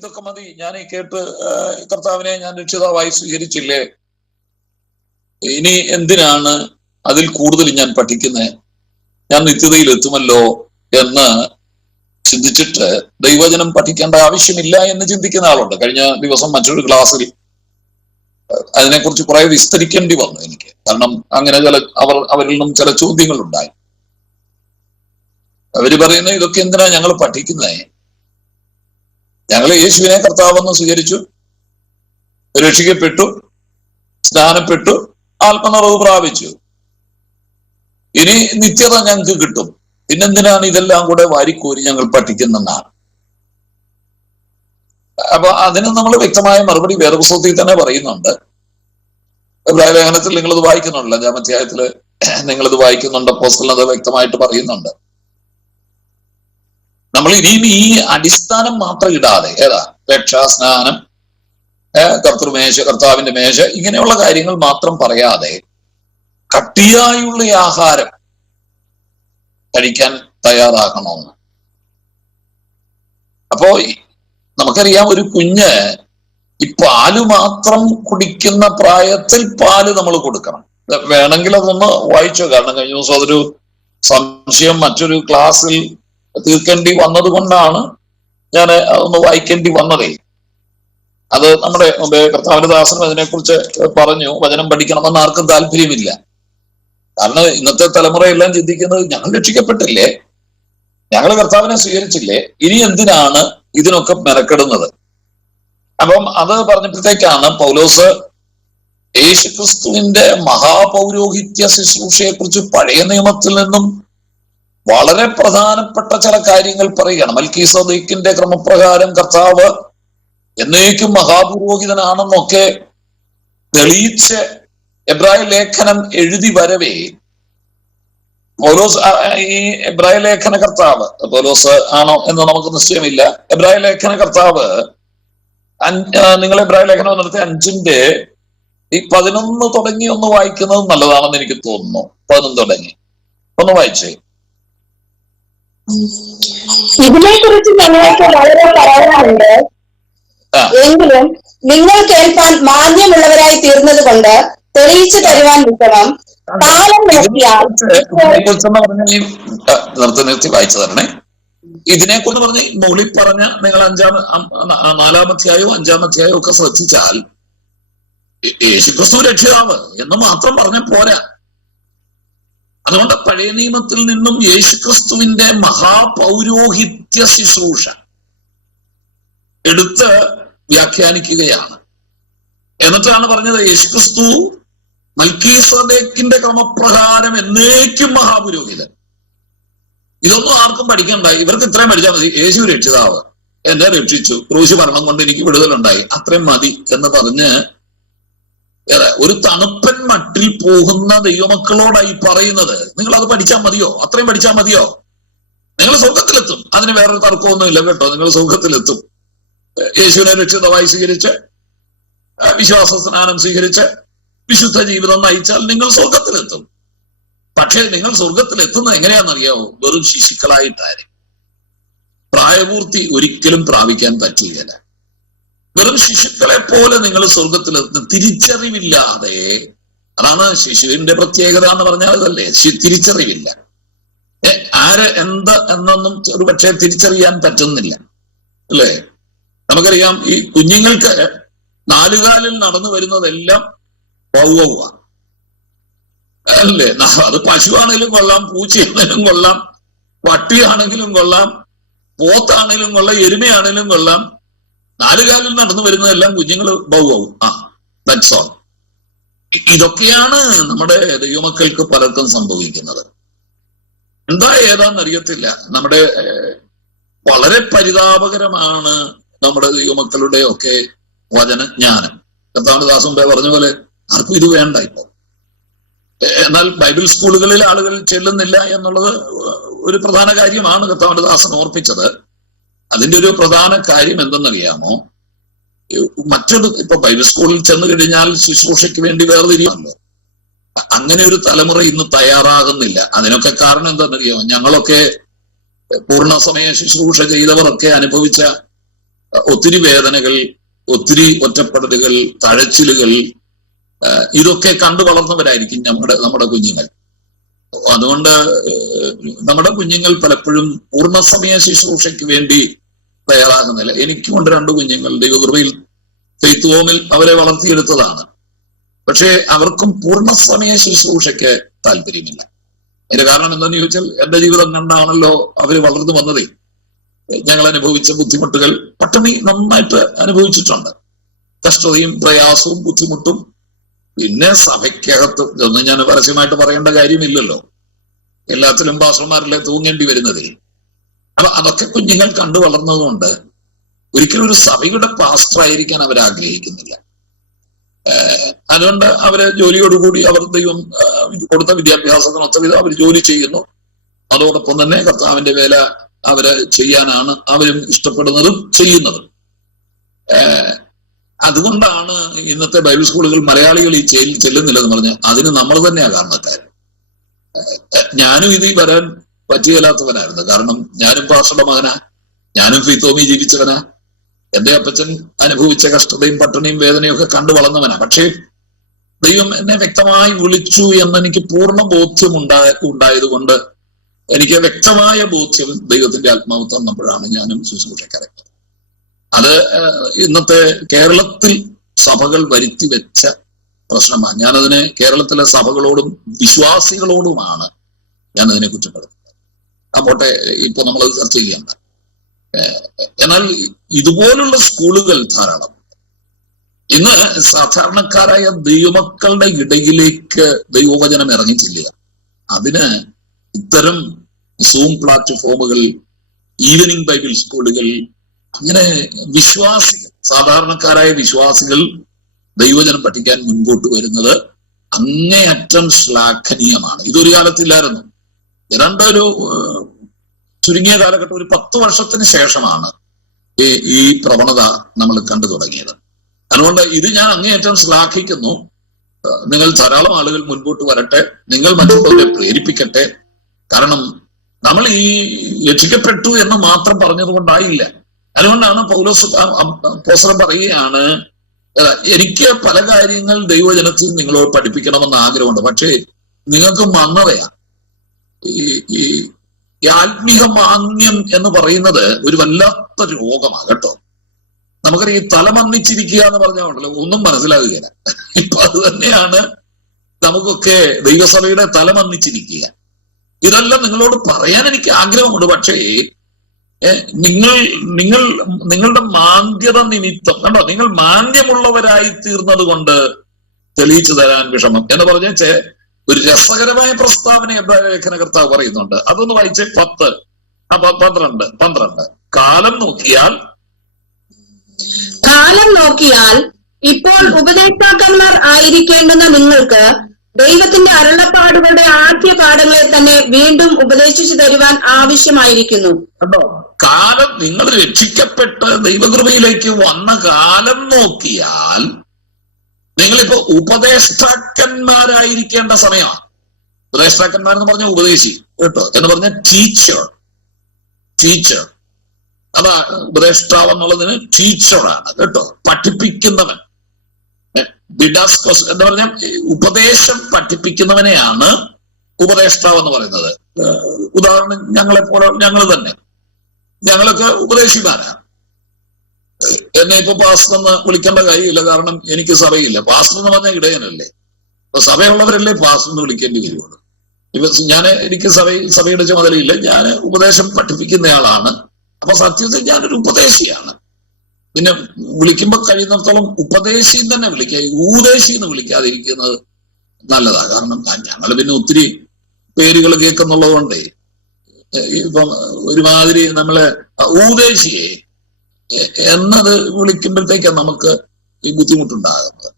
ഇതൊക്കെ മതി, ഞാൻ ഈ കേട്ട് കർത്താവിനെ ഞാൻ രക്ഷിതാവായി സ്വീകരിച്ചില്ലേ, ഇനി എന്തിനാണ് അതിൽ കൂടുതൽ ഞാൻ പഠിക്കുന്നത്, ഞാൻ നിത്യതയിൽ എത്തുമല്ലോ എന്ന് ചിന്തിച്ചിട്ട് ദൈവവചനം പഠിക്കേണ്ട ആവശ്യമില്ല എന്ന് ചിന്തിക്കുന്ന ആളുണ്ട്. കഴിഞ്ഞ ദിവസം മറ്റൊരു ക്ലാസ്സിൽ അതിനെക്കുറിച്ച് കുറെ വിസ്തരിക്കേണ്ടി വന്നു എനിക്ക്. കാരണം അങ്ങനെ അവരിൽ നിന്നും ചില ചോദ്യങ്ങൾ ഉണ്ടായി. അവര് പറയുന്നത് ഇതൊക്കെ എന്തിനാ ഞങ്ങൾ പഠിക്കുന്നേ, ഞങ്ങൾ യേശുവിനെ കർത്താവെന്ന് സ്വീകരിച്ചു, രക്ഷിക്കപ്പെട്ടു, സ്നാനപ്പെട്ടു, ആത്മനിറവ് പ്രാപിച്ചു, ഇനി നിത്യത ഞങ്ങൾക്ക് കിട്ടും, പിന്നെന്തിനാണ് ഇതെല്ലാം കൂടെ വാരിക്കോരി ഞങ്ങൾ പഠിക്കുന്നതാണ്. അപ്പൊ അതിന് നമ്മൾ വ്യക്തമായ മറുപടി വേദപുസ്തകത്തിൽ തന്നെ പറയുന്നുണ്ട്. എബ്രായ ലേഖനത്തിൽ നിങ്ങളിത് വായിക്കുന്നുണ്ടല്ലോ, 5-ാം അധ്യായത്തില് നിങ്ങളിത് വായിക്കുന്നുണ്ട്. അപ്പോസ്തലൻ അത് വ്യക്തമായിട്ട് പറയുന്നുണ്ട്. നമ്മൾ ഇനിയും ഈ അടിസ്ഥാനം മാത്രം ഇടാതെ, ഏതാ രക്ഷാസ്നാനം, കർത്തൃമേശ, കർത്താവിന്റെ മേശ, ഇങ്ങനെയുള്ള കാര്യങ്ങൾ മാത്രം പറയാതെ കട്ടിയായുള്ള ആഹാരം കഴിക്കാൻ തയ്യാറാക്കണമെന്ന്. അപ്പോ നമുക്കറിയാം, ഒരു കുഞ്ഞ് ഈ പാല് മാത്രം കുടിക്കുന്ന പ്രായത്തിൽ പാല് നമ്മൾ കൊടുക്കണം. വേണമെങ്കിൽ അതൊന്ന് വായിച്ചോ, കാരണം കഴിഞ്ഞ ദിവസം അതൊരു സംശയം മറ്റൊരു ക്ലാസ്സിൽ തീർക്കേണ്ടി വന്നത് കൊണ്ടാണ് ഞാൻ അതൊന്ന് വായിക്കേണ്ടി വന്നതേ. അത് നമ്മുടെ കർത്താവിന്റെ ദാസനും അതിനെക്കുറിച്ച് പറഞ്ഞു, വചനം പഠിക്കണമെന്ന് ആർക്കും താല്പര്യമില്ല. കാരണം ഇന്നത്തെ തലമുറയെല്ലാം ചിന്തിക്കുന്നത്, ഞങ്ങൾ രക്ഷിക്കപ്പെട്ടില്ലേ, ഞങ്ങൾ കർത്താവിനെ സ്വീകരിച്ചില്ലേ, ഇനി എന്തിനാണ് ഇതിനൊക്കെ മെനക്കെടുന്നത്. അപ്പം അത് പറഞ്ഞപ്പോഴത്തേക്കാണ് പൗലോസ് യേശുക്രിസ്തുവിന്റെ മഹാപൗരോഹിത്യ ശുശ്രൂഷയെ കുറിച്ച് പഴയ നിയമത്തിൽ നിന്നും വളരെ പ്രധാനപ്പെട്ട ചില കാര്യങ്ങൾ പറയുകയാണ്. മൽക്കീസദേക്കിന്റെ ക്രമപ്രകാരം കർത്താവ് എന്നേക്കും മഹാപുരോഹിതനാണെന്നൊക്കെ തെളിയിച്ച് എബ്രായ ലേഖനം എഴുതി വരവേ പൗലോസ്, ഈ എബ്രായ ലേഖന കർത്താവ് പൗലോസ് ആണോ എന്ന് നമുക്ക് നിശ്ചയമില്ല. എബ്രായ ലേഖന കർത്താവ് നിങ്ങൾ എബ്രായ ലേഖനം നിർത്തി 5-ന്റെ ഈ 11 തുടങ്ങി ഒന്ന് വായിക്കുന്നത് നല്ലതാണെന്ന് എനിക്ക് തോന്നുന്നു. 11 തുടങ്ങി ഒന്ന് വായിച്ചേ. ഇതിനെക്കുറിച്ച് ഞങ്ങൾക്ക് വളരെ പറയാനുണ്ട്, എങ്കിലും നിങ്ങൾ കേൾപ്പാൻ മാന്യമുള്ളവരായി തീർന്നത് കൊണ്ട് തെളിയിച്ചു തരുവാൻ വിഷമം കാലം നിർത്തി വായിച്ചു തരണേ. ഇതിനെക്കുറിച്ച് പറഞ്ഞ് മുകളിൽ പറഞ്ഞ നിങ്ങൾ 4-ാം അധ്യായവും 5-ാം അധ്യായവും ഒക്കെ ശ്രദ്ധിച്ചാൽ യേശുക്രിസ്തു രക്ഷിതാവ് എന്ന് മാത്രം പറഞ്ഞ പോരാ. അതുകൊണ്ട് പഴയ നിയമത്തിൽ നിന്നും യേശുക്രിസ്തുവിന്റെ മഹാപൗരോഹിത്യ ശുശ്രൂഷ എടുത്ത് വ്യാഖ്യാനിക്കുകയാണ്. എന്നിട്ടാണ് പറഞ്ഞത് യേശുക്രിസ്തു മൽക്കീസദേക്കിന്റെ ക്രമപ്രകാരം എന്നേക്കും മഹാപുരോഹിതൻ. ഇതൊന്നും ആർക്കും പഠിക്കണ്ട, ഇവർക്ക് ഇത്രയും പഠിച്ചാൽ മതി. യേശു രക്ഷിതാവ്, എന്നെ രക്ഷിച്ചു, ക്രൂശ് മരണം കൊണ്ട് എനിക്ക് വിടുതലുണ്ടായി, അത്രയും മതി എന്ന് പറഞ്ഞ് ഒരു തണുപ്പൻ മട്ടിൽ പോകുന്ന ദൈവമക്കളോടായി പറയുന്നത്. നിങ്ങൾ അത് പഠിച്ചാൽ മതിയോ, അത്രയും പഠിച്ചാൽ മതിയോ, നിങ്ങൾ സ്വർഗത്തിലെത്തും, അതിന് വേറൊരു തർക്കമൊന്നും ഇല്ല കേട്ടോ, നിങ്ങൾ സ്വർഗത്തിലെത്തും. യേശുവിനെ രക്ഷിതമായി സ്വീകരിച്ച് വിശ്വാസ സ്നാനം സ്വീകരിച്ച് വിശുദ്ധ ജീവിതം നയിച്ചാൽ നിങ്ങൾ സ്വർഗത്തിലെത്തും. പക്ഷേ നിങ്ങൾ സ്വർഗത്തിലെത്തുന്നത് എങ്ങനെയാണെന്നറിയാവോ? വെറും ശിശുക്കളായിട്ടായിരിക്കും. പ്രായപൂർത്തി ഒരിക്കലും പ്രാപിക്കാൻ പറ്റുകയില്ല. വെറും ശിശുക്കളെ പോലെ നിങ്ങൾ സ്വർഗത്തിലെത്തുന്ന തിരിച്ചറിവില്ലാതെ. അതാണ് ശിശുവിന്റെ പ്രത്യേകത എന്ന് പറഞ്ഞാൽ അതല്ലേ, തിരിച്ചറിവില്ല. ആര് എന്ത് എന്നൊന്നും ഒരു പക്ഷേ തിരിച്ചറിയാൻ പറ്റുന്നില്ല അല്ലേ. നമുക്കറിയാം, ഈ കുഞ്ഞുങ്ങൾക്ക് 4 കാലിൽ നടന്നു വരുന്നതെല്ലാം വൗവ അല്ലേ. അത് പശുവാണെങ്കിലും കൊള്ളാം, പൂച്ചയാണെങ്കിലും കൊള്ളാം, പട്ടിയാണെങ്കിലും കൊള്ളാം, പോത്താണെങ്കിലും കൊള്ളാം, എരുമയാണെങ്കിലും കൊള്ളാം, 4 കാലിൽ നടന്നു വരുന്നതെല്ലാം കുഞ്ഞുങ്ങൾ വൗവ. That's all. ഇതൊക്കെയാണ് നമ്മുടെ ദൈവമക്കൾക്ക് പലർക്കും സംഭവിക്കുന്നത്. എന്താ ഏതാന്നറിയത്തില്ല. നമ്മുടെ വളരെ പരിതാപകരമാണ് നമ്മുടെ ദൈവമക്കളുടെ ഒക്കെ വചനജ്ഞാനം. കർത്താവിന്റെ ദാസൻ പറഞ്ഞ പോലെ ആർക്കും ഇത് വേണ്ട ഇപ്പൊ. എന്നാൽ ബൈബിൾ സ്കൂളുകളിൽ ആളുകൾ ചെല്ലുന്നില്ല എന്നുള്ളത് ഒരു പ്രധാന കാര്യമാണ് കർത്താവിന്റെ ദാസൻ ഓർപ്പിച്ചത്. അതിന്റെ ഒരു പ്രധാന കാര്യം എന്തെന്നറിയാമോ? മറ്റൊരു ഇപ്പൊ ബൈബിൾ സ്കൂളിൽ ചെന്ന് കഴിഞ്ഞാൽ ശുശ്രൂഷയ്ക്ക് വേണ്ടി വേർതിരിയുമല്ലോ. അങ്ങനെ ഒരു തലമുറ ഇന്ന് തയ്യാറാകുന്നില്ല. അതിനൊക്കെ കാരണം എന്താണെന്നറിയാമോ? ഞങ്ങളൊക്കെ പൂർണ്ണ സമയ ശുശ്രൂഷ ചെയ്തവരൊക്കെ അനുഭവിച്ച ഒത്തിരി വേദനകൾ, ഒത്തിരി ഒറ്റപ്പെടലുകൾ, തഴച്ചിലുകൾ, ഇതൊക്കെ കണ്ടു വളർന്നവരായിരിക്കും നമ്മുടെ കുഞ്ഞുങ്ങൾ. അതുകൊണ്ട് നമ്മുടെ കുഞ്ഞുങ്ങൾ പലപ്പോഴും പൂർണ്ണസമയ ശുശ്രൂഷയ്ക്ക് വേണ്ടി തയ്യാറാകുന്നില്ല. എനിക്കുമുണ്ട് 2 കുഞ്ഞുങ്ങൾ. ദൈവകൃപയിൽ ഫെയ്ത്ത് ഹോമിൽ അവരെ വളർത്തിയെടുത്തതാണ്. പക്ഷേ അവർക്കും പൂർണ്ണസമയ ശുശ്രൂഷയ്ക്ക് താല്പര്യമില്ല. അതിന്റെ കാരണം എന്താണെന്ന് ചോദിച്ചാൽ, എന്റെ ജീവിതം കണ്ടാണല്ലോ അവര് വളർന്നു വന്നതേ. ഞങ്ങൾ അനുഭവിച്ച ബുദ്ധിമുട്ടുകൾ, പട്ടിണി നന്നായിട്ട് അനുഭവിച്ചിട്ടുണ്ട്, കഷ്ടതയും പ്രയാസവും ബുദ്ധിമുട്ടും. പിന്നെ സഭയ്ക്കകത്ത് ഇതൊന്നും ഞാൻ പരസ്യമായിട്ട് പറയേണ്ട കാര്യമില്ലല്ലോ, എല്ലാത്തിലും പാസ്റ്റർമാരിലെ തൂങ്ങേണ്ടി വരുന്നതേ. അപ്പൊ അതൊക്കെ കുഞ്ഞുങ്ങൾ കണ്ടു വളർന്നതുകൊണ്ട് ഒരിക്കലും ഒരു സഭയുടെ പാസ്റ്റർ ആയിരിക്കാൻ അവർ ആഗ്രഹിക്കുന്നില്ല. അതുകൊണ്ട് അവര് ജോലിയോടുകൂടി അവർ ദൈവം കൊടുത്ത വിദ്യാഭ്യാസത്തിനൊത്തവിധം അവർ ജോലി ചെയ്യുന്നു. അതോടൊപ്പം തന്നെ കർത്താവിന്റെ വേല അവര് ചെയ്യാനാണ് അവരും ഇഷ്ടപ്പെടുന്നതും ചെയ്യുന്നതും. അതുകൊണ്ടാണ് ഇന്നത്തെ ബൈബിൾ സ്കൂളുകൾ മലയാളികൾ ഈ ചെല്ലുന്നില്ലെന്ന് പറഞ്ഞ് അതിന് നമ്മൾ തന്നെയാ കാരണക്കാരൻ. ഞാനും ഇത് വരാൻ പറ്റിയല്ലാത്തവനായിരുന്നു. കാരണം ഞാനും പാസ്റ്ററുടെ മകനാ, ഞാനും ഫീത്തോമി ജീവിച്ചവനാ, എന്റെ അപ്പച്ചൻ അനുഭവിച്ച കഷ്ടതയും പട്ടിണിയും വേദനയും ഒക്കെ കണ്ടു വളർന്നവനാ. പക്ഷേ ദൈവം എന്നെ വ്യക്തമായി വിളിച്ചു എന്നെനിക്ക് പൂർണ്ണ ബോധ്യം ഉണ്ടായതുകൊണ്ട്, എനിക്ക് വ്യക്തമായ ബോധ്യം ദൈവത്തിന്റെ ആത്മാവ് തന്നപ്പോഴാണ് ഞാനും ശുശ്രൂഷക്കാരൻ. അത് ഇന്നത്തെ കേരളത്തിൽ സഭകൾ വരുത്തി വെച്ച പ്രശ്നമാണ്. ഞാനതിനെ കേരളത്തിലെ സഭകളോടും വിശ്വാസികളോടുമാണ് ഞാനതിനെ കുറ്റപ്പെടുത്തുന്നത്. അപ്പോട്ടെ, ഇപ്പൊ നമ്മളത് ചർച്ച ചെയ്യണ്ട. എന്നാൽ ഇതുപോലുള്ള സ്കൂളുകൾ ധാരാളം. ഇന്ന് സാധാരണക്കാരായ ദൈവമക്കളുടെ ഇടയിലേക്ക് ദൈവവചനം ഇറങ്ങിച്ചില്ല. അതിന് ഇത്തരം സൂം പ്ലാറ്റ്ഫോമുകൾ, ഈവനിങ് ബൈബിൾ സ്കൂളുകൾ, അങ്ങനെ വിശ്വാസികൾ, സാധാരണക്കാരായ വിശ്വാസികൾ ദൈവവചനം പഠിക്കാൻ മുൻപോട്ട് വരുന്നത് അങ്ങേയറ്റം ശ്ലാഘനീയമാണ്. ഇതൊരു കാലത്തില്ലായിരുന്നു. ഏതാണ്ടൊരു ചുരുങ്ങിയ കാലഘട്ടം, ഒരു 10 വർഷത്തിന് ശേഷമാണ് ഈ പ്രവണത നമ്മൾ കണ്ടു തുടങ്ങിയത്. അതുകൊണ്ട് ഇത് ഞാൻ അങ്ങേയറ്റം ശ്ലാഘിക്കുന്നു. നിങ്ങൾ ധാരാളം ആളുകൾ മുൻപോട്ട് വരട്ടെ, നിങ്ങൾ മറ്റുള്ളവരെ പ്രേരിപ്പിക്കട്ടെ. കാരണം നമ്മൾ ഈ രക്ഷിക്കപ്പെട്ടു എന്ന് മാത്രം പറഞ്ഞത് കൊണ്ടായില്ല. അതുകൊണ്ടാണ് പൗലോസ് അപ്പോസ്തലൻ പറയുകയാണ്, എനിക്ക് പല കാര്യങ്ങൾ ദൈവജനത്തിൽ നിങ്ങളോട് പഠിപ്പിക്കണമെന്ന് ആഗ്രഹമുണ്ട്, പക്ഷേ നിങ്ങൾക്ക് മന്നതയാ. ഈ ആത്മീക മാന്യം എന്ന് പറയുന്നത് ഒരു വല്ലാത്ത രോഗമാണ് കേട്ടോ. നമുക്കറിയാം, ഈ തലമന്നിച്ചിരിക്കുക എന്ന് പറഞ്ഞാൽ ഒന്നും മനസ്സിലാകുകയില്ല. ഇപ്പൊ അത് തന്നെയാണ് നമുക്കൊക്കെ ദൈവസഭയുടെ തലമന്നിച്ചിരിക്കുക. ഇതെല്ലാം നിങ്ങളോട് പറയാൻ എനിക്ക് ആഗ്രഹമുണ്ട്. പക്ഷേ നിങ്ങളുടെ മാന്ദ്യത നിമിത്തം കണ്ടോ, നിങ്ങൾ മാന്ദ്യമുള്ളവരായി തീർന്നത് കൊണ്ട് തെളിയിച്ചു തരാൻ വിഷമം എന്ന് പറഞ്ഞ ഒരു രസകരമായ പ്രസ്താവന എബ്രായ ലേഖനകർത്താവ് പറയുന്നുണ്ട്. അതൊന്ന് വായിച്ചേ. 12 കാലം നോക്കിയാൽ ഇപ്പോൾ ഉപദേഷ്ടാക്കന്മാർ ആയിരിക്കേണ്ടുന്ന നിങ്ങൾക്ക് ദൈവത്തിന്റെ അരുളപ്പാടുകളുടെ ആദ്യ പാഠങ്ങളെ തന്നെ വീണ്ടും ഉപദേശിച്ചു തരുവാൻ ആവശ്യമായിരിക്കുന്നു. കേട്ടോ, കാലം, നിങ്ങൾ രക്ഷിക്കപ്പെട്ട് ദൈവകൃപയിലേക്ക് വന്ന കാലം നോക്കിയാൽ നിങ്ങളിപ്പോ ഉപദേഷ്ടാക്കന്മാരായിരിക്കേണ്ട സമയമാണ്. ഉപദേഷ്ടാക്കന്മാരെന്ന് പറഞ്ഞ ഉപദേശി കേട്ടോ, എന്ന് പറഞ്ഞ ടീച്ചർ. അതാ ഉപദേഷ്ടാവ് എന്നുള്ളതിന് ടീച്ചറാണ് കേട്ടോ, പഠിപ്പിക്കുന്നവൻ. ഡിഡാസ്കോസ് എന്ന് പറഞ്ഞാൽ ഉപദേശം പഠിപ്പിക്കുന്നവനെയാണ് ഉപദേഷ്ടാവ് എന്ന് പറയുന്നത്. ഉദാഹരണം, ഞങ്ങളൊക്കെ ഉപദേശിമാരാണ്. എന്നെ ഇപ്പൊ പാസ്റ്റർ എന്ന് വിളിക്കേണ്ട കാര്യമില്ല, കാരണം എനിക്ക് സഭയില്ല. പാസ്റ്റർ എന്ന് പറഞ്ഞാൽ ഇടയനല്ലേ. അപ്പൊ സഭയുള്ളവരല്ലേ പാസ്റ്റർ എന്ന് വിളിക്കേണ്ടി വരുള്ളൂ. ഇപ്പൊ എനിക്ക് സഭയുടെ ചുമതലയില്ല, ഞാൻ ഉപദേശം പഠിപ്പിക്കുന്നയാളാണ്. അപ്പൊ സത്യത്തിൽ ഞാനൊരു ഉപദേശിയാണ്. പിന്നെ വിളിക്കുമ്പോ കഴിയുന്നിടത്തോളം ഉപദേശി തന്നെ വിളിക്കുക, ഊദേശി എന്ന് വിളിക്കാതിരിക്കുന്നത് നല്ലതാ. കാരണം ഞങ്ങൾ പിന്നെ ഒത്തിരി പേരുകൾ കേൾക്കുന്നുള്ളത് കൊണ്ടേ ഇപ്പം ഒരുമാതിരി നമ്മളെ ഊദേശിയെ എന്നത് വിളിക്കുമ്പോഴത്തേക്കാണ് നമുക്ക് ഈ ബുദ്ധിമുട്ടുണ്ടാകുന്നത്.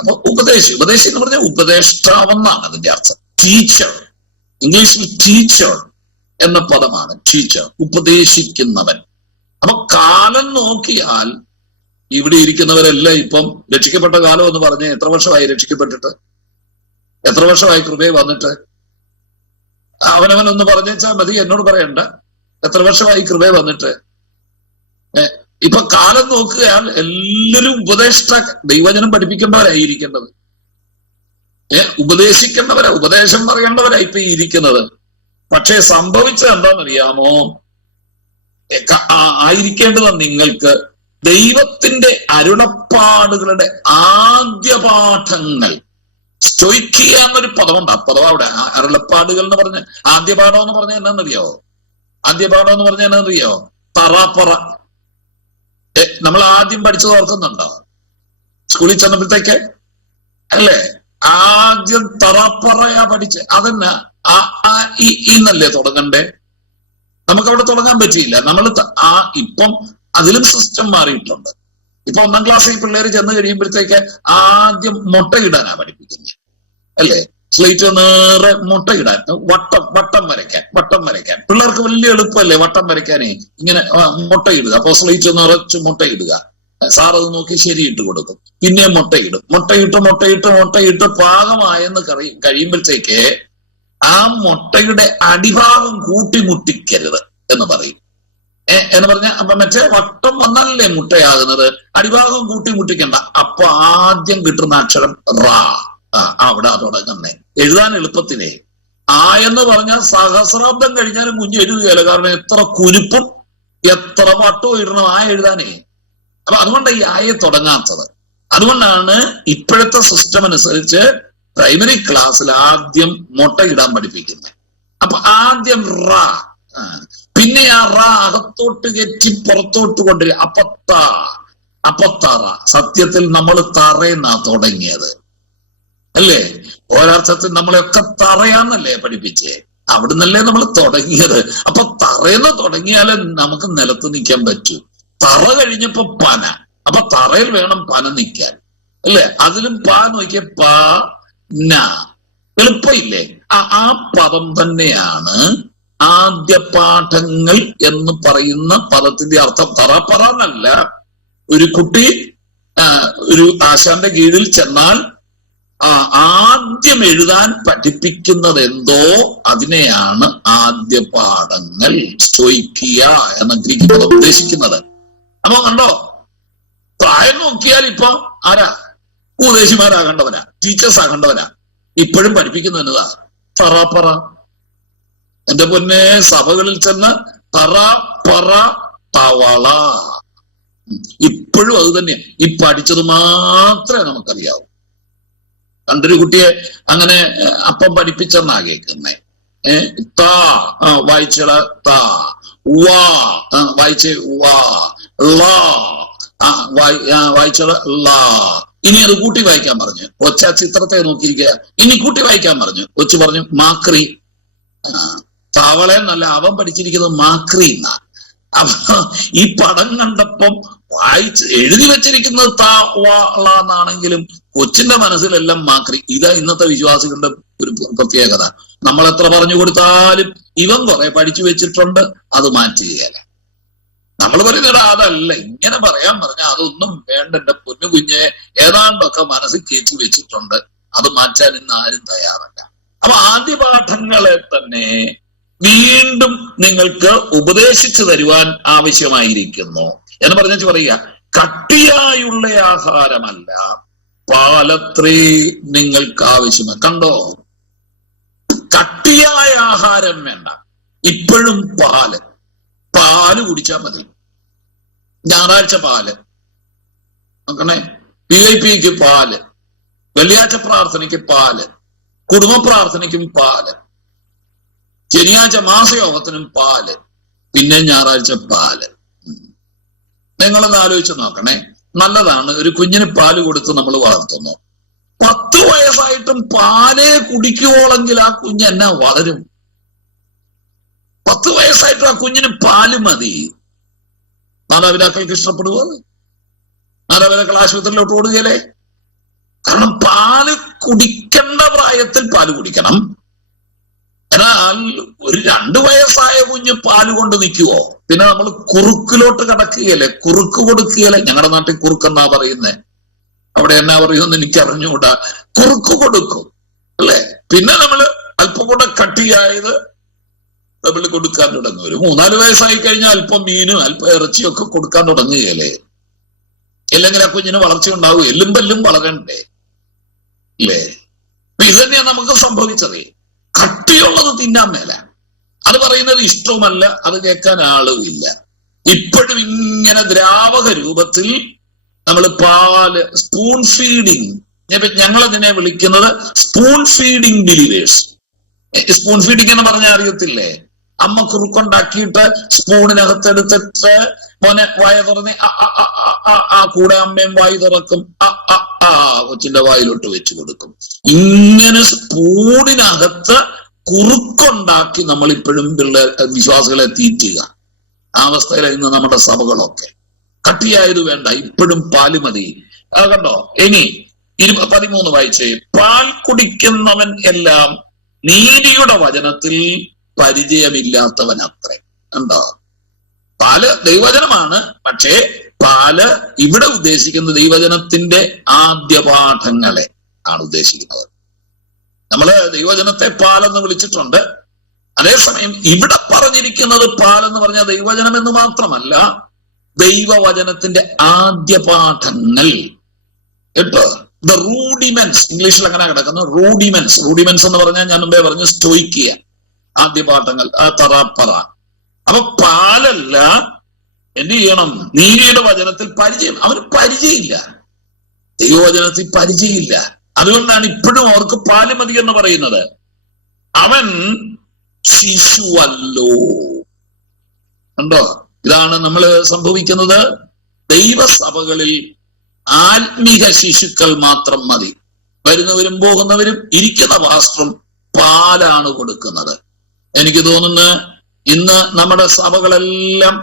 അപ്പൊ ഉപദേശി എന്ന് പറഞ്ഞാൽ ഉപദേഷ്ടാവെന്നാണ് അതിന്റെ അർത്ഥം. ടീച്ചർ, ഇംഗ്ലീഷിൽ ടീച്ചർ എന്ന പദമാണ് ടീച്ചർ, ഉപദേശിക്കുന്നവൻ. അപ്പൊ കാലം നോക്കിയാൽ ഇവിടെ ഇരിക്കുന്നവരെല്ലാം ഇപ്പം രക്ഷിക്കപ്പെട്ട കാലം എന്ന് പറഞ്ഞ് എത്ര വർഷമായി രക്ഷിക്കപ്പെട്ടിട്ട്? എത്ര വർഷമായി കൃപയെ വന്നിട്ട്? അവനവനൊന്ന് പറഞ്ഞേച്ചാൽ മതി, എന്നോട് പറയണ്ട. എത്ര വർഷമായി കൃപയെ വന്നിട്ട്? ഇപ്പൊ കാലം നോക്കുകയാൽ എല്ലാവരും ദൈവജനം പഠിപ്പിക്കേണ്ടവരായിരിക്കേണ്ടത്, ഉപദേശിക്കേണ്ടവരാ, ഉപദേശം പറയേണ്ടവരാ ഇപ്പൊ ഇരിക്കുന്നത്. പക്ഷെ സംഭവിച്ചത് എന്താണെന്നറിയാമോ? ആയിരിക്കേണ്ടത് നിങ്ങൾക്ക് ദൈവത്തിന്റെ അരുളപ്പാടുകളുടെ ആദ്യ പാഠങ്ങൾ. സ്റ്റോയിക്കിയ എന്നൊരു പദമുണ്ട്. ആ പദം അവിടെ അരുളപ്പാടുകൾ എന്ന് പറഞ്ഞ ആദ്യ പാഠം എന്ന് പറഞ്ഞാൽ എന്നാന്നറിയാവോ? ആദ്യ പാഠം എന്ന് പറഞ്ഞാൽ എന്നാന്നറിയാവോ? പറ. നമ്മൾ ആദ്യം പഠിച്ചത് ഓർക്കുന്നുണ്ടോ? സ്കൂളിൽ ചെന്നപ്പോഴത്തേക്ക് അല്ലേ ആദ്യം തറപ്പറയാ പഠിച്ച്. അതന്നെ ഇന്നല്ലേ തുടങ്ങണ്ടേ? നമുക്കവിടെ തുടങ്ങാൻ പറ്റിയില്ല. നമ്മൾ ഇപ്പം അതിലും സിസ്റ്റം മാറിയിട്ടുണ്ട്. ഇപ്പൊ 1ാം ക്ലാസ്സിൽ പിള്ളേർ ചെന്ന് കഴിയുമ്പോഴത്തേക്ക് ആദ്യം മുട്ടയിടാനാ പഠിപ്പിക്കുന്നത്, അല്ലേ? സ്ലേറ്റ് നേരെ മുട്ടയിടാൻ, വട്ടം വരയ്ക്കാൻ പിള്ളേർക്ക് വലിയ എളുപ്പമല്ലേ വട്ടം വരയ്ക്കാനേ. ഇങ്ങനെ മുട്ടയിടുക. അപ്പൊ സ്ലേറ്റ് നിറച്ച് മുട്ടയിടുക. സാറത് നോക്കി ശരിയിട്ട് കൊടുക്കും. പിന്നെ മുട്ടയിട്ട് പാകമായെന്ന് കഴിയുമ്പോഴത്തേക്ക് ആ മുട്ടയുടെ അടിഭാഗം കൂട്ടിമുട്ടിക്കരുത് എന്ന് പറയും. എന്ന് പറഞ്ഞാൽ അപ്പൊ മറ്റേ വട്ടം വന്നാലല്ലേ മുട്ടയാകുന്നത്, അടിഭാഗം കൂട്ടിമുട്ടിക്കണ്ട. അപ്പൊ ആദ്യം കിട്ടുന്ന അക്ഷരം റാ, അവിടെ തുടങ്ങുന്നേ. എഴുതാൻ എളുപ്പത്തിനെ എന്ന് പറഞ്ഞാൽ സഹസ്രാബ്ദം കഴിഞ്ഞാലും കുഞ്ഞ് എഴുതുകയല്ല. കാരണം എത്ര കുരുപ്പും എത്ര വട്ടവും ഇടണം എഴുതാനേ. അപ്പൊ അതുകൊണ്ട് ഈ തുടങ്ങാത്തത്. അതുകൊണ്ടാണ് ഇപ്പോഴത്തെ സിസ്റ്റം അനുസരിച്ച് പ്രൈമറി ക്ലാസ്സിൽ ആദ്യം മുട്ടയിടാൻ പഠിപ്പിക്കുന്നത്. അപ്പൊ ആദ്യം റാ, പിന്നെ ആ റാ അകത്തോട്ട് കയറ്റി പുറത്തോട്ട് കൊണ്ടുവരിക. അപ്പത്തറ. സത്യത്തിൽ നമ്മൾ തറയെന്നാ തുടങ്ങിയത്, അല്ലേ? ഒരർത്ഥത്തിൽ നമ്മളെയൊക്കെ തറയാന്നല്ലേ പഠിപ്പിച്ചേ? അവിടുന്നല്ലേ നമ്മൾ തുടങ്ങിയത്. അപ്പൊ തറയെന്ന് തുടങ്ങിയാലേ നമുക്ക് നിലത്ത് നിൽക്കാൻ പറ്റൂ. തറ കഴിഞ്ഞപ്പോ പന. അപ്പൊ തറയിൽ വേണം പന നിൽക്കാൻ, അല്ലേ? അതിലും നോക്കിയ എളുപ്പമില്ലേ? ആ പദം തന്നെയാണ് ആദ്യ പാഠങ്ങൾ എന്ന് പറയുന്ന പദത്തിന്റെ അർത്ഥം. പറ എന്നല്ല. ഒരു കുട്ടി ഒരു ആശാന്റെ കീഴിൽ ചെന്നാൽ ആദ്യം എഴുതാൻ പഠിപ്പിക്കുന്നത് എന്തോ അതിനെയാണ് ആദ്യ പാഠങ്ങൾ, സ്റ്റോയിക്കിയ എന്ന ഗ്രീക്ക് പദം ഉദ്ദേശിക്കുന്നത്. അപ്പൊ കണ്ടോ, പ്രായം നോക്കിയാൽ ഇപ്പൊ ആരാ? ഉപദേശിമാരാകേണ്ടവനാ, ടീച്ചേഴ്സ് ആകേണ്ടവനാ. ഇപ്പോഴും പഠിപ്പിക്കുന്നത് എന്നതാ പറ. എന്റെ പൊന്നെ, സഭകളിൽ ചെന്ന് പറ തവള. ഇപ്പോഴും അത് തന്നെ. ഈ പഠിച്ചത് മാത്രമേ നമുക്കറിയാവൂ. പണ്ടൊരു കുട്ടിയെ അങ്ങനെ അപ്പം പഠിപ്പിച്ചെന്നാ കേൾക്കുന്നേ. വായിച്ചട താ, വാ വായിച്ച് വാ, ലാ വായിച്ചട ലാ. ഇനി അത് കൂട്ടി വായിക്കാൻ പറഞ്ഞു. ഒച്ച ചിത്രത്തെ നോക്കിയിരിക്കുക. ഇനി കൂട്ടി വായിക്കാൻ പറഞ്ഞു. കൊച്ചു പറഞ്ഞു മാക്രി. തവളയെന്നല്ല, അവൻ പഠിച്ചിരിക്കുന്നത് മാക്രി എന്നാ. അപ്പൊ ഈ പടം കണ്ടപ്പം എഴുതി വെച്ചിരിക്കുന്നത് എന്നാണെങ്കിലും കൊച്ചിന്റെ മനസ്സിലെല്ലാം മാക്രി. ഇതാ ഇന്നത്തെ വിശ്വാസികളുടെ ഒരു പ്രത്യേകത. നമ്മൾ എത്ര പറഞ്ഞു കൊടുത്താലും ഇവൻ കുറെ പഠിച്ചു വെച്ചിട്ടുണ്ട്, അത് മാറ്റുകയല്ല. നമ്മൾ പറയുന്നത് അതല്ല, ഇങ്ങനെ പറയാൻ പറഞ്ഞാൽ അതൊന്നും വേണ്ട എന്റെ പൊന്നു കുഞ്ഞെ, ഏതാണ്ടൊക്കെ മനസ്സിൽ കയറ്റി വെച്ചിട്ടുണ്ട്, അത് മാറ്റാൻ ഇന്ന് ആരും തയ്യാറല്ല. അപ്പൊ ആദ്യ പാഠങ്ങളെ തന്നെ വീണ്ടും നിങ്ങൾക്ക് ഉപദേശിച്ചു തരുവാൻ ആവശ്യമായിരിക്കുന്നു എന്ന് പറഞ്ഞിട്ട് പറയുക. കട്ടിയായുള്ള ആഹാരമല്ല, പാലത്രേ നിങ്ങൾക്ക് ആവശ്യമാണ്. കണ്ടോ, കട്ടിയായ ആഹാരം വേണ്ട. ഇപ്പോഴും പാല് കുടിച്ചാൽ മതി. ഞായറാഴ്ച പാല് നോക്കണേ, PIPക്ക് പാല്, വെള്ളിയാഴ്ച പ്രാർത്ഥനയ്ക്ക് പാല്, കുടുംബ പ്രാർത്ഥനയ്ക്കും പാല്, ശനിയാഴ്ച മാസയോഗത്തിനും പാല്, പിന്നെ ഞായറാഴ്ച പാല്. നിങ്ങളൊന്ന് ആലോചിച്ച് നോക്കണേ. നല്ലതാണ്. ഒരു കുഞ്ഞിന് പാല് കൊടുത്ത് നമ്മൾ വളർത്തുന്നു. 10 വയസ്സായിട്ടും പാലേ കുടിക്കുവോളെങ്കിൽ ആ കുഞ്ഞ് എന്നാ വളരും? 10 വയസ്സായിട്ടും ആ കുഞ്ഞിന് പാല് മതി. മാതാപിതാക്കൾക്ക് ഇഷ്ടപ്പെടുവോ? മാതാപിതാക്കൾ ആശുപത്രിയിലോട്ട് ഓടുകയല്ലേ? കാരണം പാല് കുടിക്കേണ്ട പ്രായത്തിൽ പാല് കുടിക്കണം. എന്നാൽ ഒരു 2 വയസ്സായ കുഞ്ഞ് പാല് കൊണ്ട് നിൽക്കുവോ? പിന്നെ നമ്മൾ കുറുക്കിലോട്ട് കടക്കുകയല്ലേ, കുറുക്ക് കൊടുക്കുകയല്ലേ. ഞങ്ങളുടെ നാട്ടിൽ കുറുക്കെന്നാ പറയുന്നേ, അവിടെ എന്നാ പറയുമെന്ന് എനിക്ക് അറിഞ്ഞുകൂടാ. കുറുക്ക് കൊടുക്കും, അല്ലേ? പിന്നെ നമ്മള് അല്പം കൂടെ കട്ടിയായത് നമ്മൾ കൊടുക്കാൻ തുടങ്ങും. ഒരു 3-4 വയസ്സായി കഴിഞ്ഞാൽ അല്പം മീനും അല്പം ഇറച്ചിയൊക്കെ കൊടുക്കാൻ തുടങ്ങുകയല്ലേ. ഇല്ലെങ്കിൽ ആ കുഞ്ഞിന് വളർച്ച ഉണ്ടാവും, എല്ലും പല്ലും വളരണ്ടേ ഇല്ലേ? അപ്പൊ ഇത് തന്നെയാണ് നമുക്ക് സംഭവിച്ചത്. കട്ടിയുള്ളത് തിന്നാൻ മേല, അത് പറയുന്നത് ഇഷ്ടവുമല്ല, അത് കേൾക്കാൻ ആളുമില്ല. ഇപ്പോഴും ഇങ്ങനെ ദ്രാവക രൂപത്തിൽ നമ്മൾ പാല് സ്പൂൺ ഫീഡിങ്, ഞങ്ങളതിനെ വിളിക്കുന്നത് spoon feeding believers. Spoon feeding എന്ന് പറഞ്ഞാൽ അറിയത്തില്ലേ? അമ്മ കുറുക്കുണ്ടാക്കിയിട്ട് സ്പൂണിനകത്തെടുത്തിട്ട് മോനെ വായ തുറന്ന് ആ കൂടെ അമ്മയും വായി തുറക്കും, കൊച്ചിന്റെ വായിലോട്ട് വെച്ച് കൊടുക്കും. ഇങ്ങനെ സ്പൂണിനകത്ത് കുറുക്കുണ്ടാക്കി നമ്മൾ ഇപ്പോഴും വിശ്വാസികളെ തീറ്റുക. ആ അവസ്ഥയിലാണ് ഇന്ന് നമ്മുടെ സഭകളൊക്കെ. കട്ടിയായത് വേണ്ട, ഇപ്പോഴും പാല് മതി. കണ്ടോ? ഇനി 13 വായിച്ചേ. പാൽ കുടിക്കുന്നവൻ എല്ലാം നീതിയുടെ വചനത്തിൽ പരിചയമില്ലാത്തവൻ അത്രേ. കണ്ടോ? പാല് ദൈവവചനമാണ്, പക്ഷേ പാല് ഇവിടെ ഉദ്ദേശിക്കുന്നത് ദൈവവചനത്തിന്റെ ആദ്യ പാഠങ്ങളെ ആണ് ഉദ്ദേശിക്കുന്നത്. നമ്മള് ദൈവവചനത്തെ പാലെന്ന് വിളിച്ചിട്ടുണ്ട്. അതേസമയം ഇവിടെ പറഞ്ഞിരിക്കുന്നത് പാലെന്ന് പറഞ്ഞാൽ ദൈവവചനം എന്ന് മാത്രമല്ല, ദൈവവചനത്തിന്റെ ആദ്യ പാഠങ്ങൾ കേട്ടോ. ദ റൂഡിമെന്റ്സ്, ഇംഗ്ലീഷിൽ അങ്ങനെ കിടക്കുന്നു. റൂഡിമെന്റ്സ് എന്ന് പറഞ്ഞാൽ ഞാൻ മുമ്പേ പറഞ്ഞു സ്റ്റോയിക്കിയ, ആദ്യ പാഠങ്ങൾ, തറാപ്പറ. അപ്പൊ പാലല്ല, എന്ത് ചെയ്യണം? നീതിയുടെ വചനത്തിൽ പരിചയം. അവന് പരിചയമില്ല, ദൈവവചനത്തിൽ പരിചയമില്ല. അതുകൊണ്ടാണ് ഇപ്പോഴും അവർക്ക് പാല് മതി എന്ന് പറയുന്നത്. അവൻ ശിശുവല്ലോ. കണ്ടോ? ഇതാണ് നമ്മൾ സംഭവിക്കുന്നത്. ദൈവസഭകളിൽ ആത്മീക ശിശുക്കൾ മാത്രം മതി. വരുന്നവരും പോകുന്നവരും ഇരിക്കുന്ന പാസ്റ്ററും പാലാണ് കൊടുക്കുന്നത്. എനിക്ക് തോന്നുന്നു ഇന്ന് നമ്മുടെ സഭകളെല്ലാം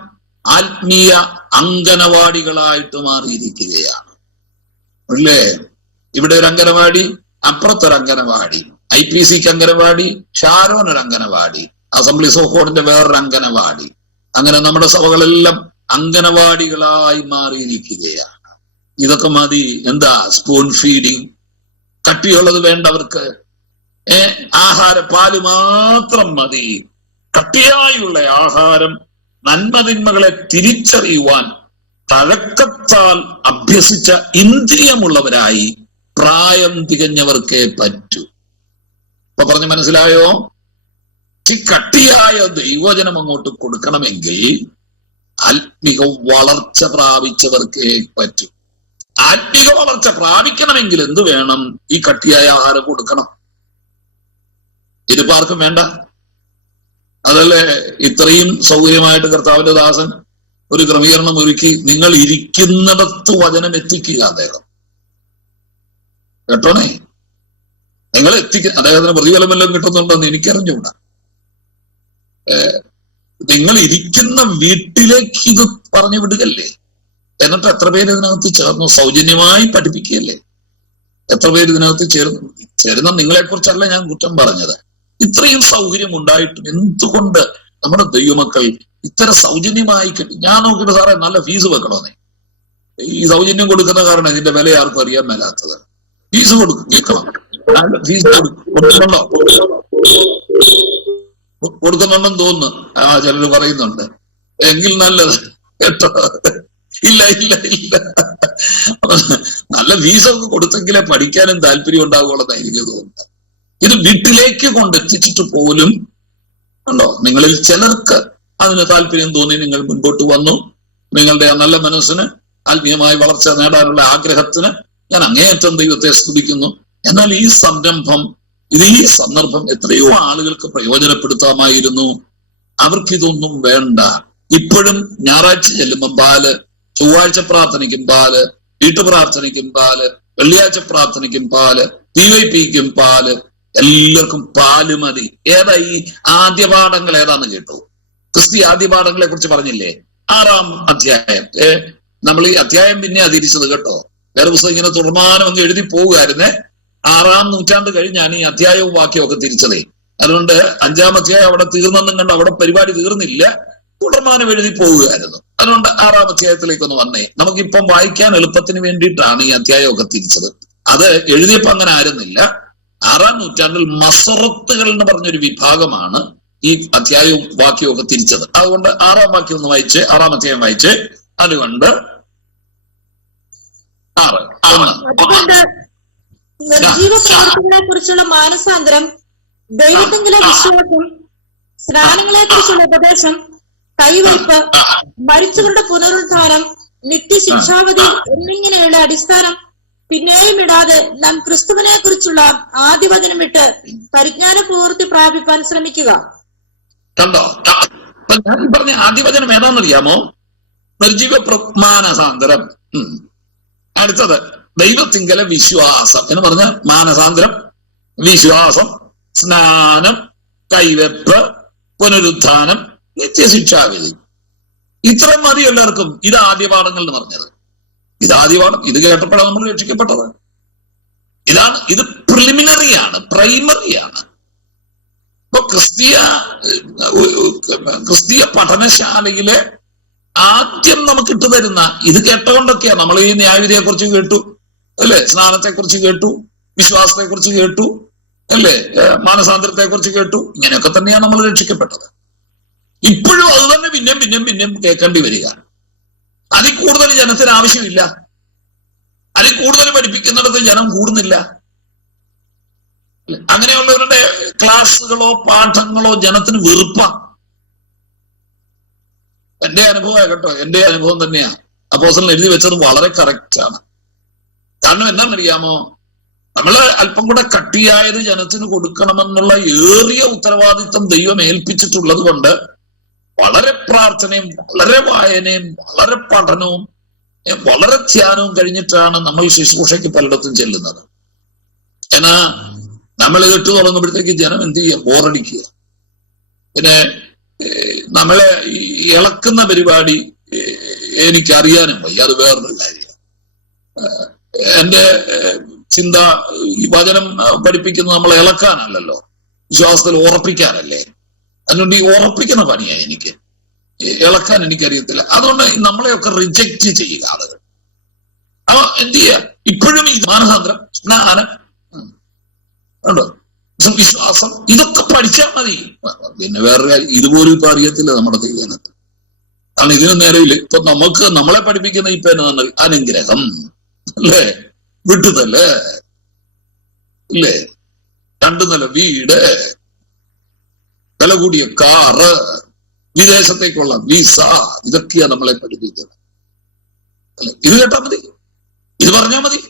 ആത്മീയ അംഗനവാടികളായിട്ട് മാറിയിരിക്കുകയാണ് അല്ലേ? ഇവിടെ ഒരു അംഗനവാടി, അപ്പുറത്തൊരു അംഗനവാടി, IPCക്ക് അംഗനവാടി, ഷാരോൻ ഒരു അംഗനവാടി, അസംബ്ലീസ് ഓഫ് ഗോഡിന്റെ വേറൊരു അംഗനവാടി. അങ്ങനെ നമ്മുടെ സഭകളെല്ലാം അംഗനവാടികളായി മാറിയിരിക്കുകയാണ്. ഇതൊക്കെ മതി. എന്താ? Spoon feeding. കട്ടിയുള്ളത് വേണ്ടവർക്ക് പാല് മാത്രം മതി. കട്ടിയായുള്ള ആഹാരം നന്മതിന്മകളെ തിരിച്ചറിയുവാൻ തഴക്കത്താൽ അഭ്യസിച്ച ഇന്ദ്രിയമുള്ളവരായി പ്രായം തികഞ്ഞവർക്കേ പറ്റൂ. ഇപ്പൊ പറഞ്ഞ് മനസ്സിലായോ? ഈ കട്ടിയായ ദൈവവചനം അങ്ങോട്ട് കൊടുക്കണമെങ്കിൽ ആത്മിക വളർച്ച പ്രാപിച്ചവർക്കേ പറ്റൂ. ആത്മിക വളർച്ച പ്രാപിക്കണമെങ്കിൽ എന്ത് വേണം? ഈ കട്ടിയായ ആഹാരം കൊടുക്കണം. ഇതിപ്പാർക്കും വേണ്ട. അതല്ലേ ഇത്രയും സൗകര്യമായിട്ട് കർത്താവിന്റെ ദാസൻ ഒരു ക്രമീകരണം ഒരുക്കി. നിങ്ങൾ ഇരിക്കുന്നിടത്ത് വചനം എത്തിക്കുക. അദ്ദേഹം കേട്ടോണേ, നിങ്ങൾ അദ്ദേഹത്തിന് പ്രതിഫലം വല്ലതും കിട്ടുന്നുണ്ടോന്ന് എനിക്കറിഞ്ഞൂടാ. നിങ്ങൾ ഇരിക്കുന്ന വീട്ടിലേക്ക് ഇത് പറഞ്ഞു വിടുകല്ലേ. എന്നിട്ട് എത്ര പേര് ഇതിനകത്ത് ചേർന്നു? സൗജന്യമായി പഠിപ്പിക്കുകയല്ലേ. എത്ര പേര് ഇതിനകത്ത് ചേരുന്ന നിങ്ങളെ കുറിച്ചല്ല ഞാൻ കുറ്റം പറഞ്ഞത്. ഇത്രയും സൗകര്യം ഉണ്ടായിട്ടും എന്തുകൊണ്ട് നമ്മുടെ ദൈവമക്കൾ ഇത്തരം സൗജന്യമായി കിട്ടി? ഞാൻ നോക്കിയിട്ട് സാറേ നല്ല ഫീസ് വെക്കണമെന്നേ. ഈ സൗജന്യം കൊടുക്കുന്ന കാരണം ഇതിന്റെ വില ആർക്കും അറിയാൻ മേലാത്തത്. ഫീസ് കൊടുക്കണം. ഫീസ് കൊടുക്കുന്നുണ്ടെന്ന് തോന്നുന്നു. ചിലര് പറയുന്നുണ്ട്. എങ്കിൽ നല്ലത് കേട്ടോ. ഇല്ല ഇല്ല ഇല്ല, നല്ല ഫീസൊക്കെ കൊടുത്തെങ്കിലേ പഠിക്കാനും താല്പര്യം ഉണ്ടാവുകയുള്ളതാണ് എനിക്ക് തോന്നുന്നത്. ഇത് വീട്ടിലേക്ക് കൊണ്ടെത്തിച്ചിട്ട് പോലും ഉണ്ടോ നിങ്ങളിൽ ചിലർക്ക് അതിന് താല്പര്യം തോന്നി നിങ്ങൾ മുൻപോട്ട് വന്നു. നിങ്ങളുടെ ആ നല്ല മനസ്സിന് ആത്മീയമായ വളർച്ച നേടാനുള്ള ആഗ്രഹത്തിന് ഞാൻ അങ്ങേയറ്റം ദൈവത്തെ സ്തുതിക്കുന്നു. എന്നാൽ ഈ സംരംഭം, ഈ സന്ദർഭം എത്രയോ ആളുകൾക്ക് പ്രയോജനപ്പെടുത്താമായിരുന്നു. അവർക്കിതൊന്നും വേണ്ട. ഇപ്പോഴും ഞായറാഴ്ച ചെല്ലുമ്പം പാല്, ചൊവ്വാഴ്ച പ്രാർത്ഥനയ്ക്കും പാല്, വീട്ടുപ്രാർത്ഥനയ്ക്കും പാല്, വെള്ളിയാഴ്ച പ്രാർത്ഥനയ്ക്കും പാല്, PYPക്കും പാല്, എല്ലാവർക്കും പാല് മതി. ഏതാ ഈ ആദ്യ പാഠങ്ങൾ ഏതാന്ന് കേട്ടു? ക്രിസ്തീയ ആദ്യ പാഠങ്ങളെ കുറിച്ച് പറഞ്ഞില്ലേ? 6-ാം അധ്യായം. നമ്മൾ ഈ അധ്യായം പിന്നെ തിരിച്ചത് കേട്ടോ. വേറെ പുസ്തകം ഇങ്ങനെ തുടർമാനം അങ്ങ് എഴുതി പോവുകയായിരുന്നേ. 6-ാം നൂറ്റാണ്ട് കഴിഞ്ഞാണ് ഈ അധ്യായവും വാക്യവും ഒക്കെ തിരിച്ചതേ. അതുകൊണ്ട് 5-ാം അധ്യായം അവിടെ തീർന്നെന്നും കണ്ട് അവിടെ പരിപാടി തീർന്നില്ല, തുടർമാനം എഴുതി പോവുകയായിരുന്നു. അതുകൊണ്ട് 6-ാം അധ്യായത്തിലേക്കൊന്ന് വന്നേ. നമുക്കിപ്പം വായിക്കാൻ എളുപ്പത്തിന് വേണ്ടിയിട്ടാണ് ഈ അധ്യായമൊക്കെ തിരിച്ചത്. അത് എഴുതിയപ്പോ അങ്ങനെ ആയിരുന്നില്ല. 6-ാം നൂറ്റാണ്ടിൽ മസറത്തുകൾ എന്ന് പറഞ്ഞൊരു വിഭാഗമാണ് ഈ അധ്യായവും വാക്യവും ഒക്കെ തിരിച്ചത്. അതുകൊണ്ട് 6-ാം വാക്യം ഒന്ന് വായിച്ച്, 6-ാം അധ്യായം വായിച്ച്. അതുകൊണ്ട് 6 അതുകൊണ്ട് നിർജീവ പ്രവർത്തനങ്ങളെ കുറിച്ചുള്ള മാനസാന്തരം, ദൈവത്തിലെ വിശ്വാസം, സ്നാനങ്ങളെ കുറിച്ചുള്ള ഉപദേശം, കൈവയ്പ്, മരിച്ചവരുടെ പുനരുദ്ധാനം, നിത്യശിക്ഷാവിധി എന്നിങ്ങനെയുള്ള അടിസ്ഥാനം പിന്നെയും ഇടാതെ നാം ക്രിസ്തുവിനെ കുറിച്ചുള്ള ആദിവചനം വിട്ട് പരിജ്ഞാന പൂർത്തി പ്രാപിപ്പാൻ ശ്രമിക്കുക. കണ്ടോ? ഞാൻ പറഞ്ഞ ആദിവചനം ഏതാണെന്നറിയാമോ? നിർജീവ മാനസാന്തരം. അടുത്തത് ദൈവത്തിങ്കലെ വിശ്വാസം എന്ന് പറഞ്ഞ മാനസാന്തരം, വിശ്വാസം, സ്നാനം, കൈവെപ്പ്, പുനരുത്ഥാനം, നിത്യശിക്ഷാവിധി. ഇത്രയും മതി എല്ലാവർക്കും. ഇത് ആദ്യ പാഠങ്ങൾ എന്ന് പറഞ്ഞത്. ഇത് ആദ്യ പാഠം. ഇത് കേട്ടപ്പോഴാണ് നമ്മൾ രക്ഷിക്കപ്പെട്ടത്. ഇത് പ്രിലിമിനറിയാണ്, പ്രൈമറിയാണ്. ഇപ്പൊ ക്രിസ്തീയ പഠനശാലയിലെ ആദ്യം നമുക്ക് ഇട്ടു തരുന്ന ഇത് കേട്ടുകൊണ്ടൊക്കെയാ. നമ്മൾ ഈ ന്യായവിധിയെ കുറിച്ച് കേട്ടു അല്ലെ, സ്നാനത്തെ കുറിച്ച് കേട്ടു, വിശ്വാസത്തെ കുറിച്ച് കേട്ടു അല്ലെ, മാനസാന്തരത്തെ കുറിച്ച് കേട്ടു. ഇങ്ങനെയൊക്കെ തന്നെയാണ് നമ്മൾ രക്ഷിക്കപ്പെട്ടത്. ഇപ്പോഴും അത് തന്നെ പിന്നെയും കേൾക്കേണ്ടി വരിക. അതിൽ കൂടുതൽ ജനത്തിന് ആവശ്യമില്ല. അതിൽ കൂടുതൽ പഠിപ്പിക്കുന്നിടത്ത് ജനം കൂടുന്നില്ല. അങ്ങനെയുള്ളവരുടെ ക്ലാസ്സുകളോ പാഠങ്ങളോ ജനത്തിന് വെറുപ്പാണ്. എന്റെ അനുഭവമാണ് കേട്ടോ, എന്റെ അനുഭവം തന്നെയാ. അപ്പോസ്തലൻ എഴുതി വെച്ചത് വളരെ കറക്റ്റ് ആണ്. കാരണം എന്താണെന്നറിയാമോ, നമ്മള് അല്പം കൂടെ കട്ടിയായത് ജനത്തിന് കൊടുക്കണമെന്നുള്ള ഏറിയ ഉത്തരവാദിത്വം ദൈവം ഏൽപ്പിച്ചിട്ടുള്ളത് കൊണ്ട് വളരെ പ്രാർത്ഥനയും വളരെ വായനയും വളരെ പഠനവും വളരെ ധ്യാനവും കഴിഞ്ഞിട്ടാണ് നമ്മൾ ശുശ്രൂഷയ്ക്ക് പലയിടത്തും ചെല്ലുന്നത്. എന്നാ നമ്മൾ കേട്ടു തുടങ്ങുമ്പോഴത്തേക്ക് ജനം എന്ത് ചെയ്യുക? ബോറടിക്കുക. പിന്നെ നമ്മളെ ഇളക്കുന്ന പരിപാടി എനിക്കറിയാനും വയ്യ. അത് വേറൊരു കാര്യം. എന്റെ ചിന്ത ഈ വചനം പഠിപ്പിക്കുന്നത് നമ്മളെ ഇളക്കാനല്ലല്ലോ, വിശ്വാസത്തിൽ ഉറപ്പിക്കാനല്ലേ. അതുകൊണ്ട് ഈ ഉറപ്പിക്കുന്ന പണിയാണ് എനിക്ക്. ഇളക്കാൻ എനിക്കറിയത്തില്ല. അതുകൊണ്ട് നമ്മളെയൊക്കെ റിജക്റ്റ് ചെയ്യുക ആളുകൾ. അപ്പൊ എന്ത് ചെയ്യുക? ഇപ്പോഴും ഈ മാനസാന്തരം, സ്നാനം, ഉണ്ടോ, വിശ്വാസം, ഇതൊക്കെ പഠിച്ചാൽ മതി. പിന്നെ വേറൊരു കാര്യം, ഇതുപോലും ഇപ്പൊ അറിയത്തില്ല നമ്മുടെ ദൈവനത്ത്. കാരണം ഇതിന് നേരമില്ല. ഇപ്പൊ നമുക്ക് നമ്മളെ പഠിപ്പിക്കുന്ന ഇപ്പൊ എന്നാണ് അനുഗ്രഹം അല്ലേ, വിട്ടുതല്ലേ ഇല്ലേ, 2 നില വീട്, വില കൂടിയ കാറ്, വിദേശത്തേക്കുള്ള വിസ, ഇതൊക്കെയാ നമ്മളെ പഠിപ്പിക്കുന്നത് അല്ലെ. ഇത് കേട്ടാ മതി, ഇത് പറഞ്ഞാ മതി.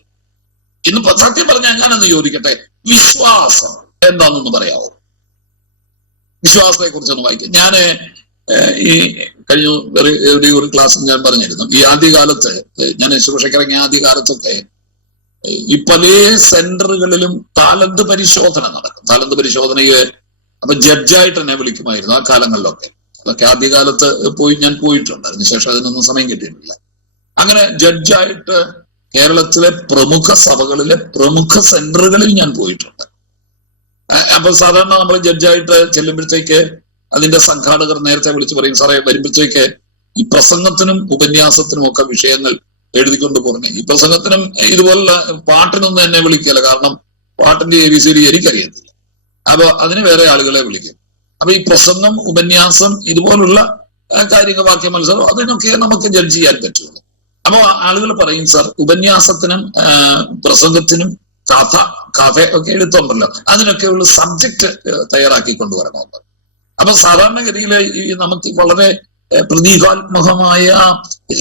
ഇന്ന് സത്യം പറഞ്ഞാൽ ഞാനൊന്ന് ചോദിക്കട്ടെ, വിശ്വാസം എന്താണെന്നൊന്ന് പറയാമോ? വിശ്വാസത്തെ കുറിച്ചൊന്ന് വായിക്കാം. ഞാന് ഈ കഴിഞ്ഞ ഒരു ക്ലാസ്സിൽ ഞാൻ പറഞ്ഞിരുന്നു, ഈ ആദ്യകാലത്ത് ഞാൻ ശുശ്രൂഷയ്ക്കിറങ്ങിയ ആദ്യകാലത്തൊക്കെ ഈ പല സെന്ററുകളിലും താലന്ത് പരിശോധന നടക്കും. താലന്ത് പരിശോധനയെ അപ്പൊ ജഡ്ജായിട്ട് എന്നെ വിളിക്കുമായിരുന്നു ആ കാലങ്ങളിലൊക്കെ. അതൊക്കെ ആദ്യകാലത്ത് ഞാൻ പോയിട്ടുണ്ട്. അതിനുശേഷം അതിനൊന്നും സമയം കിട്ടിയിട്ടില്ല. അങ്ങനെ ജഡ്ജായിട്ട് കേരളത്തിലെ പ്രമുഖ സഭകളിലെ പ്രമുഖ സെന്ററുകളിൽ ഞാൻ പോയിട്ടുണ്ട്. അപ്പൊ സാധാരണ നമ്മൾ ജഡ്ജായിട്ട് ചെല്ലുമ്പോഴത്തേക്ക് അതിന്റെ സംഘാടകർ നേരത്തെ വിളിച്ചു പറയും, സാറേ വരുമ്പോഴത്തേക്ക് ഈ പ്രസംഗത്തിനും ഉപന്യാസത്തിനും ഒക്കെ വിഷയങ്ങൾ എഴുതിക്കൊണ്ട് പോകണേ. ഈ പ്രസംഗത്തിനും ഇതുപോലുള്ള പാട്ടിനൊന്നും എന്നെ വിളിക്കില്ല, കാരണം പാട്ടിന്റെ ABCD എനിക്കറിയത്തില്ല. അപ്പൊ അതിന് വേറെ ആളുകളെ വിളിക്കും. അപ്പൊ ഈ പ്രസംഗം, ഉപന്യാസം, ഇതുപോലുള്ള കാര്യങ്ങൾ, വാക്യ മത്സരം, അതിനൊക്കെ നമുക്ക് ജഡ്ജ് ചെയ്യാൻ പറ്റുള്ളൂ. അപ്പൊ ആളുകൾ പറയും, സാർ ഉപന്യാസത്തിനും പ്രസംഗത്തിനും കഥ ഒക്കെ എഴുത്തുണ്ടല്ലോ, അതിനൊക്കെയുള്ള സബ്ജക്ട് തയ്യാറാക്കി കൊണ്ടുവരണമെന്ന്. അപ്പൊ സാധാരണഗതിയിൽ ഈ നമുക്ക് വളരെ പ്രതീകാത്മകമായ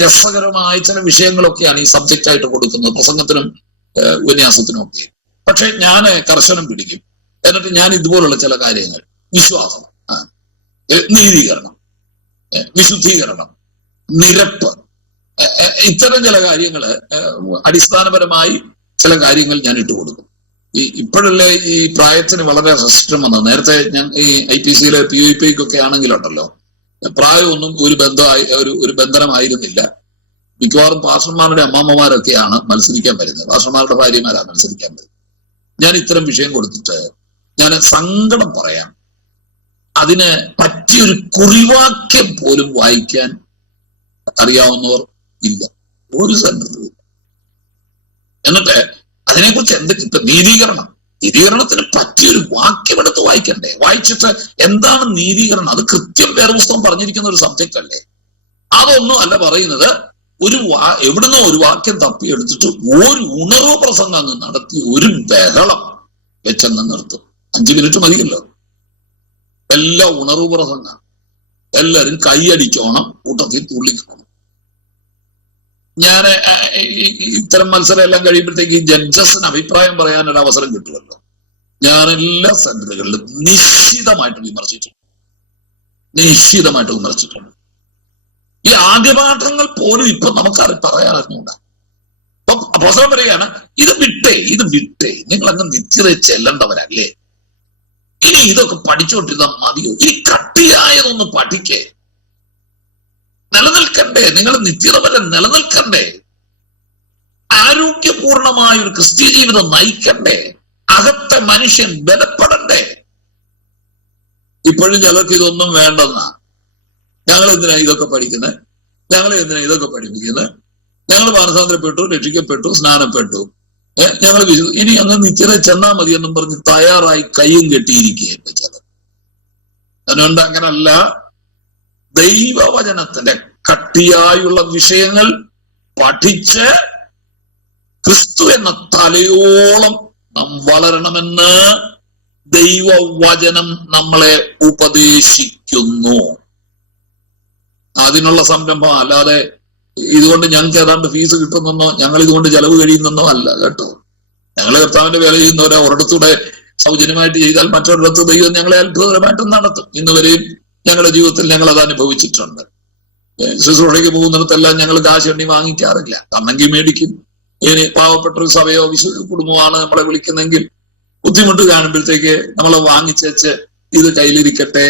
രസകരമായ ചില വിഷയങ്ങളൊക്കെയാണ് ഈ സബ്ജക്റ്റ് ആയിട്ട് കൊടുക്കുന്നത്, പ്രസംഗത്തിനും ഉപന്യാസത്തിനും ഒക്കെ. പക്ഷെ ഞാൻ കർശനം പിടിക്കും. എന്നിട്ട് ഞാൻ ഇതുപോലുള്ള ചില കാര്യങ്ങൾ, വിശ്വാസം, നീതീകരണം, വിശുദ്ധീകരണം, നിരപ്പ്, ഇത്തരം ചില കാര്യങ്ങള്, അടിസ്ഥാനപരമായി ചില കാര്യങ്ങൾ ഞാൻ ഇട്ടുകൊടുക്കും. ഇപ്പോഴല്ലേ ഈ പ്രായത്തിന് വളരെ റെസ്ട്രിക്ഷൻ വന്നത്. നേരത്തെ ഞാൻ ഈ IPCയിലെ PUP-ക്കൊക്കെ ആണെങ്കിലുണ്ടല്ലോ, പ്രായമൊന്നും ഒരു ബന്ധനമായിരുന്നില്ല. മിക്കവാറും പാസ്റ്റർമാരുടെ അമ്മാമ്മമാരൊക്കെയാണ് മത്സരിക്കാൻ വരുന്നത്, പാസ്റ്റർമാരുടെ ഭാര്യമാരാണ് മത്സരിക്കാൻ വരുന്നത്. ഞാൻ ഇത്തരം വിഷയം കൊടുത്തിട്ട് ഞാൻ സങ്കടം പറയാം, അതിന് പറ്റിയൊരു കുറിവാക്യം പോലും വായിക്കാൻ അറിയാവുന്നവർ ഇല്ല, ഒരു സെന്ററിലും. എന്നിട്ട് അതിനെക്കുറിച്ച് ഇപ്പൊ നീതീകരണം, നീതീകരണത്തിന് പറ്റിയൊരു വാക്യം എടുത്ത് വായിക്കണ്ടേ? വായിച്ചിട്ട് എന്താണ് നീതീകരണം? അത് കൃത്യം വേദപുസ്തകം പറഞ്ഞിരിക്കുന്ന ഒരു സബ്ജക്റ്റ് അല്ലേ? അതൊന്നും അല്ല പറയുന്നത്. എവിടുന്നോ ഒരു വാക്യം തപ്പിയെടുത്തിട്ട് ഒരു ഉണർവ് പ്രസംഗം അങ്ങ് നടത്തി ഒരു ബഹളം വെച്ചങ്ങ് നിർത്തും. 5 മിനിറ്റ് മതിയല്ലോ. എല്ലാം ഉണർവ് പ്രസംഗം. എല്ലാരും കൈയടിച്ചോണം, കൂട്ടത്തിൽ തുള്ളിക്കണം. ഞാൻ ഇത്തരം മത്സരം എല്ലാം കഴിയുമ്പോഴത്തേക്ക് ഈ ജഡ്ജസിന് അഭിപ്രായം പറയാനൊരു അവസരം കിട്ടുമല്ലോ. ഞാൻ എല്ലാ സെന്ററുകളിലും നിശ്ചിതമായിട്ട് വിമർശിച്ചിട്ടുണ്ട്. ഈ ആദ്യപാഠങ്ങൾ പോലും ഇപ്പൊ നമുക്ക് പറയാൻ അറിഞ്ഞൂടാ. അപ്പൊ അപ്പോസ്തലൻ പറയാണ്, ഇത് വിട്ടേ നിങ്ങൾ അങ്ങ് നിത്യത ചെല്ലേണ്ടവരല്ലേ. ഇനി ഇതൊക്കെ പഠിച്ചുകൊണ്ടിരുന്നാൽ മതിയോ? ഈ കട്ടിയായതൊന്ന് പഠിക്കേ. നിലനിൽക്കണ്ടേ? നിങ്ങൾ നിത്യത വരെ നിലനിൽക്കണ്ടേ? ആരോഗ്യപൂർണമായ ഒരു ക്രിസ്ത്യ ജീവിതം നയിക്കണ്ടേ? അകത്തെ മനുഷ്യൻ ബലപ്പെടണ്ടേ? ഇപ്പോഴും ചിലർക്ക് ഇതൊന്നും വേണ്ടെന്നാ. ഞങ്ങൾ എന്തിനാ ഇതൊക്കെ പഠിക്കുന്നത്? ഞങ്ങൾ എന്തിനാ ഇതൊക്കെ പഠിപ്പിക്കുന്നത്? ഞങ്ങൾ മാനസാന്തരപ്പെട്ടു, രക്ഷിക്കപ്പെട്ടു, സ്നാനപ്പെട്ടു, ഞങ്ങൾ ഇനി അങ്ങ് നിത്യത ചെന്നാ മതി എന്നും പറഞ്ഞ് തയ്യാറായി കയ്യും കെട്ടിയിരിക്കുകയാണ് ചിലർ. അതുകൊണ്ട് അങ്ങനല്ല. ദൈവവചനത്തിന്റെ കട്ടിയായുള്ള വിഷയങ്ങൾ പഠിച്ച് ക്രിസ്തു എന്ന തലയോളം നാം വളരണമെന്ന് ദൈവവചനം നമ്മളെ ഉപദേശിക്കുന്നു. അതിനുള്ള സംരംഭം. അല്ലാതെ ഇതുകൊണ്ട് ഞങ്ങൾക്ക് ഏതാണ്ട് ഫീസ് കിട്ടുന്നെന്നോ ഞങ്ങൾ ഇതുകൊണ്ട് ചെലവ് കഴിയുന്നെന്നോ അല്ല കേട്ടോ. ഞങ്ങൾ കർത്താവിന്റെ വേല ചെയ്യുന്നവരെ ഒരിടത്തൂടെ സൗജന്യമായിട്ട് ചെയ്താൽ മറ്റൊരിടത്ത് ദൈവം ഞങ്ങളെ അത്ഭുതകരമായിട്ട് നടത്തും. ഇന്നുവരെയും ഞങ്ങളുടെ ജീവിതത്തിൽ ഞങ്ങൾ അത് അനുഭവിച്ചിട്ടുണ്ട്. ശുശ്രൂഷയ്ക്ക് പോകുന്നിടത്തെല്ലാം ഞങ്ങൾ കാശ് എണ്ണി വാങ്ങിക്കാറില്ല. തന്നെങ്കിൽ മേടിക്കും. ഇനി പാവപ്പെട്ട ഒരു സഭയോ കുടുംബമാണ് നമ്മളെ വിളിക്കുന്നെങ്കിൽ ബുദ്ധിമുട്ട് കാണുമ്പോഴത്തേക്ക് നമ്മളെ വാങ്ങിച്ചേച്ച് ഇത് കയ്യിലിരിക്കട്ടെ,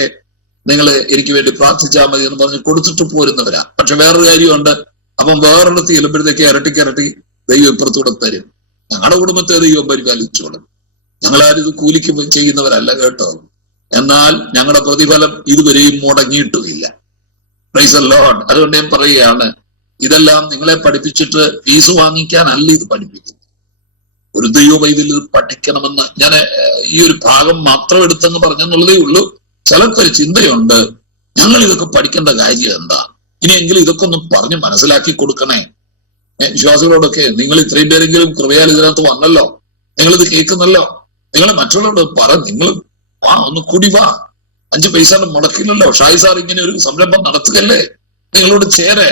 നിങ്ങൾ എനിക്ക് വേണ്ടി പ്രാർത്ഥിച്ചാൽ മതി എന്ന് പറഞ്ഞ് കൊടുത്തിട്ട് പോരുന്നവരാ. പക്ഷെ വേറൊരു കാര്യമുണ്ട്. അപ്പം വേറൊരിടത്ത് ചെല്ലുമ്പോഴത്തേക്ക് ഇരട്ടിക്കിരട്ടി ദൈവം ഇപ്പുറത്തൂടെ തരും. ഞങ്ങളുടെ കുടുംബത്തെ ദൈവം പരിപാലിച്ചോളും. ഞങ്ങളാരും ഇത് കൂലിക്ക് ചെയ്യുന്നവരല്ല കേട്ടോ. എന്നാൽ ഞങ്ങളുടെ പ്രതിഫലം ഇതുവരെയും മുടങ്ങിയിട്ടുമില്ല. Praise the Lord. അതുകൊണ്ട് ഞാൻ പറയുകയാണ്, ഇതെല്ലാം നിങ്ങളെ പഠിപ്പിച്ചിട്ട് ഫീസ് വാങ്ങിക്കാനല്ല ഇത് പഠിപ്പിക്കുന്നത്. ഒരു ദൈവ പൈതൽ ഇത് പഠിക്കണമെന്ന് ഞാൻ ഈ ഒരു ഭാഗം മാത്രം എടുത്തെന്ന് പറഞ്ഞെന്നുള്ളതേ ഉള്ളൂ. ചിലർക്കൊരു ചിന്തയുണ്ട്, ഞങ്ങൾ ഇതൊക്കെ പഠിക്കേണ്ട കാര്യം എന്താ, ഇനിയെങ്കിലും ഇതൊക്കെ ഒന്ന് പറഞ്ഞ് മനസ്സിലാക്കി കൊടുക്കണേ. വിശ്വാസികളോടൊക്കെ നിങ്ങൾ ഇത്രയും പേരെങ്കിലും കൃപയാൽ ഇതിനകത്ത് വന്നല്ലോ, നിങ്ങളിത് കേൾക്കുന്നല്ലോ, നിങ്ങൾ മറ്റുള്ളവരോട് പറ, നിങ്ങൾ വാ, ഒന്ന് കൂടി വാ, 5 പൈസ മുടക്കില്ലല്ലോ. ഷായി സാർ ഇങ്ങനെ ഒരു സംരംഭം നടത്തുകയല്ലേ, നിങ്ങളോട് ചേരെ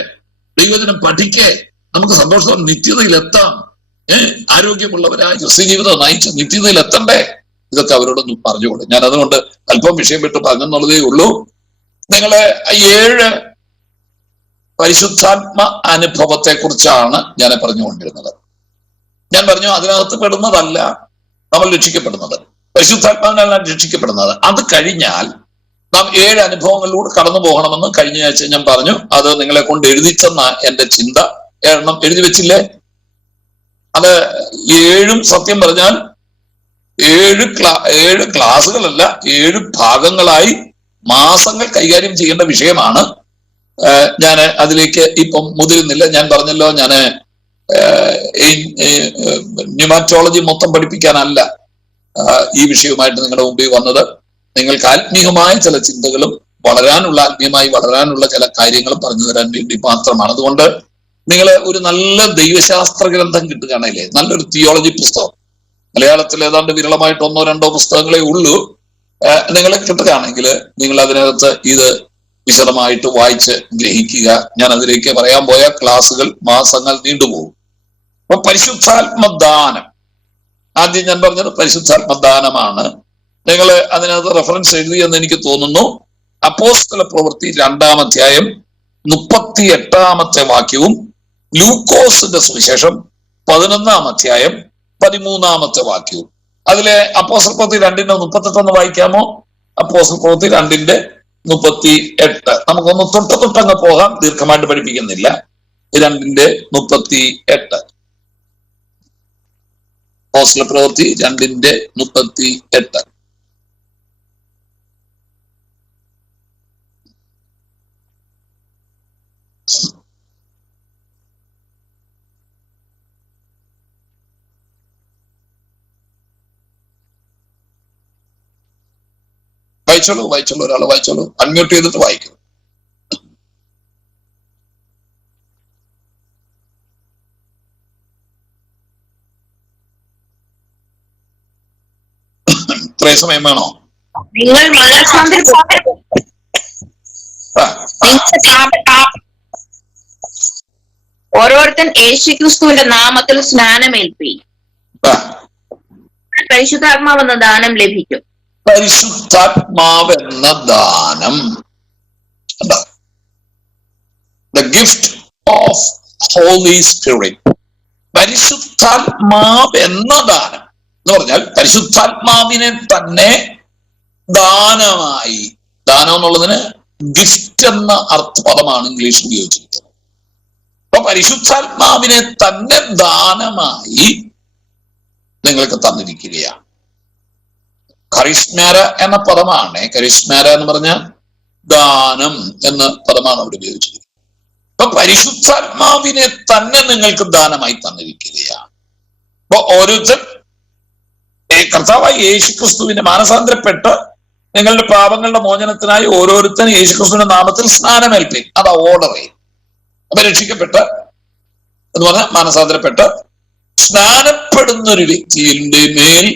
ദൈവജനം പഠിക്കേ, നമുക്ക് സന്തോഷത്തോടെ നിത്യതയിലെത്താം. ആരോഗ്യമുള്ളവരായ ക്രിസ്ത്യ ജീവിതം നയിച്ച് നിത്യതയിലെത്തണ്ടേ? ഇതൊക്കെ അവരോടൊന്ന് പറഞ്ഞുകൊള്ളു. ഞാൻ അതുകൊണ്ട് അല്പം വിഷയം വിട്ട് പറഞ്ഞെന്നുള്ളതേ ഉള്ളൂ. നിങ്ങളെ 7 പരിശുദ്ധാത്മ അനുഭവത്തെ കുറിച്ചാണ് ഞാൻ പറഞ്ഞുകൊണ്ടിരുന്നത്. ഞാൻ പറഞ്ഞു അതിനകത്ത് പെടുന്നതല്ല നമ്മൾ രക്ഷിക്കപ്പെടുന്നത്, പരിശുദ്ധാത്മാവിനാണ് രക്ഷിക്കപ്പെടുന്നത്. അത് കഴിഞ്ഞാൽ നാം 7 അനുഭവങ്ങളിലൂടെ കടന്നു പോകണമെന്ന് കഴിഞ്ഞ ആഴ്ച ഞാൻ പറഞ്ഞു. അത് നിങ്ങളെ കൊണ്ട് എഴുതിച്ചെന്ന എന്റെ ചിന്ത. 7 എഴുതി വെച്ചില്ലേ? അത് 7 സത്യം പറഞ്ഞാൽ 7 ക്ലാസ്സുകളല്ല, 7 ഭാഗങ്ങളായി മാസങ്ങൾ കൈകാര്യം ചെയ്യേണ്ട വിഷയമാണ്. ഞാൻ അതിലേക്ക് ഇപ്പം മുതിരുന്നില്ല. ഞാൻ പറഞ്ഞല്ലോ, ഞാൻ ന്യൂമാറ്റോളജി മൊത്തം പഠിപ്പിക്കാനല്ല ഈ വിഷയവുമായിട്ട് നിങ്ങളുടെ മുമ്പിൽ വന്നത്. നിങ്ങൾക്ക് ആത്മീയമായ ചില ചിന്തകളും ആത്മീയമായി വളരാനുള്ള ചില കാര്യങ്ങളും പറഞ്ഞു തരാൻ വേണ്ടി മാത്രമാണ്. അതുകൊണ്ട് നിങ്ങൾ ഒരു നല്ല ദൈവശാസ്ത്ര ഗ്രന്ഥം കിട്ടുകയാണല്ലേ, നല്ലൊരു തിയോളജി പുസ്തകം, മലയാളത്തിൽ ഏതാണ്ട് വിരളമായിട്ട് 1 or 2 പുസ്തകങ്ങളെ ഉള്ളൂ, നിങ്ങൾ കിട്ടുകയാണെങ്കിൽ നിങ്ങൾ അതിനകത്ത് ഇത് വിശദമായിട്ട് വായിച്ച് ഗ്രഹിക്കുക. ഞാൻ അതിലേക്ക് പറയാൻ പോയ ക്ലാസ്സുകൾ മാസങ്ങൾ നീണ്ടുപോകും. അപ്പൊ പരിശുദ്ധാത്മദാനം, ആദ്യം ഞാൻ പറഞ്ഞത് പരിശുദ്ധാത്മദാനമാണ്. നിങ്ങൾ അതിനകത്ത് റെഫറൻസ് എഴുതിയെന്ന് എനിക്ക് തോന്നുന്നു. അപ്പോസ്തല പ്രവൃത്തി 2-ാം അധ്യായം 38-ാമത്തെ വാക്യവും ലൂക്കോസിന്റെ സുവിശേഷം 11-ാം അധ്യായം 13-ാമത്തെ വാക്യവും. അതിലെ അപ്പോസ്തല പ്രവൃത്തി 2-ന്റെ 38 വായിക്കാമോ? അപ്പോസ്തല പ്രവൃത്തി 2-ന്റെ 38. നമുക്കൊന്ന് തൊട്ടങ്ങ് പോകാം, ദീർഘമായിട്ട് പഠിപ്പിക്കുന്നില്ല. 2-ന്റെ 38. അപ്പോസ്തല പ്രവൃത്തി 2-ന്റെ 38. വായിച്ചോളൂ ഒരാൾ വായിച്ചോളൂ, അൺമ്യൂട്ട് ചെയ്തിട്ട് വായിക്കൂ. ഇത്രയും സമയം വേണോ? നിങ്ങൾ ഓരോരുത്തൻ യേശുക്രിസ്തുവിന്റെ നാമത്തിൽ സ്നാനമേൽപ്പി, പരിശുദ്ധാത്മാവെന്ന ദാനം ലഭിക്കും. പരിശുദ്ധാത്മാവെന്ന ദാനം, the gift of holy Spirit. പരിശുദ്ധാത്മാവെന്ന ദാനം എന്ന് പറഞ്ഞാൽ പരിശുദ്ധാത്മാവിനെ തന്നെ ദാനമായി, ദാനം എന്നുള്ളതിന് ഗിഫ്റ്റ് എന്ന അർത്ഥപദമാണ് ഇംഗ്ലീഷിൽ ഉപയോഗിച്ചിരിക്കുന്നത്. അപ്പൊ പരിശുദ്ധാത്മാവിനെ തന്നെ ദാനമായി നിങ്ങൾക്ക് തന്നിരിക്കുകയാണ്. കരിസ്മേര എന്ന പദമാണ്, കരിസ്മേര എന്ന് പറഞ്ഞ ദാനം എന്ന പദമാണ് അവിടെ ഉപയോഗിച്ചിരിക്കുന്നത്. അപ്പൊ പരിശുദ്ധാത്മാവിനെ തന്നെ നിങ്ങൾക്ക് ദാനമായി തന്നിരിക്കുകയാണ്. അപ്പൊ ഓരോരുത്തർ കർത്താവായ യേശുക്രിസ്തുവിന്റെ മാനസാന്തരപ്പെട്ട് നിങ്ങളുടെ പാപങ്ങളുടെ മോചനത്തിനായി ഓരോരുത്തരും യേശുക്രിസ്തുവിന്റെ നാമത്തിൽ സ്നാനമേൽപ്പി. അതാ ഓർഡർ. അപ്പൊ രക്ഷിക്കപ്പെട്ട് എന്ന് പറഞ്ഞാൽ മാനസാന്തരപ്പെട്ട് സ്നാനപ്പെടുന്ന ഒരു വ്യക്തിയുടെ മേൽ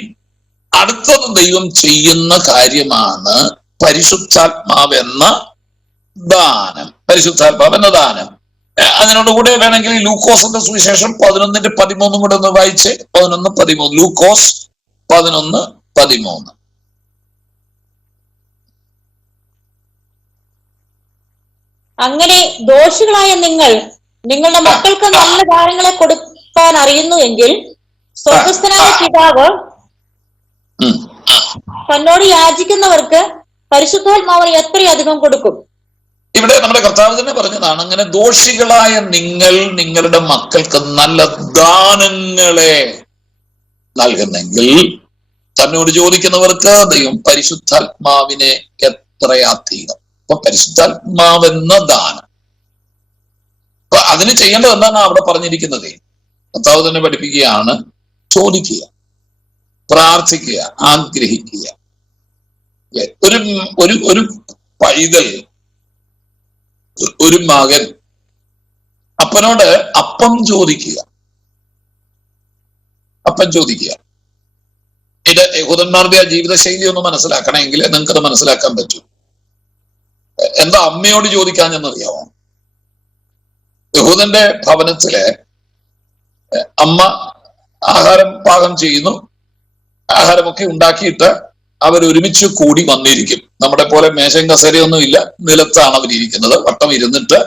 അടുത്തത് ദൈവം ചെയ്യുന്ന കാര്യമാണ് പരിശുദ്ധാത്മാവെന്ന ദാനം. പരിശുദ്ധാത്മാവെന്ന ദാനം. അതിനോടുകൂടെ വേണമെങ്കിൽ ലൂക്കോസിന്റെ സുവിശേഷം 11:13 കൂടെ ഒന്ന് വായിച്ച്. 11:13 ലൂക്കോസ് 11:13. അങ്ങനെ ദോഷികളായ നിങ്ങൾ നിങ്ങളുടെ മക്കൾക്ക് നല്ല ദാനങ്ങളെ കൊടുക്കാൻ അറിയുന്നു എങ്കിൽ സ്വർഗസ്ഥനായ പിതാവ് തന്നോട് യാചിക്കുന്നവർക്ക് പരിശുദ്ധാത്മാവിനെ എത്രയധികം കൊടുക്കും. ഇവിടെ നമ്മുടെ കർത്താവ് തന്നെ പറഞ്ഞതാണ്, അങ്ങനെ ദോഷികളായ നിങ്ങൾ നിങ്ങളുടെ മക്കൾക്ക് നല്ല ദാനങ്ങളെ നൽകുന്നെങ്കിൽ തന്നോട് ചോദിക്കുന്നവർക്ക് ദൈവം പരിശുദ്ധാത്മാവിനെ എത്രയധികം. അപ്പൊ പരിശുദ്ധാത്മാവെന്ന ദാനം. അപ്പൊ അതിന് ചെയ്യേണ്ടത് എന്താണ് അവിടെ പറഞ്ഞിരിക്കുന്നത്? കർത്താവ് തന്നെ പഠിപ്പിക്കുകയാണ്, ചോദിക്കുക, പ്രാർത്ഥിക്കുക, ആഗ്രഹിക്കുക. ഒരു പൈതൽ, ഒരു മകൻ അപ്പനോട് അപ്പം ചോദിക്കുക. ഇത് യഹൂദന്മാരുടെ ആ ജീവിതശൈലി ഒന്ന് മനസ്സിലാക്കണമെങ്കിൽ നിങ്ങൾക്കത് മനസ്സിലാക്കാൻ പറ്റും. എന്താ അമ്മയോട് ചോദിക്കാഞ്ഞെന്നറിയാമോ? യഹൂദന്റെ ഭവനത്തില് അമ്മ ആഹാരം പാകം ചെയ്യുന്നു. ആഹാരമൊക്കെ ഉണ്ടാക്കിയിട്ട് അവരൊരുമിച്ച് കൂടി വന്നിരിക്കും. നമ്മുടെ പോലെ മേശയും കസേരയൊന്നും ഇല്ല, നിലത്താണ് അവരിയ്ക്കുന്നത്. വട്ടം ഇരുന്നിട്ട്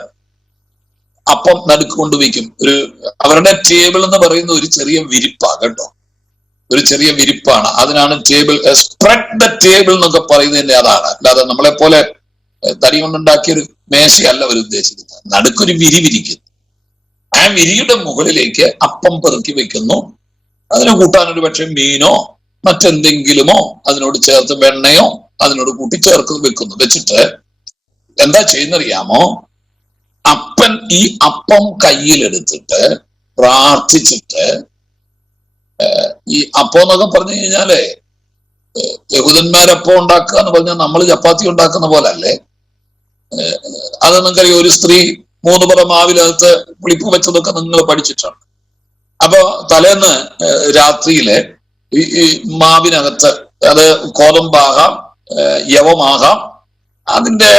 അപ്പം നടുക്ക് കൊണ്ടുവയ്ക്കും. അവരുടെ ടേബിൾ എന്ന് പറയുന്ന ഒരു ചെറിയ വിരിപ്പാണ് കേട്ടോ, ഒരു ചെറിയ വിരിപ്പാണ്. അതിനാണ് ടേബിൾ, സ്പ്രെഡ് ദ ടേബിൾ എന്നൊക്കെ പറയുന്നതിന്റെ അതാണ്. അല്ലാതെ നമ്മളെ പോലെ തടി കൊണ്ടുണ്ടാക്കിയൊരു മേശയല്ല അവർ ഉദ്ദേശിക്കുന്നത്. നടുക്കൊരു വിരി വിരിക്കുന്നു. ആ വിരിയുടെ മുകളിലേക്ക് അപ്പം പെറുക്കി വെക്കുന്നു. അതിന് കൂട്ടാനൊരു പക്ഷെ മീനോ മറ്റെന്തെങ്കിലുമോ അതിനോട് ചേർത്ത് വെണ്ണയോ അതിനോട് കൂട്ടി വെക്കുന്നു. വെച്ചിട്ട് എന്താ ചെയ്യുന്നറിയാമോ? അപ്പൻ ഈ അപ്പം കയ്യിലെടുത്തിട്ട് പ്രാർത്ഥിച്ചിട്ട്, ഈ അപ്പം എന്നൊക്കെ പറഞ്ഞു കഴിഞ്ഞാലേ യഹൂദന്മാരപ്പം ഉണ്ടാക്കുക എന്ന് പറഞ്ഞാൽ നമ്മൾ ചപ്പാത്തി ഉണ്ടാക്കുന്ന പോലെ അല്ലേ. അത് നിങ്ങൾക്കറിയാം, ഒരു സ്ത്രീ 3 പറ മാവിനകത്ത് പുളിപ്പ് വെച്ചതൊക്കെ നിങ്ങൾ പഠിച്ചിട്ടുണ്ട്. അപ്പൊ തലേന്ന് രാത്രിയിലെ ഈ മാവിനകത്ത്, അത് ഗോതമ്പാകാം യവമാകാം, അതിന്റെ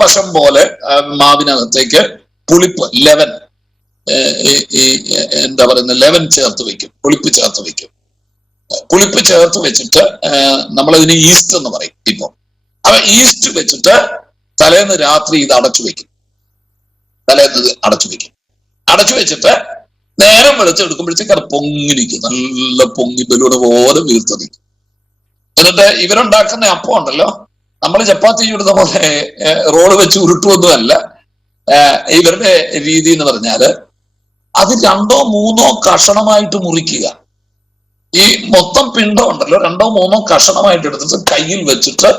വശം പോലെ മാവിനകത്തേക്ക് പുളിപ്പ്, ലെവൻ, എന്താ പറയുന്നത്, ലെവൻ ചേർത്ത് വെക്കും, പുളിപ്പ് ചേർത്ത് വെക്കും. പുളിപ്പ് ചേർത്ത് വെച്ചിട്ട് നമ്മളതിന് ഈസ്റ്റ് എന്ന് പറയും ഇപ്പൊ. അപ്പൊ ഈസ്റ്റ് വെച്ചിട്ട് തലേന്ന് രാത്രി ഇത് അടച്ചു വെക്കും. അടച്ചു വെച്ചിട്ട് നേരം വെളിച്ചെടുക്കുമ്പോഴത്തേക്ക് അത് പൊങ്ങിരിക്കും, നല്ല പൊങ്ങി ബലൂണ് പോലെ വീർത്ത് നിൽക്കും. എന്നിട്ട് ഇവരുണ്ടാക്കുന്ന അപ്പം ഉണ്ടല്ലോ, നമ്മൾ ചപ്പാത്തി ചുടുന്ന പോലെ റോള് വെച്ച് ഉരുട്ടുമൊന്നുമല്ല. ഇവരുടെ രീതി എന്ന് പറഞ്ഞാല് അത് 2 or 3 കഷണമായിട്ട് മുറിക്കുക. ഈ മൊത്തം പിണ്ടം ഉണ്ടല്ലോ 2 or 3 കഷണമായിട്ട് എടുത്തിട്ട് കയ്യിൽ വെച്ചിട്ട്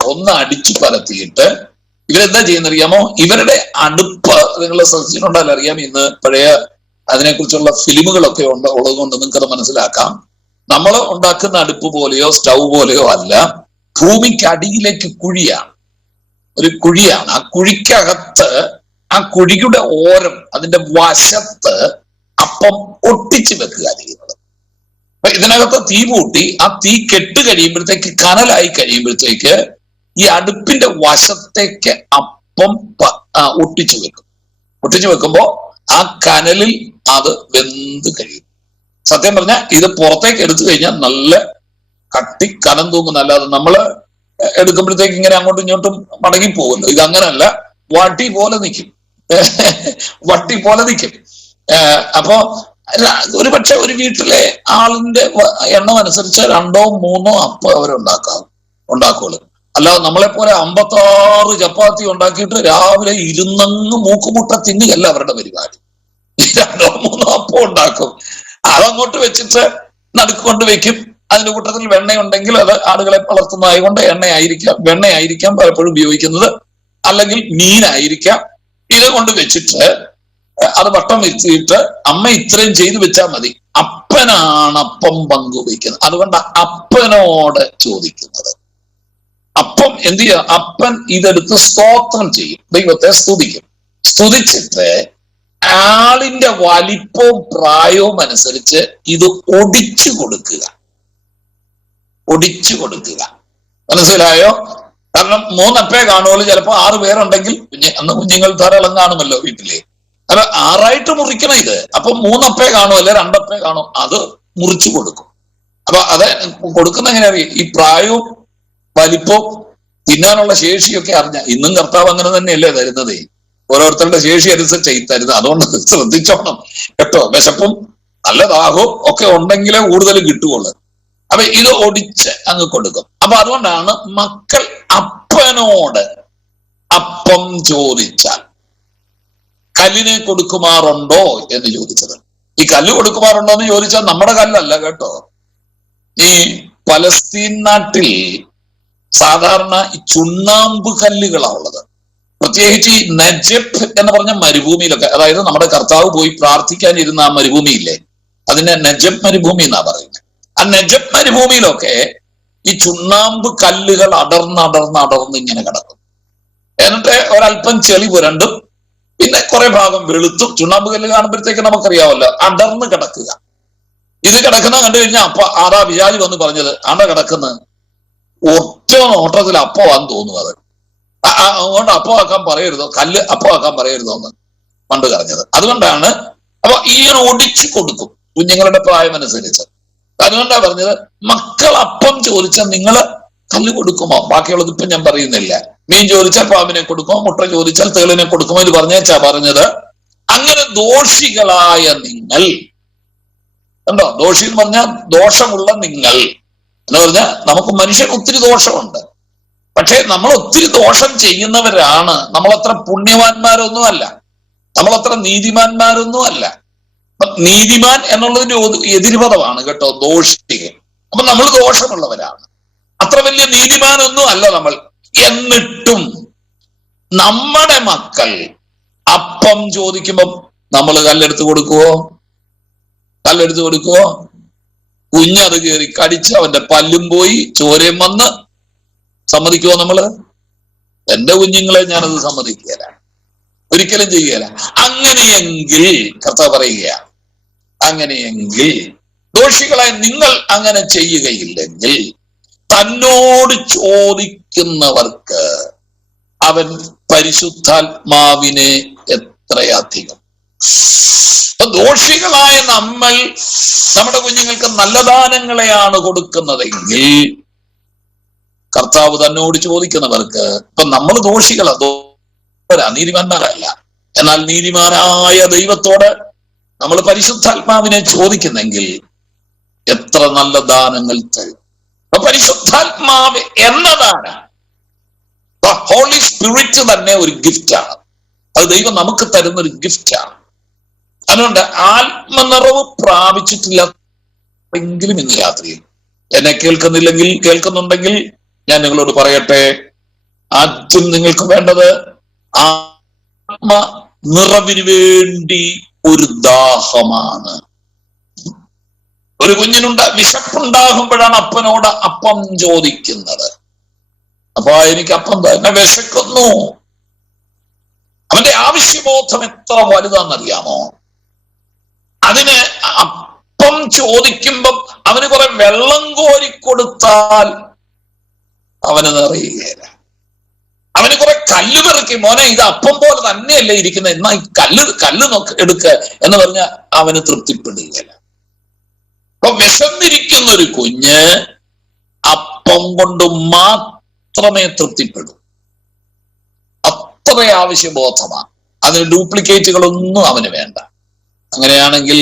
ഒന്ന് അടിച്ചു പരത്തിയിട്ട് ഇവരെന്താ ചെയ്യുന്നറിയാമോ? ഇവരുടെ അടുപ്പ് നിങ്ങൾ ശ്രദ്ധിച്ചിട്ടുണ്ടല്ലോ, അറിയാം. ഇന്ന് പഴയ അതിനെക്കുറിച്ചുള്ള ഫിലിമുകളൊക്കെ ഉള്ളത് കൊണ്ട് നിങ്ങൾക്കത് മനസ്സിലാക്കാം. നമ്മൾ ഉണ്ടാക്കുന്ന അടുപ്പ് പോലെയോ സ്റ്റൗ പോലെയോ അല്ല. ഭൂമിക്ക് അടിയിലേക്ക് കുഴിയാണ്, ഒരു കുഴിയാണ്. ആ കുഴിക്കകത്ത്, ആ കുഴിയുടെ ഓരം, അതിന്റെ വശത്ത് അപ്പം ഒട്ടിച്ചു വെക്കുക ചെയ്യുന്നത്. അപ്പൊ ഇതിനകത്ത് തീ പൂട്ടി ആ തീ കെട്ട് കഴിയുമ്പോഴത്തേക്ക്, കനലായി കഴിയുമ്പോഴത്തേക്ക് ഈ അടുപ്പിന്റെ വശത്തേക്ക് അപ്പം ഒട്ടിച്ചു വെക്കും. ഒട്ടിച്ചു വെക്കുമ്പോ ആ കനലിൽ അത് വെന്ത് കഴിയും. സത്യം പറഞ്ഞാൽ ഇത് പുറത്തേക്ക് എടുത്തു കഴിഞ്ഞാൽ നല്ല കട്ടി കനം തൂങ്ങുന്നല്ലാതെ നമ്മള് എടുക്കുമ്പോഴത്തേക്ക് ഇങ്ങനെ അങ്ങോട്ടും ഇങ്ങോട്ടും മടങ്ങിപ്പോകുമല്ലോ. ഇത് അങ്ങനല്ല, വട്ടി പോലെ നിൽക്കും, വട്ടി പോലെ നിൽക്കും. അപ്പോ ഒരു പക്ഷെ ഒരു വീട്ടിലെ ആളിന്റെ എണ്ണം അനുസരിച്ച് 2 or 3 അപ്പം അവരുണ്ടാക്കുള്ളൂ. അല്ലാതെ നമ്മളെ പോലെ 56 ചപ്പാത്തി ഉണ്ടാക്കിയിട്ട് രാവിലെ ഇരുന്നങ്ങ് മൂക്കുമുട്ട തിന്നുകയല്ല അവരുടെ പരിപാടി. 2 or 3 അപ്പം ഉണ്ടാക്കും, അതങ്ങോട്ട് വെച്ചിട്ട് നടുക്ക് കൊണ്ട് വെക്കും. അതിന്റെ കൂട്ടത്തിൽ വെണ്ണയുണ്ടെങ്കിൽ അത് ആളുകളെ വളർത്തുന്നതായതുകൊണ്ട് വെണ്ണയായിരിക്കാം പലപ്പോഴും ഉപയോഗിക്കുന്നത്, അല്ലെങ്കിൽ മീനായിരിക്കാം. ഇത് കൊണ്ട് വെച്ചിട്ട് അത് വട്ടം വെച്ചിട്ട് അമ്മ ഇത്രയും ചെയ്തു വെച്ചാൽ മതി. അപ്പനാണ് അപ്പം പങ്കുവയ്ക്കുന്നത്, അതുകൊണ്ട് അപ്പനോട് ചോദിക്കുന്നത്. അപ്പം എന്ത് ചെയ്യുക? അപ്പൻ ഇതെടുത്ത് സ്തോത്രം ചെയ്യും, ദൈവത്തെ സ്തുതിക്കും. സ്തുതിച്ചിട്ട് ആളിന്റെ വലിപ്പവും പ്രായവും അനുസരിച്ച് ഇത് ഒടിച്ചു കൊടുക്കുക. മനസ്സിലായോ? കാരണം 3 അപ്പേ കാണുമല്ലോ, ചിലപ്പോ 6 പേരുണ്ടെങ്കിൽ അന്ന് കുഞ്ഞുങ്ങൾ ധാരാളം കാണുമല്ലോ വീട്ടില്. അല്ല, 6ആയിട്ട് മുറിക്കണം ഇത്. അപ്പൊ 3 അപ്പേ കാണും, അല്ലെ 2 അപ്പേ കാണും, അത് മുറിച്ചു കൊടുക്കും. അപ്പൊ അത് കൊടുക്കുന്ന എങ്ങനെ അറിയാം? ഈ പ്രായവും വലിപ്പവും തിന്നാനുള്ള ശേഷിയൊക്കെ അറിഞ്ഞ. ഇന്നും കർത്താവ് അങ്ങനെ തന്നെയല്ലേ തരുന്നത്, ഓരോരുത്തരുടെ ശേഷി അനുസരിച്ച് തരുന്നത്. അതുകൊണ്ട് ശ്രദ്ധിച്ചോണം കേട്ടോ. വിശപ്പും നല്ല ദാഹവും ഒക്കെ ഉണ്ടെങ്കിലേ കൂടുതൽ കിട്ടുകയുള്ളു. അപ്പൊ ഇത് ഒടിച്ച് അങ്ങ് കൊടുക്കും. അപ്പൊ അതുകൊണ്ടാണ് മക്കൾ അപ്പനോട് അപ്പം ചോദിച്ചാൽ കല്ലിനെ കൊടുക്കുമാറുണ്ടോ എന്ന് ചോദിച്ചത്. ഈ കല്ല് കൊടുക്കുമാറുണ്ടോ എന്ന് ചോദിച്ചാൽ നമ്മുടെ കല്ലല്ല കേട്ടോ. ഈ പലസ്തീൻ നാട്ടിൽ സാധാരണ ഈ ചുണ്ണാമ്പ് കല്ലുകളാണ് ഉള്ളത്. പ്രത്യേകിച്ച് ഈ നജഫ് എന്ന് പറഞ്ഞ മരുഭൂമിയിലൊക്കെ, അതായത് നമ്മുടെ കർത്താവ് പോയി പ്രാർത്ഥിക്കാനിരുന്ന ആ മരുഭൂമിയില്ലേ, അതിനെ നജഫ് മരുഭൂമി എന്നാ പറയുന്നത്. ആ നജഫ് മരുഭൂമിയിലൊക്കെ ഈ ചുണ്ണാമ്പ് കല്ലുകൾ അടർന്ന് ഇങ്ങനെ കിടക്കും. എന്നിട്ട് ഒരല്പം ചെളി പുരണ്ടും പിന്നെ കുറെ ഭാഗം വെളുത്തും. ചുണ്ണാമ്പ് കല്ല് കാണുമ്പോഴത്തേക്ക് നമുക്കറിയാമല്ലോ, അടർന്ന് കിടക്കുക. ഇത് കിടക്കുന്ന കണ്ടു കഴിഞ്ഞാൽ അപ്പൊ ആരാ വിചാരി വന്ന് പറഞ്ഞത്, കിടക്കുന്നത് ഒറ്റ നോട്ടത്തിൽ അപ്പമാന്ന് തോന്നുന്നു. അത് അതുകൊണ്ട് അപ്പമാക്കാൻ പറയരുതോ, കല്ല് അപ്പമാക്കാൻ പറയരുതോ എന്ന് പണ്ട് പറഞ്ഞത്. അതുകൊണ്ടാണ് അപ്പൊ ഇങ്ങനെ ഒടിച്ചു കൊടുക്കും കുഞ്ഞുങ്ങളുടെ പ്രായം അനുസരിച്ച്. അതുകൊണ്ടാ പറഞ്ഞത്, മക്കൾ അപ്പം ചോദിച്ചാൽ നിങ്ങൾ കല്ല് കൊടുക്കുമോ? ബാക്കിയുള്ളത് ഇപ്പൊ ഞാൻ പറയുന്നില്ല. മീൻ ചോദിച്ചാൽ പാമ്പിനെ കൊടുക്കുമോ, മുട്ട ചോദിച്ചാൽ തേളിനെ കൊടുക്കുമോ, ഇത് പറഞ്ഞേച്ചാ പറഞ്ഞത്. അങ്ങനെ ദോഷികളായ നിങ്ങൾ, കണ്ടോ, ദോഷി എന്ന് പറഞ്ഞാൽ ദോഷമുള്ള നിങ്ങൾ എന്ന് പറഞ്ഞാൽ നമുക്ക് മനുഷ്യൻ ഒത്തിരി ദോഷമുണ്ട്. പക്ഷെ നമ്മൾ ഒത്തിരി ദോഷം ചെയ്യുന്നവരാണ്. നമ്മളത്ര പുണ്യവാന്മാരൊന്നും അല്ല, നമ്മളത്ര നീതിമാന്മാരൊന്നും അല്ല. നീതിമാൻ എന്നുള്ളതിന്റെ എതിർപദമാണ് കേട്ടോ ദോഷികൾ. അപ്പൊ നമ്മൾ ദോഷമുള്ളവരാണ്, അത്ര വലിയ നീതിമാനൊന്നും അല്ല നമ്മൾ. എന്നിട്ടും നമ്മുടെ മക്കൾ അപ്പം ചോദിക്കുമ്പം നമ്മൾ കല്ലെടുത്ത് കൊടുക്കുവോ? കുഞ്ഞത് കയറി കടിച്ച് അവന്റെ പല്ലും പോയി ചോരയും വന്ന് സമ്മതിക്കുവോ നമ്മള്? എന്റെ കുഞ്ഞുങ്ങളെ ഞാനത് സമ്മതിക്കുകയില്ല, ഒരിക്കലും ചെയ്യുകയില്ല. അങ്ങനെയെങ്കിൽ കർത്താവ് പറയുകയാണ്, അങ്ങനെയെങ്കിൽ ദോഷികളെ നിങ്ങൾ അങ്ങനെ ചെയ്യുകയില്ലെങ്കിൽ തന്നോട് ചോദിക്കുന്നവർക്ക് അവൻ പരിശുദ്ധാത്മാവിനെ എത്രയധികം. ദോഷികളായ നമ്മൾ നമ്മുടെ കുഞ്ഞുങ്ങൾക്ക് നല്ല ദാനങ്ങളെയാണ് കൊടുക്കുന്നതെങ്കിൽ കർത്താവ് തന്നോട് ചോദിക്കുന്നവർക്ക്, ഇപ്പൊ നമ്മൾ ദോഷികളാ, നീതിമാന്മാരല്ല. എന്നാൽ നീതിമാനായ ദൈവത്തോട് നമ്മൾ പരിശുദ്ധാത്മാവിനെ ചോദിക്കുന്നെങ്കിൽ എത്ര നല്ല ദാനങ്ങൾ തരും. അപ്പൊ പരിശുദ്ധാത്മാവ് എന്നതാണ്, ഹോളി സ്പിരിറ്റ് തന്നെ ഒരു ഗിഫ്റ്റാണ്. അത് ദൈവം നമുക്ക് തരുന്ന ഒരു ഗിഫ്റ്റാണ്. അതുകൊണ്ട് ആത്മനിറവ് പ്രാപിച്ചിട്ടില്ല എങ്കിലും ഇന്ന് രാത്രിയിൽ എന്നെ കേൾക്കുന്നുണ്ടെങ്കിൽ ഞാൻ നിങ്ങളോട് പറയട്ടെ, ആദ്യം നിങ്ങൾക്ക് വേണ്ടത് ആത്മ നിറവിന് വേണ്ടി ഒരു ദാഹമാണ്. ഒരു കുഞ്ഞിനുണ്ട് വിശപ്പുണ്ടാകുമ്പോഴാണ് അപ്പനോട് അപ്പം ചോദിക്കുന്നത്. അപ്പൊ എനിക്ക് അപ്പം തന്നെ വിശക്കുന്നു. അവന്റെ ആവശ്യബോധം എത്ര വലുതാണെന്നറിയാമോ? അതിന് അപ്പം ചോദിക്കുമ്പം അവന് കുറെ വെള്ളം കോരിക്കൊടുത്താൽ അവന് നിറയുകയില്ല. അവന് കുറെ കല്ല് പെറുക്കി, മോനെ ഇത് അപ്പം പോലെ തന്നെയല്ലേ ഇരിക്കുന്നത്, എന്നാ കല്ല് നോക്ക് എടുക്ക എന്ന് പറഞ്ഞാൽ അവന് തൃപ്തിപ്പെടുകയില്ല. അപ്പൊ വിശന്നിരിക്കുന്ന ഒരു കുഞ്ഞ് അപ്പം കൊണ്ട് മാത്രമേ തൃപ്തിപ്പെടൂ. അത്ര ആവശ്യബോധമാണ്. അതിന് ഡ്യൂപ്ലിക്കേറ്റുകളൊന്നും അവന് വേണ്ട. അങ്ങനെയാണെങ്കിൽ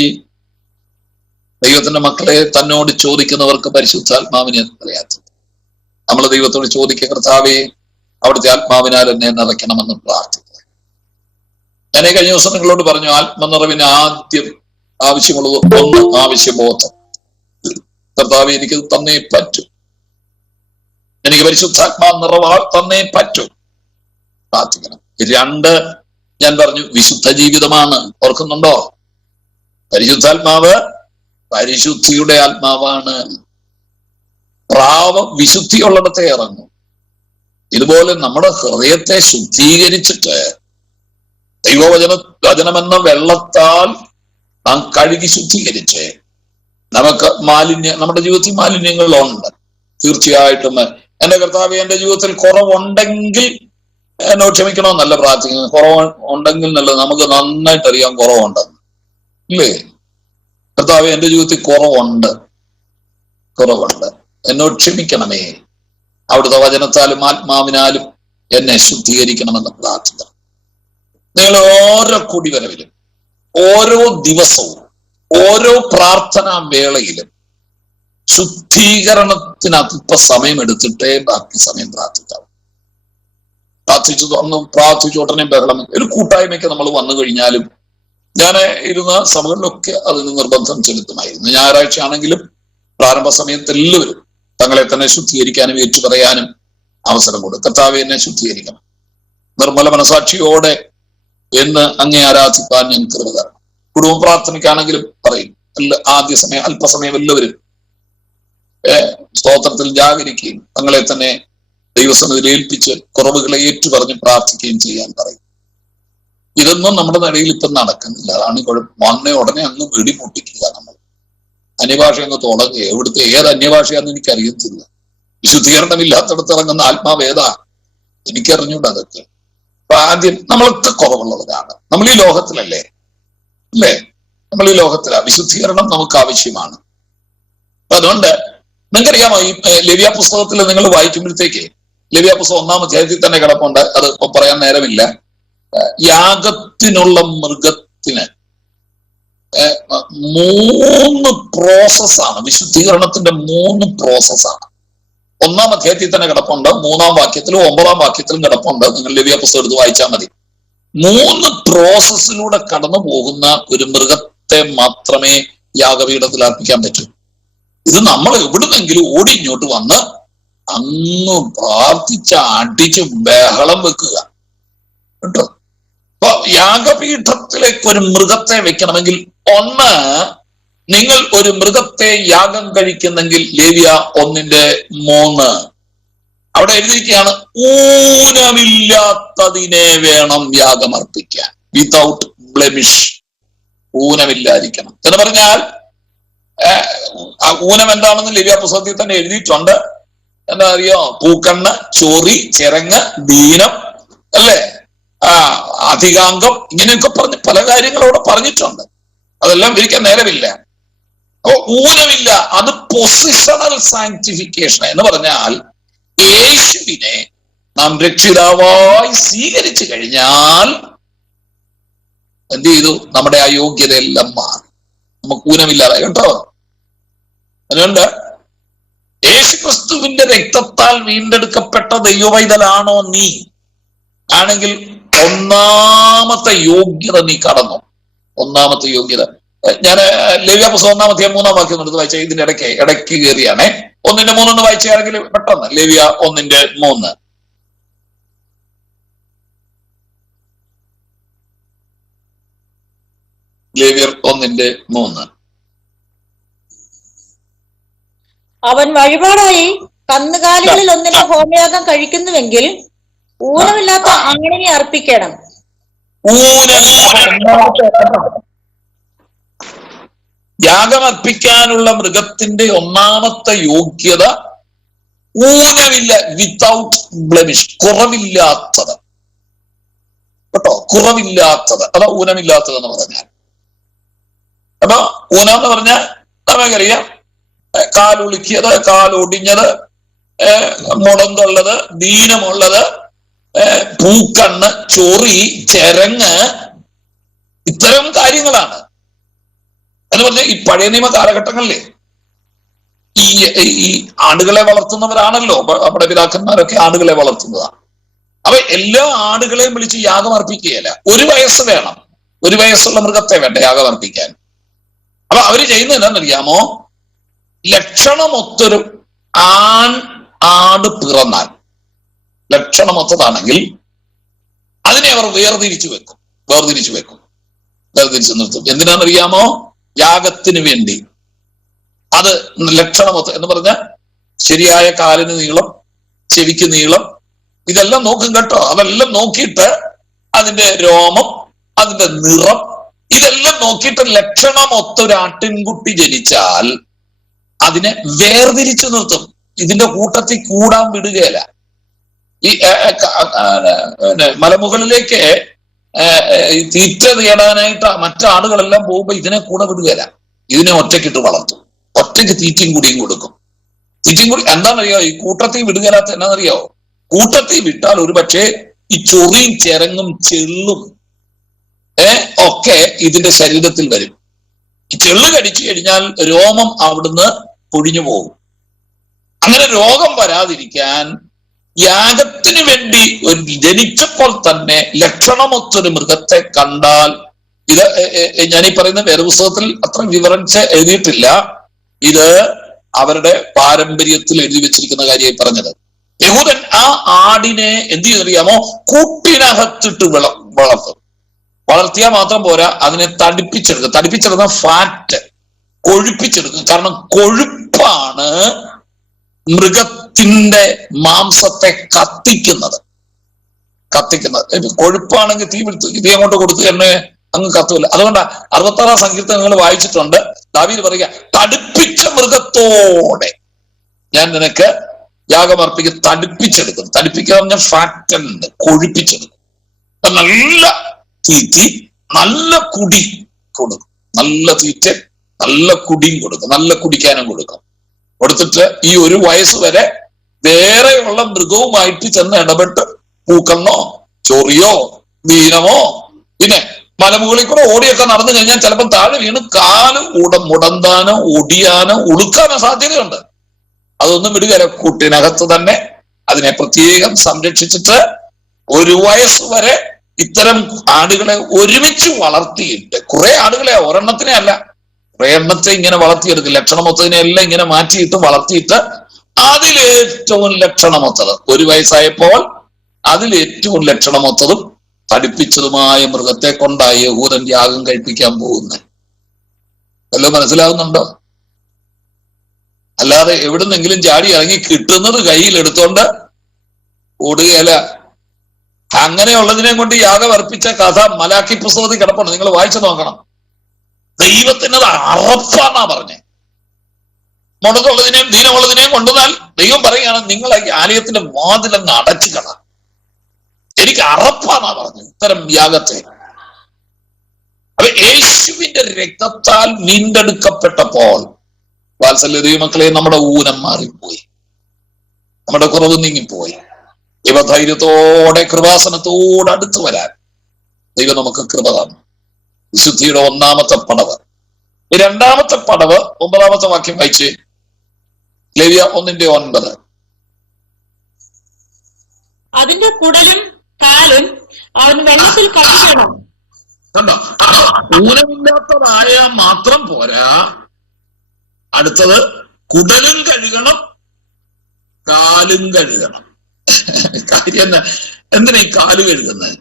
ദൈവത്തിന്റെ മക്കളെ തന്നോട് ചോദിക്കുന്നവർക്ക് പരിശുദ്ധാത്മാവിനെ അറിയാത്തത്. നമ്മൾ ദൈവത്തോട് ചോദിക്കുക, കർത്താവേ അവിടുത്തെ ആത്മാവിനാൽ എന്നെ നിറയ്ക്കണമെന്ന് പ്രാർത്ഥിക്കുക. ഞാൻ കഴിഞ്ഞ ദിവസം നിങ്ങളോട് പറഞ്ഞു, ആത്മനിറവിന് ആദ്യം ആവശ്യമുള്ളത് ഒന്ന് ആവശ്യബോധം. കർത്താവേ എനിക്കത് തന്നേ പറ്റും, എനിക്ക് പരിശുദ്ധാത്മാ നിറവാൾ തന്നേ പറ്റും, പ്രാർത്ഥിക്കണം. രണ്ട്, ഞാൻ പറഞ്ഞു വിശുദ്ധ ജീവിതമാണ്. ഓർക്കുന്നുണ്ടോ? പരിശുദ്ധാത്മാവ് പരിശുദ്ധിയുടെ ആത്മാവാണ്. വിശുദ്ധിയുള്ളിടത്തെ ഇറങ്ങും. ഇതുപോലെ നമ്മുടെ ഹൃദയത്തെ ശുദ്ധീകരിച്ചിട്ട് ദൈവവചനമെന്ന വെള്ളത്താൽ നാം കഴുകി ശുദ്ധീകരിച്ച് നമുക്ക് നമ്മുടെ ജീവിതത്തിൽ മാലിന്യങ്ങളുണ്ട്. തീർച്ചയായിട്ടും എന്റെ കർത്താവേ, എന്റെ ജീവിതത്തിൽ കുറവുണ്ടെങ്കിൽ എന്നോട് ക്ഷമിക്കണമെന്നല്ല പ്രാർത്ഥിക്കുന്നത്. കുറവുണ്ടെങ്കിൽ നല്ലത്, നമുക്ക് നന്നായിട്ട് അറിയാം കുറവുണ്ടെന്ന്, ഇല്ലേ? കർത്താവേ എന്റെ ജീവിതത്തിൽ കുറവുണ്ട്, എന്നോട് ക്ഷമിക്കണമേ, അവിടുത്തെ വചനത്താലും ആത്മാവിനാലും എന്നെ ശുദ്ധീകരിക്കണമെന്ന് പ്രാർത്ഥിക്കണം. നിങ്ങൾ ഓരോ കുടിവരവിലും, ഓരോ ദിവസവും, ഓരോ പ്രാർത്ഥനാ വേളയിലും ശുദ്ധീകരണത്തിന് അല്പസമയം എടുത്തിട്ടേ ബാക്കി സമയം പ്രാർത്ഥിക്കാം. പ്രാർത്ഥിച്ചു ഉടനെ ബഹളം. ഒരു കൂട്ടായ്മയ്ക്ക് നമ്മൾ വന്നു കഴിഞ്ഞാലും ഞാൻ ഇരുന്ന സഭകളിലൊക്കെ അതിന് നിർബന്ധം ചെലുത്തുമായിരുന്നു. ഞായറാഴ്ച ആണെങ്കിലും പ്രാരംഭ സമയത്ത് എല്ലാവരും തങ്ങളെ തന്നെ ശുദ്ധീകരിക്കാനും ഏറ്റുപറയാനും അവസരം കൊടുക്കും. കർത്താവേ എന്നെ ശുദ്ധീകരിക്കണം, നിർമ്മല മനസാക്ഷിയോടെ എന്ന് അങ്ങേ ആരാധിക്കാൻ ഞാൻ കൃപ തരണം. കുടുംബ പ്രാർത്ഥനയ്ക്കാണെങ്കിലും പറയും, ആദ്യ സമയം അല്പസമയം എല്ലാവരും സ്തോത്രത്തിൽ ജാഗരിക്കുകയും തങ്ങളെ തന്നെ ദൈവസന്നിധിയിൽ ഏൽപ്പിച്ച് കുറവുകളെ ഏറ്റുപറഞ്ഞ് പ്രാർത്ഥിക്കുകയും ചെയ്യാൻ പറയും. ഇതൊന്നും നമ്മുടെ നിലയിൽ ഇപ്പം നടക്കുന്നില്ല. അതാണ് വന്ന ഉടനെ അങ്ങ് വെടിപൊട്ടിക്കുക. നമ്മൾ അന്യഭാഷ അങ്ങ് തുടങ്ങുക. എവിടുത്തെ ഏത് അന്യഭാഷയാണെന്ന് എനിക്കറിയത്തില്ല. വിശുദ്ധീകരണമില്ലാത്തടത്ത് ഇറങ്ങുന്ന ആത്മാവേദാ എനിക്കറിഞ്ഞൂണ്ട്. അതൊക്കെ അപ്പൊ ആദ്യം നമ്മളൊക്കെ കുറവുള്ളവരാണ്. നമ്മൾ ഈ ലോകത്തിലല്ലേ, അല്ലേ? നമ്മൾ ഈ ലോകത്തിലാ. വിശുദ്ധീകരണം നമുക്ക് ആവശ്യമാണ്. അപ്പൊ അതുകൊണ്ട് നിങ്ങൾക്കറിയാമോ, ഈ ലേവ്യ പുസ്തകത്തിൽ നിങ്ങൾ വായിക്കുമ്പോഴത്തേക്ക്, ലേവ്യ പുസ്തകം 1-ാം അധ്യായത്തിൽ തന്നെ കിടപ്പുണ്ട്, അത് ഇപ്പൊ പറയാൻ നേരമില്ല. യാഗത്തിനുള്ള മൃഗത്തിന് 3 പ്രോസസ്സാണ്. വിശുദ്ധീകരണത്തിന്റെ 3 പ്രോസസ്സാണ്. 1-ാം അധ്യായത്തിൽ തന്നെ കിടപ്പുണ്ട്, 3-ാം വാക്യത്തിലും 9-ാം വാക്യത്തിലും കിടപ്പുണ്ട്. നിങ്ങൾ ലേവ്യ പുസ്തകം എടുത്ത് വായിച്ചാൽ മതി. 3 പ്രോസസ്സിലൂടെ കടന്നു പോകുന്ന ഒരു മൃഗത്തെ മാത്രമേ യാഗപീഠത്തിൽ അർപ്പിക്കാൻ പറ്റൂ. ഇത് നമ്മൾ എവിടുന്നെങ്കിലും ഓടി ഇങ്ങോട്ട് വന്ന് അങ്ങ് പ്രാർത്ഥിച്ച് അടിച്ച് ബഹളം വെക്കുക കേട്ടോ. അപ്പൊ യാഗപീഠത്തിലേക്ക് ഒരു മൃഗത്തെ വെക്കണമെങ്കിൽ, ഒന്ന്, നിങ്ങൾ ഒരു മൃഗത്തെ യാഗം കഴിക്കുന്നെങ്കിൽ ലേവ്യ 1:3 അവിടെ എഴുതിയിരിക്കുകയാണ്, ഊനമില്ലാത്തതിനെ വേണം യാഗം അർപ്പിക്കാൻ. വിതൗട്ട് ബ്ലെമിഷ്, ഊനമില്ലാതിരിക്കണം എന്ന് പറഞ്ഞാൽ ഊനം എന്താണെന്ന് ലേവ്യ പുസ്തകത്തിൽ തന്നെ എഴുതിയിട്ടുണ്ട്. എന്താ അറിയോ? പൂക്കണ്ണ്, ചൊറി, ചിരങ്ങ്, ദീനം, അല്ലേ, അധികാംഗം, ഇങ്ങനെയൊക്കെ പറഞ്ഞ് പല കാര്യങ്ങളും അവിടെ പറഞ്ഞിട്ടുണ്ട്. അതെല്ലാം വിരിക്കാൻ നേരമില്ല. അപ്പൊ ഊനമില്ല. അത് പൊസിഷണൽ സാങ്ക്ടിഫിക്കേഷൻ എന്ന് പറഞ്ഞാൽ യേശുവിനെ നാം രക്ഷിതാവായി സ്വീകരിച്ചു കഴിഞ്ഞാൽ എന്ത് ചെയ്തു? നമ്മുടെ അയോഗ്യതയെല്ലാം മാറി, നമുക്ക് ഊനമില്ലാതായി കേട്ടോ. അതുകൊണ്ട് യേശുക്രിസ്തുവിന്റെ രക്തത്താൽ വീണ്ടെടുക്കപ്പെട്ട ദൈവവൈതലാണോ നീ? ആണെങ്കിൽ 1-ാമത്തെ യോഗ്യത നീ കടന്നു. 1-ാമത്തെ യോഗ്യത ഞാൻ ലേവ്യ പുസ്തകം 1-ാം അധ്യായം 3-ാം വാക്യം എടുത്ത് വായിച്ച ഇതിന്റെ ഇടയ്ക്ക് കയറിയാണേ. 1:3 വായിച്ചാണെങ്കിൽ പെട്ടെന്ന് ലേവ്യ 1:3. ലേവ്യർ 1:3. അവൻ വഴിപാടായി കന്നുകാലികളിൽ ഒന്നിന്റെ ഹോമയാഗം കഴിക്കുന്നുവെങ്കിൽ ഊനമില്ലാത്ത ആണിനെ അർപ്പിക്കണം. യാഗമർപ്പിക്കാനുള്ള മൃഗത്തിന്റെ ഒന്നാമത്തെ യോഗ്യത ഊനമില്ല, വിത്തൗട്ട് ബ്ലെമിഷ്, കുറവില്ലാത്തത് കേട്ടോ, കുറവില്ലാത്തത്. അതാ ഊനമില്ലാത്തത് എന്ന് പറഞ്ഞാൽ. അപ്പൊ ഊനം എന്ന് പറഞ്ഞാൽ നമുക്കറിയാം, കാലുളുക്കിയത്, കാലൊടിഞ്ഞത്, മുടന്തുള്ളത്, ദീനമുള്ളത്, പൂക്കണ്ണ്, ചൊറി, ചെരങ്ങ്, ഇത്തരം കാര്യങ്ങളാണ്. എന്ന് പറഞ്ഞാൽ ഈ പഴയ നിയമ കാലഘട്ടങ്ങളിലെ ഈ ആടുകളെ വളർത്തുന്നവരാണല്ലോ നമ്മുടെ പിതാക്കന്മാരൊക്കെ ആടുകളെ വളർത്തുന്നതാണ്. അപ്പൊ എല്ലാ ആടുകളെയും വിളിച്ച് യാഗം അർപ്പിക്കുകയല്ല, ഒരു വയസ്സ് വേണം, ഒരു വയസ്സുള്ള മൃഗത്തെ വേണ്ട യാഗം അർപ്പിക്കാൻ. അപ്പൊ അവര് ചെയ്യുന്നത് എന്താണെന്നറിയാമോ? ലക്ഷണമൊത്തൊരു ആട് പിറന്നാൽ, ലക്ഷണമൊത്തതാണെങ്കിൽ അതിനെ അവർ വേർതിരിച്ചു വെക്കും, വേർതിരിച്ചു നിർത്തും. എന്തിനാണെന്നറിയാമോ? യാഗത്തിന് വേണ്ടി. അത് ലക്ഷണമൊത്ത എന്ന് പറഞ്ഞാൽ ശരിയായ കാലിന് നീളം, ചെവിക്ക് നീളം, ഇതെല്ലാം നോക്കും കേട്ടോ. അതെല്ലാം നോക്കിയിട്ട് അതിന്റെ രോമം, അതിന്റെ നിറം, ഇതെല്ലാം നോക്കിയിട്ട് ലക്ഷണമൊത്തൊരു ആട്ടിൻകുട്ടി ജനിച്ചാൽ അതിനെ വേർതിരിച്ചു നിർത്തും. ഇതിന്റെ കൂട്ടത്തിൽ കൂടാൻ വിടുകയില്ല. ഈ മലമുകളിലേക്ക് തീറ്റ തേടാനായിട്ട് മറ്റാളുകളെല്ലാം പോകുമ്പോ ഇതിനെ കൂടെ വിടുകയില്ല. ഇതിനെ ഒറ്റക്കിട്ട് വളർത്തും, ഒറ്റയ്ക്ക് തീറ്റയും കൂടിയും കൊടുക്കും. തീറ്റയും കൂടി എന്താണെന്നറിയാവോ? ഈ കൂട്ടത്തിൽ വിടുകയില്ലാത്ത എന്നാണെന്നറിയാവോ? കൂട്ടത്തിൽ വിട്ടാൽ ഒരു പക്ഷേ ഈ ചൊറിയും ചെരങ്ങും ചെള്ളും ഒക്കെ ഇതിന്റെ ശരീരത്തിൽ വരും. ഈ ചെള്ളു കടിച്ചു കഴിഞ്ഞാൽ രോമം അവിടുന്ന് പൊടിഞ്ഞു പോകും. അങ്ങനെ രോഗം വരാതിരിക്കാൻ യാഗത്തിന് വേണ്ടി ഒരു ജനിച്ചപ്പോൾ തന്നെ ലക്ഷണമൊത്തൊരു മൃഗത്തെ കണ്ടാൽ, ഇത് ഞാനീ പറയുന്ന വേദപുസ്തകത്തിൽ അത്ര വിവരിച്ച് എഴുതിയിട്ടില്ല, ഇത് അവരുടെ പാരമ്പര്യത്തിൽ എഴുതി വെച്ചിരിക്കുന്ന കാര്യമായി പറഞ്ഞത്. യഹൂദൻ ആ ആടിനെ എന്ത് ചെയ്തറിയാമോ? കൂട്ടിനകത്തിട്ട് വളർത്തും. വളർത്തിയാൽ മാത്രം പോരാ, അതിനെ തടിപ്പിച്ചെടുക്കും. തടിപ്പിച്ചെടുക്കുന്ന ഫാറ്റ് കൊഴുപ്പിച്ചെടുക്കും. കാരണം കൊഴുപ്പാണ് മൃഗത്തിന്റെ മാംസത്തെ കത്തിക്കുന്നത്. കൊഴുപ്പാണെങ്കിൽ തീ അങ്ങോട്ട് കൊടുത്തു തന്നെ അങ്ങ് കത്തൂല. അതുകൊണ്ട് 66 സങ്കീർത്തനം നിങ്ങൾ വായിച്ചിട്ടുണ്ട്. ദാവീദ് പറയുക, തടിപ്പിച്ച മൃഗത്തോടെ ഞാൻ നിനക്ക് യാഗമർപ്പിക്കും. തടിപ്പിച്ചെടുക്കും. തടിപ്പിക്കുക പറഞ്ഞാൽ ഫാറ്റൻഡ്, കൊഴുപ്പിച്ചെടുക്കും. നല്ല തീറ്റി, നല്ല കുടി കൊടുക്കും. നല്ല തീറ്റ, നല്ല കുടിയും കൊടുക്കും, നല്ല കുടിക്കാനും കൊടുക്കും. കൊടുത്തിട്ട് ഈ ഒരു വയസ്സ് വരെ വേറെയുള്ള മൃഗവുമായിട്ട് ചെന്ന് ഇടപെട്ട് പൂക്കണ്ണോ ചൊറിയോ ദീനമോ പിന്നെ മലമുകളിൽ കൂടെ ഓടിയൊക്കെ നടന്നു കഴിഞ്ഞാൽ ചിലപ്പോൾ താഴെ വീണ് കാല് മുടന്താനോ ഒടിയാനോ ഉളുക്കാനോ സാധ്യതയുണ്ട്. അതൊന്നും വിടുകയില്ല. കൂട്ടിനകത്ത് തന്നെ അതിനെ പ്രത്യേകം സംരക്ഷിച്ചിട്ട് ഒരു വയസ്സ് വരെ ഇത്തരം ആടുകളെ ഒരുമിച്ച് വളർത്തിയിട്ട്, കുറെ ആടുകളെ, ഒരെണ്ണത്തിനെ അല്ല, കുറെ എണ്ണത്തെ ഇങ്ങനെ വളർത്തിയെടുക്കും. ലക്ഷണമൊത്തതിനെ എല്ലാം ഇങ്ങനെ മാറ്റിയിട്ട് വളർത്തിയിട്ട് അതിലേറ്റവും ലക്ഷണമൊത്തത് ഒരു വയസ്സായപ്പോൾ അതിലേറ്റവും ലക്ഷണമൊത്തതും തടിപ്പിച്ചതുമായ മൃഗത്തെ കൊണ്ടായി യഹൂദൻ യാഗം കഴിപ്പിക്കാൻ പോകുന്നത്. വല്ലതും മനസ്സിലാവുന്നുണ്ടോ? അല്ലാതെ എവിടുന്നെങ്കിലും ചാടി ഇറങ്ങി കിട്ടുന്നത് കയ്യിലെടുത്തോണ്ട് ഓടുകയല്ല. അങ്ങനെയുള്ളതിനെ കൊണ്ട് യാഗം അർപ്പിച്ച കഥ മലാക്കി പുസ്തകത്തിൽ കിടപ്പുണ്ട്, നിങ്ങൾ വായിച്ചു നോക്കണം. ദൈവത്തിനത് അറപ്പാന്നാ പറഞ്ഞേ. മുടന്നുള്ളതിനെയും ദീനമുള്ളതിനെയും കൊണ്ടുവന്നാൽ ദൈവം പറയുകയാണ്, നിങ്ങൾ ആലയത്തിന്റെ വാതിലങ്ങ് അടച്ചു കള. എനിക്ക് അറപ്പാന്നാ പറഞ്ഞു ഇത്തരം യാഗത്തെ. അപ്പൊ യേശുവിന്റെ രക്തത്താൽ വീണ്ടെടുക്കപ്പെട്ടപ്പോൾ വാത്സല്യ ദൈവമക്കളെ, നമ്മുടെ ഊനം മാറിപ്പോയി, നമ്മുടെ കുറവ് നീങ്ങിപ്പോയി. ദൈവധൈര്യത്തോടെ കൃപാസനത്തോടെ അടുത്തു വരാൻ ദൈവം നമുക്ക് കൃപ തന്നു. വിശുദ്ധിയുടെ ഒന്നാമത്തെ പടവ്. ഈ രണ്ടാമത്തെ പടവ് 9-ാമത്തെ വാക്യം വായിച്ച്. ലേവ്യ 1:9. അതിന്റെ കുടലും കാലും അവൻ വെള്ളത്തിൽ കഴുകണം. കണ്ടോ? ഊനമില്ലാത്തതായ മാത്രം പോരാ, അടുത്തത് കുടലും കഴുകണം, കാലും കഴുകണം. കാര്യം എന്തിനാ ഈ കാല് കഴുകുന്നത്?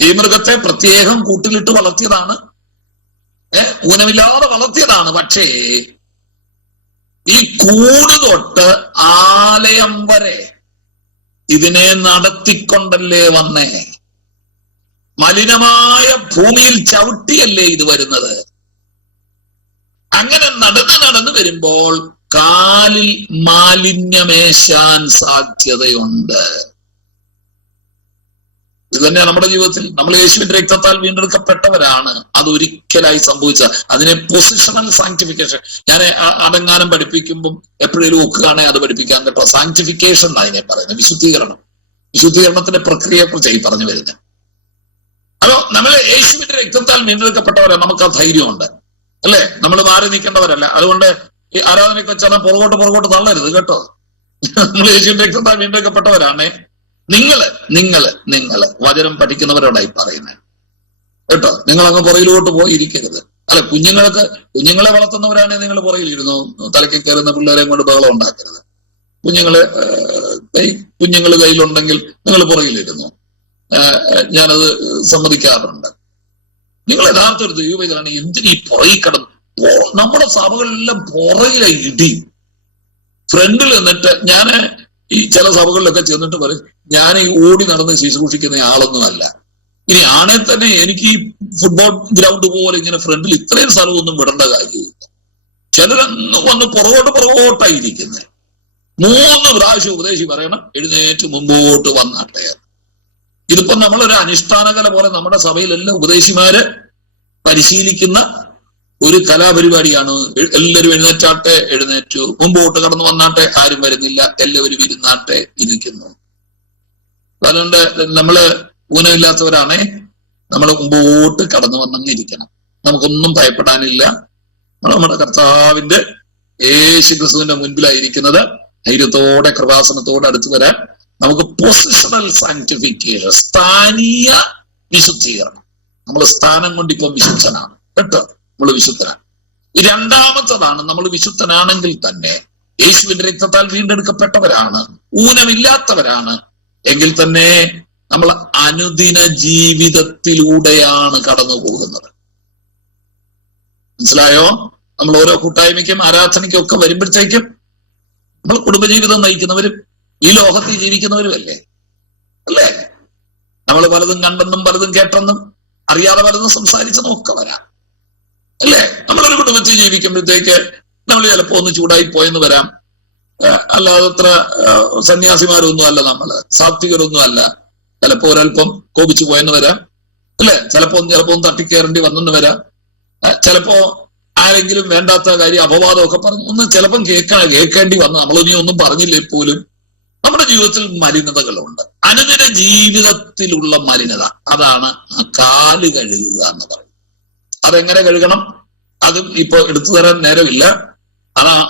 ഈ മൃഗത്തെ പ്രത്യേകം കൂട്ടിലിട്ട് വളർത്തിയതാണ്, ഊനമില്ലാതെ വളർത്തിയതാണ്. പക്ഷേ ഈ കൂട് തൊട്ട് ആലയം വരെ ഇതിനെ നടത്തിക്കൊണ്ടല്ലേ വന്നേ. മലിനമായ ഭൂമിയിൽ ചവിട്ടിയല്ലേ ഇത് വരുന്നത്. അങ്ങനെ നടന്ന് വരുമ്പോൾ കാലിൽ മാലിന്യമേശാൻ സാധ്യതയുണ്ട്. ഇത് തന്നെ നമ്മുടെ ജീവിതത്തിൽ നമ്മൾ യേശുവിന്റെ രക്തത്താൽ വീണ്ടെടുക്കപ്പെട്ടവരാണ്. അതൊരിക്കലായി സംഭവിച്ച അതിനെ പൊസിഷണൽ സാങ്ക്ടിഫിക്കേഷൻ. ഞാൻ അടങ്ങാനം പഠിപ്പിക്കുമ്പം എപ്പോഴേലും ഒക്കുകയാണെങ്കിൽ അത് പഠിപ്പിക്കാൻ കേട്ടോ. സാങ്ക്ടിഫിക്കേഷൻ അതിനെ പറയുന്നത് വിശുദ്ധീകരണം. വിശുദ്ധീകരണത്തിന്റെ പ്രക്രിയയെ കുറിച്ചായി പറഞ്ഞു വരുന്നത്. അതോ നമ്മൾ യേശുവിന്റെ രക്തത്താൽ വീണ്ടെടുക്കപ്പെട്ടവരാണ്, നമുക്ക് ആ ധൈര്യമുണ്ട് അല്ലെ. നമ്മൾ മാറി നിൽക്കേണ്ടവരല്ല. അതുകൊണ്ട് ഈ ആരാധനയ്ക്ക് വെച്ചാൽ പുറകോട്ട് തള്ളരുത് കേട്ടോ. നമ്മൾ യേശുവിന്റെ രക്തത്താൽ വീണ്ടെടുക്കപ്പെട്ടവരാണ്. നിങ്ങള് വചനം പഠിക്കുന്നവരോടായി പറയുന്നത് കേട്ടോ. നിങ്ങൾ അങ്ങ് പുറകിലോട്ട് പോയിരിക്കരുത്. അല്ല, കുഞ്ഞുങ്ങളെ വളർത്തുന്നവരാണെങ്കിൽ നിങ്ങൾ പുറകിലിരുന്നു. തലയ്ക്ക് കയറുന്ന പിള്ളേരെയും കൊണ്ട് ബഹളം ഉണ്ടാക്കരുത്. കുഞ്ഞുങ്ങൾ കയ്യിലുണ്ടെങ്കിൽ നിങ്ങൾ പുറകിലിരുന്നു. ഞാനത് സമ്മതിക്കാറുണ്ട്. നിങ്ങൾ യഥാർത്ഥ ഒരു ദൈവവേദനാണ്. എന്തിനീ പുറകിൽ കിടന്നു? നമ്മുടെ സഭകളിലെല്ലാം പുറകിലെ ഇടി. ഫ്രണ്ടിൽ നിന്നിട്ട് ഞാൻ ഈ ചില സഭകളിലൊക്കെ ചെന്നിട്ട് പറയും, ഞാൻ ഈ ഓടി നടന്ന് ശുശ്രൂഷിക്കുന്ന ആളൊന്നുമല്ല. ഇനി ആണെ തന്നെ എനിക്ക് ഈ ഫുട്ബോൾ ഗ്രൗണ്ട് പോലെ ഇങ്ങനെ ഫ്രണ്ടിൽ ഇത്രയും സ്ഥലമൊന്നും വിടേണ്ട കാര്യമില്ല. ചിലരൊന്നും വന്ന് പുറകോട്ടായിരിക്കുന്നത്. 3 പ്രാവശ്യം ഉപദേശി പറയണം, എഴുന്നേറ്റ് മുമ്പോട്ട് വന്നാട്ടെ. ഇതിപ്പോ നമ്മളൊരു അനുഷ്ഠാന കല പോലെ നമ്മുടെ സഭയിലെല്ലാം ഉപദേശിമാര് പരിശീലിക്കുന്ന ഒരു കലാപരിപാടിയാണ്. എല്ലാവരും എഴുന്നേറ്റാട്ടെ, എഴുന്നേറ്റു, മുമ്പോട്ട് കടന്നു വന്നാട്ടെ, ആരും വരുന്നില്ല, എല്ലാവരും ഇരുന്നാട്ടെ ഇരിക്കുന്നു. അതുകൊണ്ട് നമ്മള് ഊനമില്ലാത്തവരാണേ, നമ്മൾ മുമ്പോട്ട് കടന്നു വന്നിരിക്കണം. നമുക്കൊന്നും ഭയപ്പെടാനില്ല. നമ്മുടെ കർത്താവിന്റെ യേശു ക്രിസ്തുവിന്റെ മുൻപിലായിരിക്കുന്നത്. ധൈര്യത്തോടെ കൃപാസനത്തോടെ അടുത്ത് വരാൻ നമുക്ക് പൊസിഷണൽ സാങ്ക്ടിഫിക്കേഷൻ, സ്ഥാനീയ വിശുദ്ധീകരണം. നമ്മൾ സ്ഥാനം കൊണ്ട് ഇപ്പം വിശുദ്ധനാണ് കേട്ടോ. നമ്മൾ വിശുദ്ധനാണ്. രണ്ടാമത്തതാണ്, നമ്മൾ വിശുദ്ധനാണെങ്കിൽ തന്നെ യേശുവിന്റെ രക്തത്താൽ വീണ്ടെടുക്കപ്പെട്ടവരാണ്, ഊനമില്ലാത്തവരാണ് എങ്കിൽ തന്നെ നമ്മൾ അനുദിന ജീവിതത്തിലൂടെയാണ് കടന്നു പോകുന്നത്. മനസ്സിലായോ? നമ്മൾ ഓരോ കൂട്ടായ്മയ്ക്കും ആരാധനയ്ക്കും ഒക്കെ വരുമ്പോഴത്തേക്കും നമ്മൾ കുടുംബജീവിതം നയിക്കുന്നവരും ഈ ലോകത്തിൽ ജീവിക്കുന്നവരും അല്ലേ. നമ്മൾ പലതും കണ്ടെന്നും പലതും കേട്ടെന്നും അറിയാതെ പലതും സംസാരിച്ചെന്നും ഒക്കെ വരാം അല്ലേ. നമ്മളൊരു കുടുംബത്തിൽ ജീവിക്കുമ്പോഴത്തേക്ക് നമ്മൾ ചിലപ്പോ ഒന്ന് ചൂടായി പോയെന്ന് വരാം. അല്ലാതെ അത്ര സന്യാസിമാരൊന്നും അല്ല, നമ്മള് സാത്വികരൊന്നും അല്ല. ചിലപ്പോ ഒരല്പം കോപിച്ചു പോയെന്ന് വരാം അല്ലെ. ചിലപ്പോ തട്ടിക്കേറേണ്ടി വന്നെന്ന് വരാം. ചിലപ്പോ ആരെങ്കിലും വേണ്ടാത്ത കാര്യം അപവാദമൊക്കെ പറഞ്ഞു ഒന്ന് ചിലപ്പം കേൾക്കേണ്ടി വന്ന് നമ്മളിനി ഒന്നും പറഞ്ഞില്ലേ പോലും. നമ്മുടെ ജീവിതത്തിൽ മലിനതകളുണ്ട്. അനുദിന ജീവിതത്തിലുള്ള മലിനത, അതാണ് കാല് കഴുകുക എന്ന് പറയുന്നത്. അതെങ്ങനെ കഴുകണം? അതും ഇപ്പൊ എടുത്തു തരാൻ നേരമില്ല.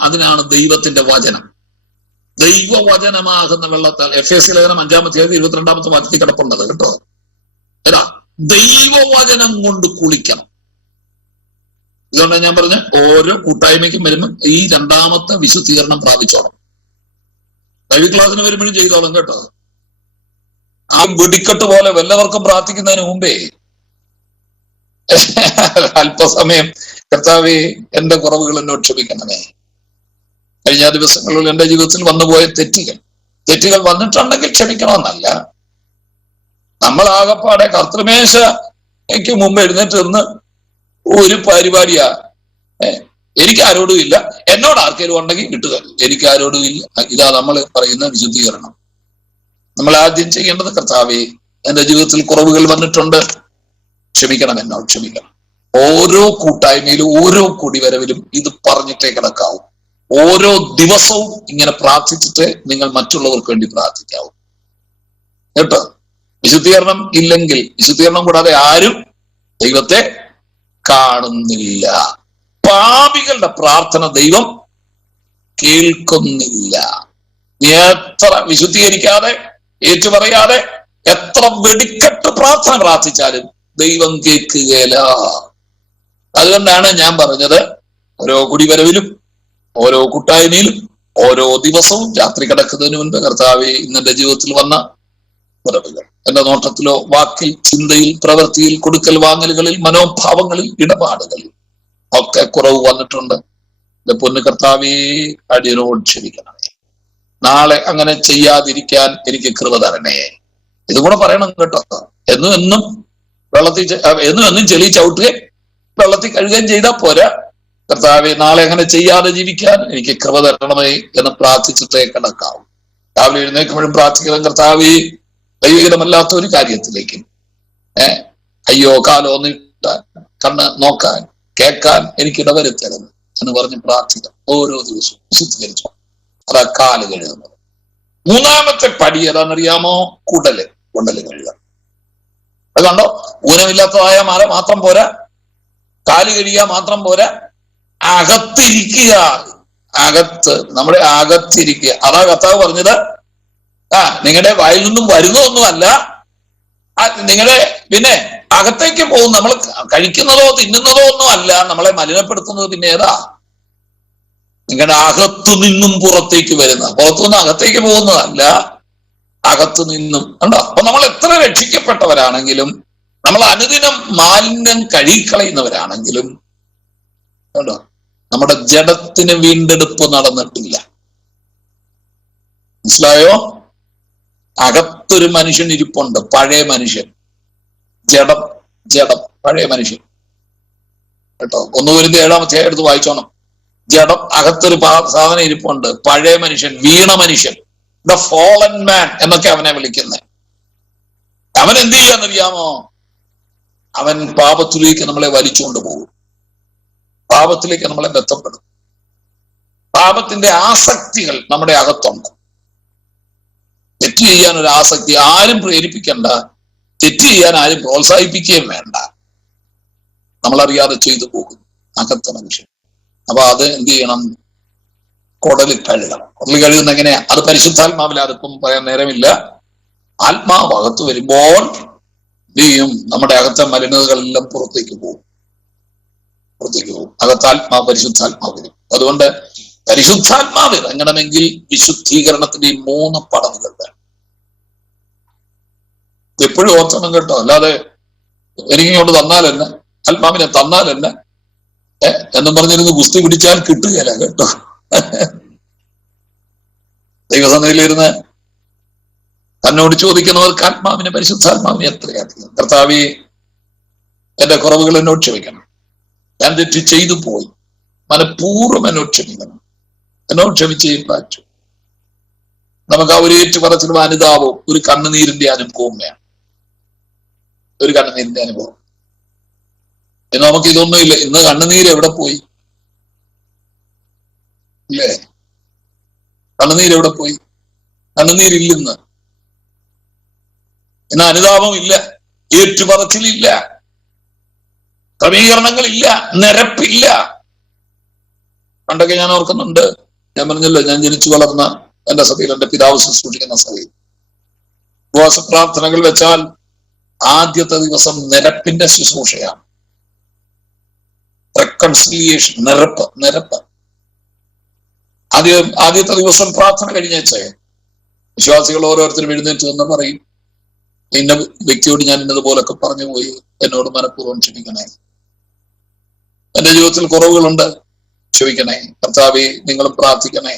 അതിനാണ് ദൈവത്തിന്റെ വചനം. ദൈവവചനമാകുന്ന വെള്ളത്താൽ, എഫേസ്യ ലേഖനം 5-ാം അധ്യായം 22-ാമത്തെ വാക്യത്തിൽ കിടപ്പുണ്ടത് കേട്ടോ. ഏതാ? ദൈവവചനം കൊണ്ട് കുളിക്കണം. ഇതുകൊണ്ടാണ് ഞാൻ പറഞ്ഞ ഓരോ കൂട്ടായ്മയ്ക്കും വരുമ്പോൾ ഈ രണ്ടാമത്തെ വിശുദ്ധീകരണം പ്രാപിച്ചോണം. ബൈബിൾ ക്ലാസ്സിന് വരുമ്പോഴും ചെയ്തോളം കേട്ടോ. ആ വെടിക്കെട്ട് പോലെ വല്ലവർക്കും പ്രാർത്ഥിക്കുന്നതിന് മുമ്പേ അല്പസമയം കർത്താവേ എന്റെ കുറവുകൾ എന്നോട് ക്ഷമിക്കണമേ. കഴിഞ്ഞ ദിവസങ്ങളിൽ എന്റെ ജീവിതത്തിൽ വന്നുപോയ തെറ്റുകൾ വന്നിട്ടുണ്ടെങ്കിൽ ക്ഷമിക്കണമെന്നല്ല. നമ്മൾ ആകപ്പാടെ കർത്തൃമേശയ്ക്ക് മുമ്പ് എഴുന്നേറ്റ് നിന്ന് ഒരു പരിപാടിയാ, എനിക്ക് ആരോടും ഇല്ല, എന്നോട് ആർക്കെങ്കിലും ഉണ്ടെങ്കിൽ കിട്ടുക, എനിക്ക് ആരോടും ഇല്ല. ഇതാ നമ്മൾ പറയുന്ന വിശുദ്ധീകരണം. നമ്മൾ ആദ്യം ചെയ്യേണ്ടത്, കർത്താവേ എന്റെ ജീവിതത്തിൽ കുറവുകൾ വന്നിട്ടുണ്ട്, ക്ഷമിക്കണം, എന്നോട് ക്ഷമിക്കണം. ഓരോ കൂട്ടായ്മയിലും ഓരോ കുടിവരവിലും ഇത് പറഞ്ഞിട്ടേ കിടക്കാവൂ. ഓരോ ദിവസവും ഇങ്ങനെ പ്രാർത്ഥിച്ചിട്ട് നിങ്ങൾ മറ്റുള്ളവർക്ക് വേണ്ടി പ്രാർത്ഥിക്കാവൂ കേട്ടോ. വിശുദ്ധീകരണം ഇല്ലെങ്കിൽ, വിശുദ്ധീകരണം കൂടാതെ ആരും ദൈവത്തെ കാണുന്നില്ല. പാപികളുടെ പ്രാർത്ഥന ദൈവം കേൾക്കുന്നില്ല. എത്ര വിശുദ്ധീകരിക്കാതെ ഏറ്റുപറയാതെ എത്ര വെടിക്കെട്ട് പ്രാർത്ഥന പ്രാർത്ഥിച്ചാലും ദൈവം കേൾക്കുകയില്ല. അതുകൊണ്ടാണ് ഞാൻ പറഞ്ഞത്, ഓരോ കുടിവരവിലും ഓരോ കൂട്ടായ്മയിലും ഓരോ ദിവസവും രാത്രി കിടക്കുന്നതിന് മുൻപ് കർത്താവേ ഇന്നെന്റെ ജീവിതത്തിൽ വന്ന കുറവുകൾ, എന്റെ നോട്ടത്തിലോ വാക്കിൽ ചിന്തയിൽ പ്രവൃത്തിയിൽ കൊടുക്കൽ വാങ്ങലുകളിൽ മനോഭാവങ്ങളിൽ ഇടപാടുകളിൽ ഒക്കെ കുറവ് വന്നിട്ടുണ്ട്. പൊന്നു കർത്താവേ, അടിയനോട് ക്ഷമിക്കണമേ. നാളെ അങ്ങനെ ചെയ്യാതിരിക്കാൻ എനിക്ക് കൃപ തരണേ. ഇതും കൂടെ പറയണം കേട്ടോ. എന്നും എന്നും ചെളി ചവിട്ടുകയും വെള്ളത്തിൽ കഴുകുകയും ചെയ്താൽ പോരാ. കർത്താവെ, നാളെ അങ്ങനെ ചെയ്യാതെ ജീവിക്കാൻ എനിക്ക് കൃപ തരണമേ എന്ന് പ്രാർത്ഥിച്ചിട്ടേ കിടക്കാവും. രാവിലെ എഴുന്നേൽക്കുമ്പോഴും പ്രാർത്ഥിക്കണം, കർത്താവെ, ദൈവഹിതമല്ലാത്ത ഒരു കാര്യത്തിലേക്ക് അയ്യോ കാലോ നീട്ടാൻ, കണ്ണ് നോക്കാൻ, കേൾക്കാൻ എനിക്ക് ഇടവരുത്തരുത് എന്ന് പറഞ്ഞ് പ്രാർത്ഥിക്കാം. ഓരോ ദിവസവും വിശുദ്ധീകരിച്ചു. അതാ കാല് കഴുകുന്നത്. മൂന്നാമത്തെ പടി ഏതാണെന്നറിയാമോ? കുടല് കഴുകുക. അത് കണ്ടോ? ഊനമില്ലാത്തതായ മാല മാത്രം പോരാ, കാല് കഴുകുക മാത്രം പോരാ, അകത്തിരിക്കുക. നമ്മുടെ അകത്തിരിക്കുക. അതാ കർത്താവ് പറഞ്ഞത്. നിങ്ങളുടെ വായിൽ നിന്നും വരുന്നതൊന്നുമല്ല, നിങ്ങളെ പിന്നെ അകത്തേക്ക് പോകും. നമ്മൾ കഴിക്കുന്നതോ തിന്നുന്നതോ ഒന്നും അല്ല നമ്മളെ മലിനപ്പെടുത്തുന്നത്. പിന്നെ ഏതാ? നിങ്ങളുടെ അകത്തു നിന്നും പുറത്തേക്ക് വരുന്ന, പുറത്തുനിന്ന് അകത്തേക്ക് പോകുന്നതല്ല, അകത്തു നിന്നും. കണ്ടോ? അപ്പൊ നമ്മൾ എത്ര രക്ഷിക്കപ്പെട്ടവരാണെങ്കിലും, നമ്മൾ അനുദിനം മാലിന്യം കഴുകിക്കളയുന്നവരാണെങ്കിലും, കണ്ടോ, നമ്മുടെ ജഡത്തിന് വീണ്ടെടുപ്പ് നടന്നിട്ടില്ല. മനസ്സിലായോ? അകത്തൊരു മനുഷ്യൻ ഇരിപ്പുണ്ട്, പഴയ മനുഷ്യൻ. ജഡം പഴയ മനുഷ്യൻ കേട്ടോ. 1 കൊരിന്ത്യർ 7-ാം അധ്യായം എടുത്ത് വായിച്ചോണം. ജഡം, അകത്തൊരു സാധനം ഇരിപ്പുണ്ട്, പഴയ മനുഷ്യൻ, വീണ മനുഷ്യൻ, ദ ഫോളൻ മാൻ എന്നൊക്കെ അവനെ വിളിക്കുന്നത്. അവൻ എന്ത് ചെയ്യാന്നറിയാമോ? അവൻ പാപത്തിലേക്ക് നമ്മളെ വലിച്ചുകൊണ്ട് പോകും, പാപത്തിലേക്ക് നമ്മളെ ബന്ധപ്പെടും. പാപത്തിന്റെ ആസക്തികൾ നമ്മുടെ അകത്തുണ്ട്. തെറ്റ് ചെയ്യാൻ ഒരു ആസക്തി, ആരും പ്രേരിപ്പിക്കണ്ട, തെറ്റ് ചെയ്യാൻ ആരും പ്രോത്സാഹിപ്പിക്കുകയും വേണ്ട, നമ്മളറിയാതെ ചെയ്തു പോകും അകത്ത മനുഷ്യൻ. അപ്പൊ അത് എന്ത് ചെയ്യണം? കുടല് കഴുകണം. കുടല് കഴുകുന്ന എങ്ങനെയാ? അത് പരിശുദ്ധാത്മാവിൽ, അതിപ്പം പറയാൻ നേരമില്ല. ആത്മാവ് അകത്ത് വരുമ്പോൾ എന്ത് ചെയ്യും? നമ്മുടെ അകത്തെ മലിനതകളെല്ലാം പുറത്തേക്ക് പോകും. അകത്താത്മാവ്, പരിശുദ്ധാത്മാവ് വരും. അതുകൊണ്ട് പരിശുദ്ധാത്മാവ് ഇറങ്ങണമെങ്കിൽ വിശുദ്ധീകരണത്തിന്റെ ഈ 3 പടവുകൾ വേണം. എപ്പോഴും ഓർത്തണം കേട്ടോ. അല്ലാതെ എനിക്കിങ്ങോട്ട് തന്നാലെന്നെ, ആത്മാവിനെ തന്നാലെന്നെ എന്നും പറഞ്ഞിരുന്ന് ഗുസ്തി പിടിച്ചാൽ കിട്ടുകയില്ല കേട്ടോ. ദൈവസന്നിധിയിലിരുന്ന് തന്നോട് ചോദിക്കുന്നവർക്ക് ആത്മാവിനെ, പരിശുദ്ധാത്മാവിനെ എത്രയധികം. കർത്താവേ, എന്റെ കുറവുകൾ എന്നോട് ക്ഷമിക്കണം, ഞാൻ തെറ്റ് ചെയ്തു പോയി, മനഃപൂർവ്വം എന്നോട് ക്ഷമിക്കണം, എന്നോട് ക്ഷമിച്ചേ പറ്റൂ. നമുക്ക് ആ ഒരു ഏറ്റുപറച്ചിലും അനുതാപവും ഒരു കണ്ണുനീരിന്റെ അനുഭവം വേണം. ഒരു കണ്ണുനീരിന്റെ അനുഭവം. ഇന്ന് നമുക്ക് ഇതൊന്നുമില്ല. ഇന്ന് കണ്ണുനീര് എവിടെ പോയി? ഇല്ലേ? കണ്ണുനീര് എവിടെ പോയി? കണ്ണുനീരില്ലെന്ന്. ഇന്ന് അനുതാപം ഇല്ല, ഏറ്റുപറച്ചിലില്ല, ക്രമീകരണങ്ങളില്ല, നിരപ്പില്ല. പണ്ടൊക്കെ ഞാൻ ഓർക്കുന്നുണ്ട്, ഞാൻ പറഞ്ഞല്ലോ, ഞാൻ ജനിച്ചു വളർന്ന എന്റെ സഭയിൽ, എന്റെ പിതാവ് ശുശ്രൂഷിക്കുന്ന സഭയിൽ ഉപവാസ പ്രാർത്ഥനകൾ വെച്ചാൽ ആദ്യത്തെ ദിവസം നിരപ്പിന്റെ ശുശ്രൂഷയാണ്. റെക്കൺസിലിയേഷൻ, നിരപ്പ്. ആദ്യത്തെ ദിവസം പ്രാർത്ഥന കഴിഞ്ഞേച്ചേ വിശ്വാസികൾ ഓരോരുത്തരും എഴുന്നേറ്റ് എന്ന് പറയും, ഇന്ന വ്യക്തിയോട് ഞാൻ ഇന്നതുപോലൊക്കെ പറഞ്ഞു പോയി, എന്നോട് മനഃപൂർവ്വം ക്ഷമിക്കണേ, എന്റെ ജീവിതത്തിൽ കുറവുകളുണ്ട്, ക്ഷമിക്കണേ, കർത്താവേ നിങ്ങളും പ്രാർത്ഥിക്കണേ.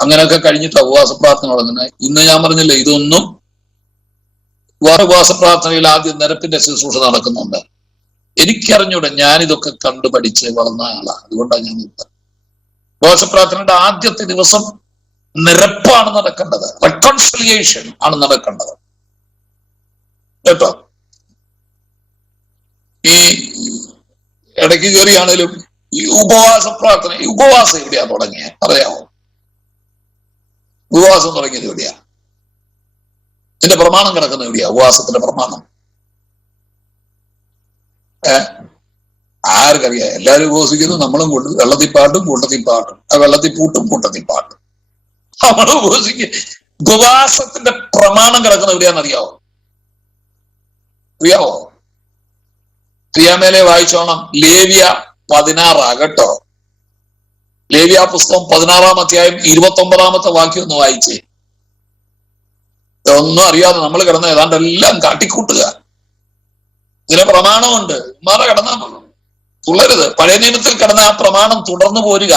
അങ്ങനെയൊക്കെ കഴിഞ്ഞിട്ട് ഉപവാസ പ്രാർത്ഥന തുടങ്ങുന്നത്. ഇന്ന് ഞാൻ പറഞ്ഞില്ലേ, ഇതൊന്നും ഉപവാസ പ്രാർത്ഥനയിൽ ആദ്യം നിരപ്പിന്റെ ശുശ്രൂഷ നടക്കുന്നുണ്ട്. എനിക്കറിഞ്ഞൂടെ, ഞാനിതൊക്കെ കണ്ടു പഠിച്ച് വളർന്ന ആളാണ്. അതുകൊണ്ടാണ് ഞാൻ ഉപവാസ പ്രാർത്ഥനയുടെ ആദ്യത്തെ ദിവസം നിരപ്പാണ് നടക്കേണ്ടത്, റെക്കൺസിലിയേഷൻ ആണ് നടക്കേണ്ടത് കേട്ടോ. ഈ ഇടയ്ക്ക് കയറിയാണേലും ഈ ഉപവാസ പ്രാർത്ഥന, ഈ ഉപവാസം എവിടെയാ തുടങ്ങിയ അറിയാമോ? ഉപവാസം തുടങ്ങിയത് എവിടെയാ? ഇതിന്റെ പ്രമാണം കിടക്കുന്ന എവിടെയാ? ഉപവാസത്തിന്റെ പ്രമാണം ആർക്കറിയാം? എല്ലാവരും ഉപവസിക്കുന്നു, നമ്മളും വെള്ളത്തിൽ പാട്ടും കൂട്ടത്തിൽ പാട്ടും, ആ വെള്ളത്തിൽ പൂട്ടും കൂട്ടത്തിൽ പാട്ടും, നമ്മൾ ഉപവസിക്കുക. ഉപവാസത്തിന്റെ പ്രമാണം കിടക്കുന്ന എവിടെയാണെന്നറിയാവോ? അറിയാവോ? ക്രിയാമേലെ വായിച്ചോണം. ലേവ്യ 16 കേട്ടോ. ലേവ്യ പുസ്തകം 16-ാം അധ്യായം 29-ാമത്തെ വാക്യം ഒന്ന് വായിച്ചേ. ഇതൊന്നും അറിയാതെ നമ്മൾ കിടന്ന ഏതാണ്ടെല്ലാം കാട്ടിക്കൂട്ടുക. ഇതിന് പ്രമാണമുണ്ട്. ഉമ്മാരെ കിടന്ന തുള്ളരുത്. പഴയ നിയമത്തിൽ കിടന്ന ആ പ്രമാണം തുടർന്നു പോരുക.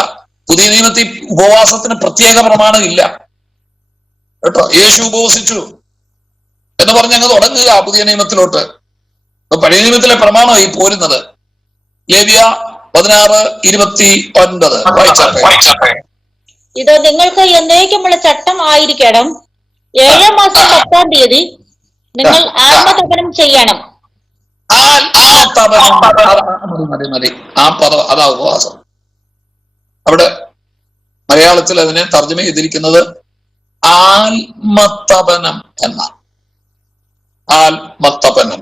പുതിയ നിയമത്തിൽ ഉപവാസത്തിന് പ്രത്യേക പ്രമാണം ഇല്ല കേട്ടോ. യേശു ഉപവസിച്ചു എന്ന് പറഞ്ഞ് അങ്ങ് തുടങ്ങുക പുതിയ നിയമത്തിലോട്ട്. അപ്പൊ പഴയ നിയമത്തിലെ പ്രമാണമായി പോരുന്നത്. ലേവ്യ 16:29 വായിച്ചാട്ടെ. ഇത് നിങ്ങൾക്ക് എന്നേക്കുമുള്ള ചട്ടം ആയിരിക്കണം. 7-ാം മാസം 10-ാം തീയതി നിങ്ങൾ ആത്മതപനം ചെയ്യണം. മതി. ആ പദം അതാ ഉപവാസം. അവിടെ മലയാളത്തിൽ അതിനെ തർജ്ജമ ചെയ്തിരിക്കുന്നത് ആത്മതപനം എന്നാണ്. ആത്മതപനം.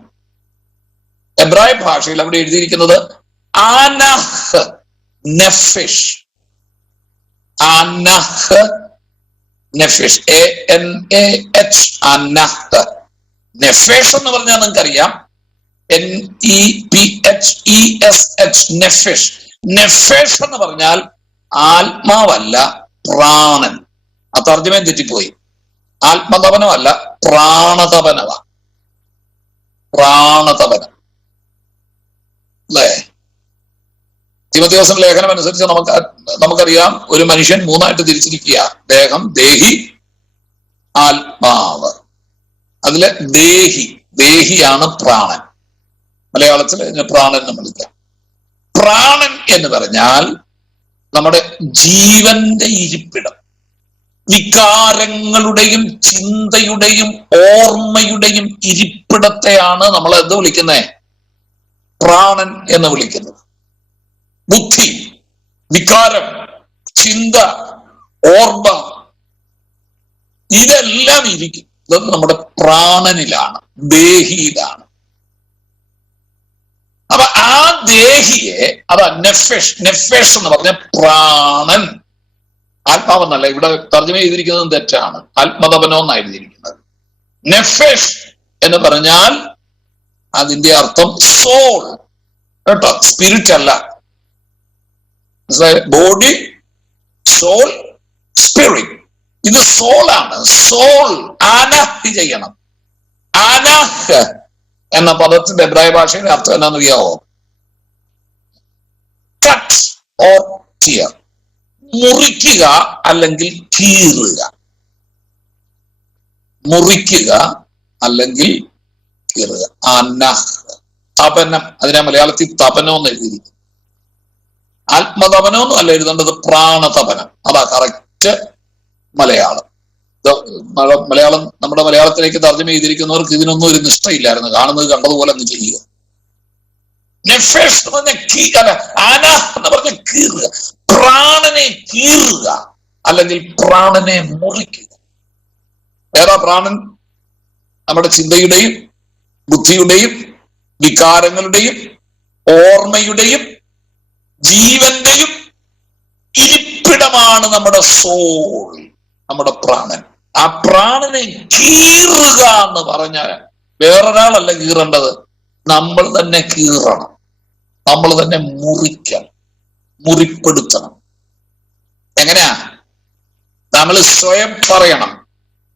എബ്രായ ഭാഷയിൽ അവിടെ എഴുതിയിരിക്കുന്നത് ആനഹ് നെഫിഷ്. ആനഹ് നെഫിഷ്. ANAH. ആനഹ്. നെഫേഷ് എന്ന് പറഞ്ഞാൽ നിങ്ങൾക്കറിയാം. NEPHESH. നെഫേഷ്. നെഫേഷ് എന്ന് പറഞ്ഞാൽ ആത്മാവല്ല, പ്രാണൻ. ആ തർജ്ജമയും തെറ്റിപ്പോയി. ആത്മതപനമല്ല, പ്രാണതപനമാണ്. പ്രാണതപനം അല്ലേ? തിമോഥെയോസിന്റെ ലേഖനം അനുസരിച്ച് നമുക്കറിയാം, ഒരു മനുഷ്യൻ 3ആയിട്ട് തിരിച്ചിരിക്കുക: ദേഹം, ദേഹി, ആത്മാവ്. അതില് ദേഹിയാണ് പ്രാണൻ. മലയാളത്തിൽ ഇതിനെ പ്രാണൻ എന്ന് വിളിക്കാം. പ്രാണൻ എന്ന് പറഞ്ഞാൽ നമ്മുടെ ജീവന്റെ ഇരിപ്പിടം. വികാരങ്ങളുടെയും ചിന്തയുടെയും ഓർമ്മയുടെയും ഇരിപ്പിടത്തെയാണ് നമ്മൾ എന്ത് വിളിക്കുന്നത്? പ്രാണൻ എന്ന് വിളിക്കുന്നത്. ബുദ്ധി, വികാരം, ചിന്ത, ഓർമ്മ, ഇതെല്ലാം ഇരിക്കും. ഇതൊക്കെ നമ്മുടെ പ്രാണനിലാണ്, ദേഹിയിലാണ്. അപ്പൊ ആ ദേഹിയെ അതാ നെഫേഷ്. നെഫേഷ് എന്ന് പറഞ്ഞ പ്രാണൻ. ആത്മാവെന്നല്ല, ഇവിടെ തർജ്ജമ ചെയ്തിരിക്കുന്നത് തെറ്റാണ്. ആത്മതപനം എന്നാണ് എഴുതിയിരിക്കുന്നത്. നെഫേഷ് എന്ന് പറഞ്ഞാൽ അതിന്റെ അർത്ഥം സോൾ കേട്ടോ, സ്പിരിറ്റ് അല്ല. Body, soul, spirit. ഇത് സോളാണ്. സോൾ ആനഹ് ചെയ്യണം. ആനഹ് എന്ന പദത്തിന്റെ എബ്രായ ഭാഷയുടെ അർത്ഥം എന്നാന്ന് അറിയാവോ? Cut or tear. മുറിക്കുക അല്ലെങ്കിൽ കീറുക. മുറിക്കുക അല്ലെങ്കിൽ കീറുക. അനഹ്. തപനം. അതിനെ മലയാളത്തിൽ തപനം എന്ന് എഴുതിയിരിക്കും. ആത്മതപനമൊന്നും അല്ല എഴുതേണ്ടത്, പ്രാണതപനം. അതാ കറക്റ്റ് മലയാളം. മലയാളം നമ്മുടെ മലയാളത്തിലേക്ക് തർജ്ജമ ചെയ്തിരിക്കുന്നവർക്ക് ഇതിനൊന്നും ഒരു നിഷ്ഠയില്ലായിരുന്നു. കാണുന്നത് കണ്ടതുപോലെ അങ്ങ് ചെയ്യുക. നെഫേഷ് എന്ന് പറഞ്ഞ ആനഹ് എന്ന് പറഞ്ഞ കീറുക. പ്രാണനെ കീറുക അല്ലെങ്കിൽ പ്രാണനെ മുറിക്കുക. ഏതാ പ്രാണൻ? നമ്മുടെ ചിന്തയുടെയും ബുദ്ധിയുടെയും വികാരങ്ങളുടെയും ഓർമ്മയുടെയും ജീവന്റെയും ഇരിപ്പിടമാണ് നമ്മുടെ സോൾ, നമ്മുടെ പ്രാണൻ. ആ പ്രാണനെ കീറുക എന്ന് പറഞ്ഞാൽ വേറൊരാളല്ല കീറേണ്ടത്, നമ്മൾ തന്നെ കീറണം. നമ്മൾ തന്നെ മുറിക്കണം, മുറിപ്പെടുത്തണം. എങ്ങനെയാ? നമ്മൾ സ്വയം പറയണം,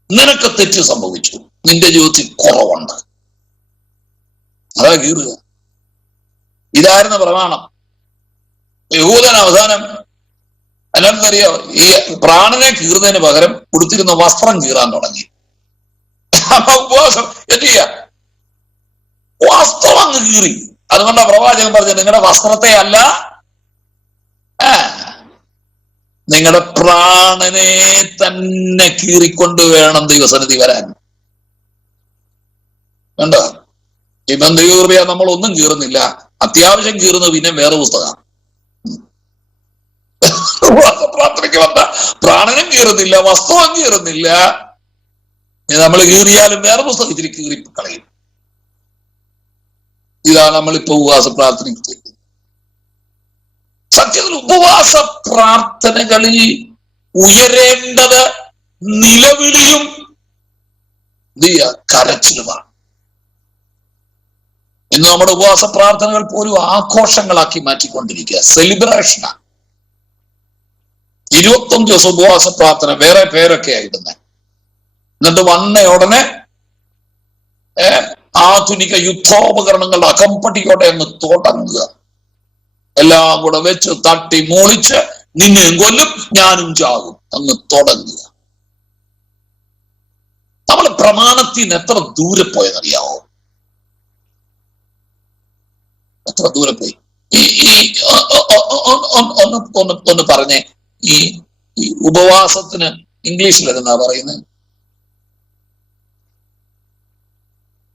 നിനക്ക് തെറ്റ് സംഭവിച്ചു, നിന്റെ ജീവിതത്തിൽ കുറവുണ്ട്. അതാ കീറുക. ഇതായിരുന്നു പ്രമാണം. യഹൂദൻ അവസാനം അതിനകത്തറിയോ, ഈ പ്രാണനെ കീറുന്നതിന് പകരം കൊടുത്തിരുന്ന വസ്ത്രം കീറാൻ തുടങ്ങി. അപ്പൊ ഉപവാസം എന്ത് ചെയ്യാ? വസ്ത്രം അങ്ങ് കീറി. അതുകൊണ്ടാ പ്രവാചകൻ പറഞ്ഞത്, നിങ്ങളുടെ വസ്ത്രത്തെ അല്ല, നിങ്ങളുടെ പ്രാണനെ തന്നെ കീറിക്കൊണ്ട് വേണം ദൈവസന്നിധി വരാൻ. കണ്ടോ? ഇപ്പം ദൈവകൃപയാ നമ്മൾ ഒന്നും കീറുന്നില്ല. അത്യാവശ്യം കീറുന്നത് പിന്നെ വേറെ പുസ്തകം. പ്രാർത്ഥനയ്ക്ക് വന്ന പ്രാണനും കീറുന്നില്ല, വസ്ത്രവും കീറുന്നില്ല. നമ്മൾ കീറിയാലും വേറെ പുസ്തകം ഇത്തിരി കീറി കളയും. ഇതാ നമ്മളിപ്പോ ഉപവാസ പ്രാർത്ഥനയ്ക്ക് ചെയ്യുന്നത്. സത്യത്തിൽ ഉപവാസ പ്രാർത്ഥനകളിൽ ഉയരേണ്ടത് നിലവിളിയും കരച്ചിലുമാണ്. ഇന്ന് നമ്മുടെ ഉപവാസ പ്രാർത്ഥനകൾ പോലും ആഘോഷങ്ങളാക്കി മാറ്റിക്കൊണ്ടിരിക്കുക, സെലിബ്രേഷനാണ്. 21 ദിവസം ഉപവാസ പ്രാർത്ഥന, വേറെ പേരൊക്കെ ആയിരുന്നേ. എന്നിട്ട് വന്ന ഉടനെ ആധുനിക യുദ്ധോപകരണങ്ങളുടെ അകമ്പടിയോടെ അങ്ങ് തുടങ്ങുക. എല്ലാം കൂടെ വെച്ച് തട്ടി മോളിച്ച് നിന്നെയും കൊല്ലും ഞാനും ചാകും അങ്ങ് തുടങ്ങുക. നമ്മൾ പ്രമാണത്തിൽ നിന്ന് എത്ര ദൂരെ പോയെന്നറിയാവോ? എത്ര ദൂരെ പോയി. ഒന്ന് പറഞ്ഞേ, ഈ ഉപവാസത്തിന് ഇംഗ്ലീഷിൽ എന്താ പറയുന്നത്?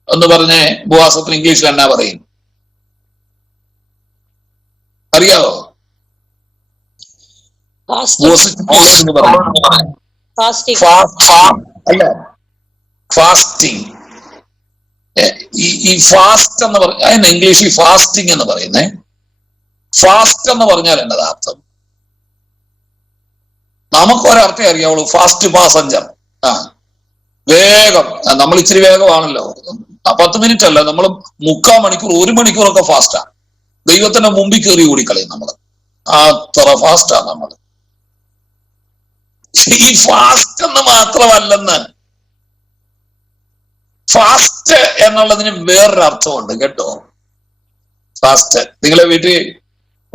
ഒന്ന് പറഞ്ഞേ, ഉപവാസത്തിന് ഇംഗ്ലീഷിൽ എന്നാ പറയും? അറിയാവോ? അല്ല, ഫാസ്റ്റിംഗ്. ഈ ഫാസ്റ്റ് എന്ന് പറഞ്ഞ അതിന് ഇംഗ്ലീഷിൽ ഫാസ്റ്റിംഗ് എന്ന് പറയുന്നേ. ഫാസ്റ്റ് എന്ന് പറഞ്ഞാൽ എന്നതാ അർത്ഥം? നമുക്കൊരർത്ഥം അറിയാവുള്ളൂ, ഫാസ്റ്റ് പാസഞ്ചർ. വേഗം. നമ്മൾ ഇച്ചിരി വേഗമാണല്ലോ. 10 മിനിറ്റ് അല്ല, നമ്മൾ 3/4 മണിക്കൂർ 1 മണിക്കൂറൊക്കെ ഫാസ്റ്റാ. ദൈവത്തിന്റെ മുമ്പിൽ കയറി ഓടിക്കളയും നമ്മൾ. അത്ര ഫാസ്റ്റാ നമ്മൾ. ഈ ഫാസ്റ്റ് എന്ന് മാത്രമല്ലെന്ന്, ഫാസ്റ്റ് എന്നുള്ളതിന് വേറൊരു അർത്ഥമുണ്ട് കേട്ടോ. ഫാസ്റ്റ് നിങ്ങളെ വീട്ടിൽ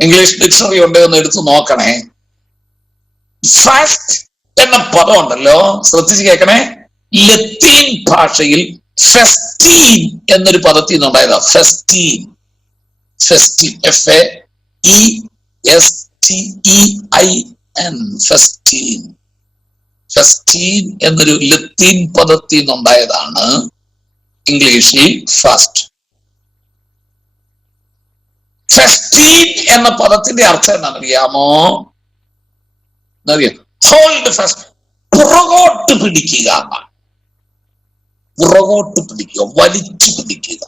ഇംഗ്ലീഷ് ഡിക്ഷണറി ഉണ്ട് എന്ന് എടുത്ത് നോക്കണേ. ഫാസ്റ്റ് എന്ന പദം ഉണ്ടല്ലോ, ശ്രദ്ധിച്ച് കേൾക്കണേ. ലത്തീൻ ഭാഷയിൽ ഫെസ്റ്റീൻ എന്നൊരു പദത്തിൽ നിന്നുണ്ടായതാ. ഫെസ്റ്റീൻ, ഫെസ്റ്റീൻ, FAESTEIN, ഫെസ്റ്റീൻ. ഫെസ്റ്റീൻ എന്നൊരു ലത്തീൻ പദത്തിൽ നിന്നുണ്ടായതാണ് ഇംഗ്ലീഷിൽ ഫാസ്റ്റ്. ഫെസ്റ്റീൻ എന്ന പദത്തിന്റെ അർത്ഥം എന്താണെന്നറിയാമോ? എന്നറിയാം, ഹോൾഡ് ഫാസ്റ്റ്, പുറകോട്ട് പിടിക്കുക. പുറകോട്ട് പിടിക്കുക, വലിച്ചു പിടിക്കുക,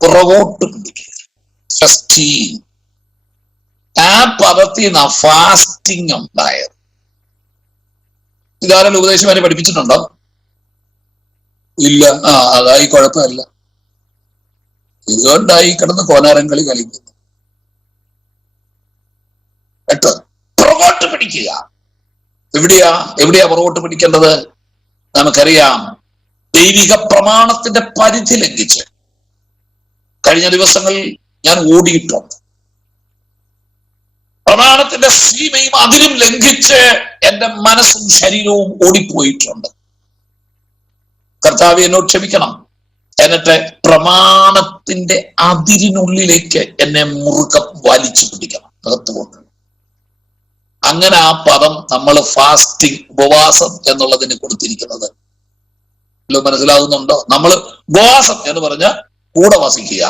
പുറകോട്ട് പിടിക്കുക. ഫെസ്റ്റീൻ. ആ പദത്തിൽ നിന്നാ ഫാസ്റ്റിംഗ് ഉണ്ടായത്. ഇതാരെങ്കിലും ഉപദേശിമാരെ പഠിപ്പിച്ചിട്ടുണ്ടോ? ഇല്ല. അതായി കുഴപ്പമില്ല. ഇതുകൊണ്ടായി കിടന്ന് കോനാരം കളി കളിക്കുന്നു കേട്ടോ. പുറകോട്ട് പിടിക്കുക. എവിടെയാ പുറകോട്ട് പിടിക്കേണ്ടത്? നമുക്കറിയാം, ദൈവിക പ്രമാണത്തിന്റെ പരിധി ലംഘിച്ച് കഴിഞ്ഞ ദിവസങ്ങളിൽ ഞാൻ ഓടിയിട്ടുണ്ട്. പ്രമാണത്തിന്റെ സീമയും അതിലും ലംഘിച്ച് എന്റെ മനസ്സും ശരീരവും ഓടിപ്പോയിട്ടുണ്ട്. കർത്താവ് എന്നോട് ക്ഷമിക്കണം. എന്നിട്ട് പ്രമാണത്തിന്റെ അതിരിനുള്ളിലേക്ക് എന്നെ മുറുക്കം വലിച്ചു പിടിക്കണം, അകത്തുകൊണ്ട്. അങ്ങനെ ആ പദം നമ്മൾ ഫാസ്റ്റിംഗ്, ഉപവാസം എന്നുള്ളതിന് കൊടുത്തിരിക്കുന്നത് മനസ്സിലാകുന്നുണ്ടോ? നമ്മൾ ഉപവാസം എന്ന് പറഞ്ഞ കൂടെ വസിക്കുക.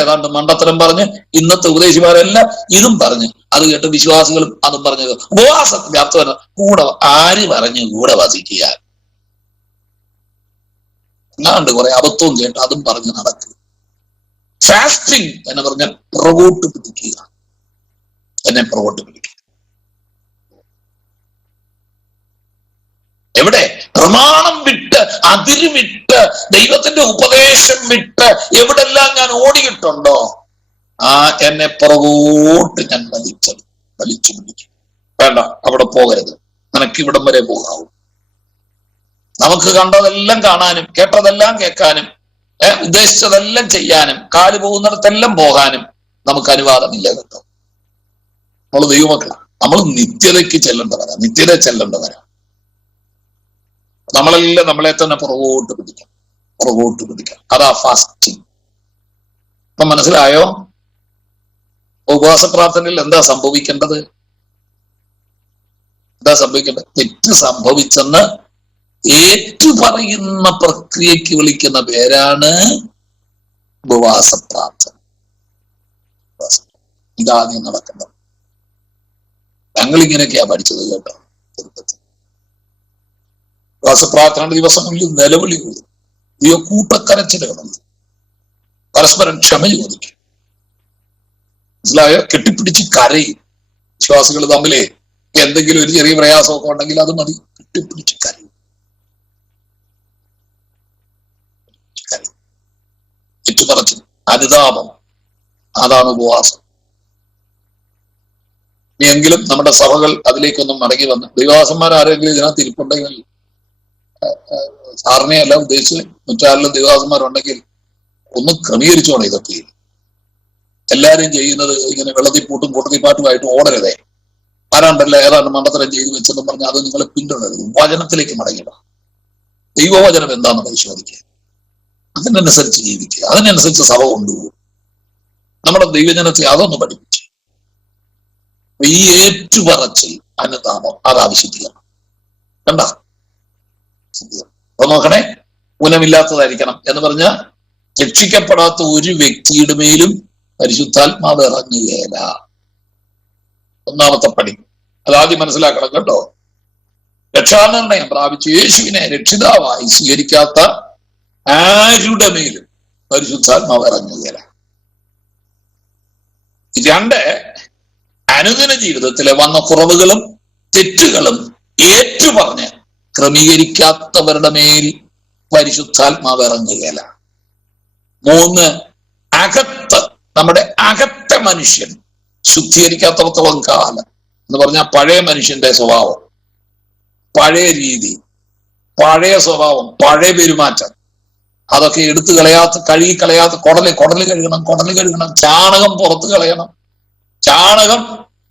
ഏതാണ്ട് മണ്ടത്തരം പറഞ്ഞ് ഇന്നത്തെ ഉപദേശിമാരെല്ലാം ഇതും പറഞ്ഞ് അത് കേട്ട് വിശ്വാസികളും അതും പറഞ്ഞത്. ഉപവാസത്തിന്റെ അർത്ഥം കൂടെ, ആര് പറഞ്ഞു കൂടെ വസിക്കുക? അല്ലാണ്ട് കുറെ അബദ്ധവും കേട്ട് അതും പറഞ്ഞ് നടക്കുക. ഫാസ്റ്റിംഗ് എന്ന് പറഞ്ഞാൽ പുറകോട്ട് പിടിക്കുക, എന്നെ പുറകോട്ട് പിടിക്കുക. എവിടെ? പ്രമാണം വിട്ട്, അതിര് വിട്ട്, ദൈവത്തിന്റെ ഉപദേശം വിട്ട് എവിടെല്ലാം ഞാൻ ഓടിയിട്ടുണ്ടോ എന്നെ പുറകോട്ട് ഞാൻ വലിച്ചു പിടിക്കും. വേണ്ട, അവിടെ പോകരുത്, നിനക്ക് ഇവിടം വരെ പോകാവൂ. നമുക്ക് കണ്ടതെല്ലാം കാണാനും കേട്ടതെല്ലാം കേൾക്കാനും ഉദ്ദേശിച്ചതെല്ലാം ചെയ്യാനും കാല് പോകുന്നിടത്തെല്ലാം പോകാനും നമുക്ക് അനുവാദമില്ല കേട്ടോ. നമ്മൾ ദൈവമക്കളാണ്. നമ്മൾ നിത്യതയ്ക്ക് ചെല്ലേണ്ടവരാ. നമ്മളെല്ലാം നമ്മളെ തന്നെ പുറകോട്ട് പിടിക്കാം. അതാ ഫാസ്റ്റിംഗ്. അപ്പൊ മനസ്സിലായോ? ഉപവാസ പ്രാർത്ഥനയിൽ എന്താ സംഭവിക്കേണ്ടത്? തെറ്റ് സംഭവിച്ചെന്ന് ഏറ്റുപറയുന്ന പ്രക്രിയക്ക് വിളിക്കുന്ന പേരാണ് ഉപവാസ പ്രാർത്ഥന. ഇതാദ്യം നടക്കേണ്ടത്. ഞങ്ങൾ ഇങ്ങനെയൊക്കെയാ പഠിച്ചത് കേട്ടോ. ഉപവാസപ്രാർത്ഥന ദിവസങ്ങളിൽ നിലവിളി കൂടും, കൂട്ടക്കരച്ചിലുകളുണ്ട്, പരസ്പരം ക്ഷമ ചോദിക്കും. മനസ്സിലായോ? കെട്ടിപ്പിടിച്ച് കരയും. വിശ്വാസികൾ തമ്മിലേ എന്തെങ്കിലും ഒരു ചെറിയ പ്രയാസമൊക്കെ ഉണ്ടെങ്കിൽ അത് മതി, കെട്ടിപ്പിടിച്ച് കരയും. ഏറ്റുപറച്ചിൽ, അനുതാപം, അതാണ് ഉപവാസം. ഇനിയെങ്കിലും നമ്മുടെ സഭകൾ അതിലേക്കൊന്നും മടങ്ങി വന്ന് ദൈവദാസന്മാർ ആരെങ്കിലും ഇതിനകത്ത് ഇരിപ്പുണ്ടെങ്കിൽ, സാറിനെയല്ല ഉദ്ദേശിച്ച് മറ്റാരെങ്കിലും ദൈവദാസന്മാരുണ്ടെങ്കിൽ ഒന്ന് ക്രമീകരിച്ചോണം ഇതൊക്കെ. എല്ലാരും ചെയ്യുന്നത് ഇങ്ങനെ വെള്ളത്തിൽ പൂട്ടും കൂട്ടത്തിപ്പാട്ടുമായിട്ട് ഓടരുതേ. ആരാണ്ടല്ല ഏതാണ്ട് മണ്ടത്തരം ചെയ്തു വെച്ചെന്ന് പറഞ്ഞാൽ അത് നിങ്ങൾ പിന്തുടരരുത്. വചനത്തിലേക്ക് മടങ്ങിട. ദൈവവചനം എന്താണെന്ന് പരിശോധിക്കുക, അതിനനുസരിച്ച് ജീവിക്കുക, അതിനനുസരിച്ച് സഭ കൊണ്ടുപോകും. നമ്മുടെ ദൈവജനത്തെ അതൊന്ന് പഠിപ്പിച്ചു. ഈ ഏറ്റുപറച്ചിൽ അനുതാപം അത് ആവശ്യത്തിലാണ്. കണ്ട അപ്പൊ നോക്കണേ, ഊനമില്ലാത്തതായിരിക്കണം എന്ന് പറഞ്ഞാൽ രക്ഷിക്കപ്പെടാത്ത ഒരു വ്യക്തിയുടെ മേലും പരിശുദ്ധാത്മാവ് ഇറങ്ങുകയില്ല. ഒന്നാമത്തെ പടി അതാദ്യം മനസ്സിലാക്കണം കേട്ടോ. രക്ഷാനിർണയം പ്രാപിച്ചു യേശുവിനെ രക്ഷിതാവായി സ്വീകരിക്കാത്ത ആരുടെ മേലും പരിശുദ്ധാത്മാവ് ഇറങ്ങുകയില്ല. രണ്ട്, അനുദിന ജീവിതത്തിലെ വന്ന കുറവുകളും തെറ്റുകളും ഏറ്റുപറഞ്ഞ് ക്രമീകരിക്കാത്തവരുടെ മേൽ പരിശുദ്ധാത്മാവ് ഇറങ്ങുകയില്ല. മൂന്ന്, അകത്ത് നമ്മുടെ അകത്തെ മനുഷ്യൻ ശുദ്ധീകരിക്കാത്തടത്തോളം കാലം എന്ന് പറഞ്ഞാൽ പഴയ മനുഷ്യന്റെ സ്വഭാവം, പഴയ രീതി, പഴയ സ്വഭാവം, പഴയ പെരുമാറ്റം, അതൊക്കെ എടുത്തു കഴുകിക്കളയാത്ത കുടല് കഴുകണം. ചാണകം പുറത്ത് കളയണം. ചാണകം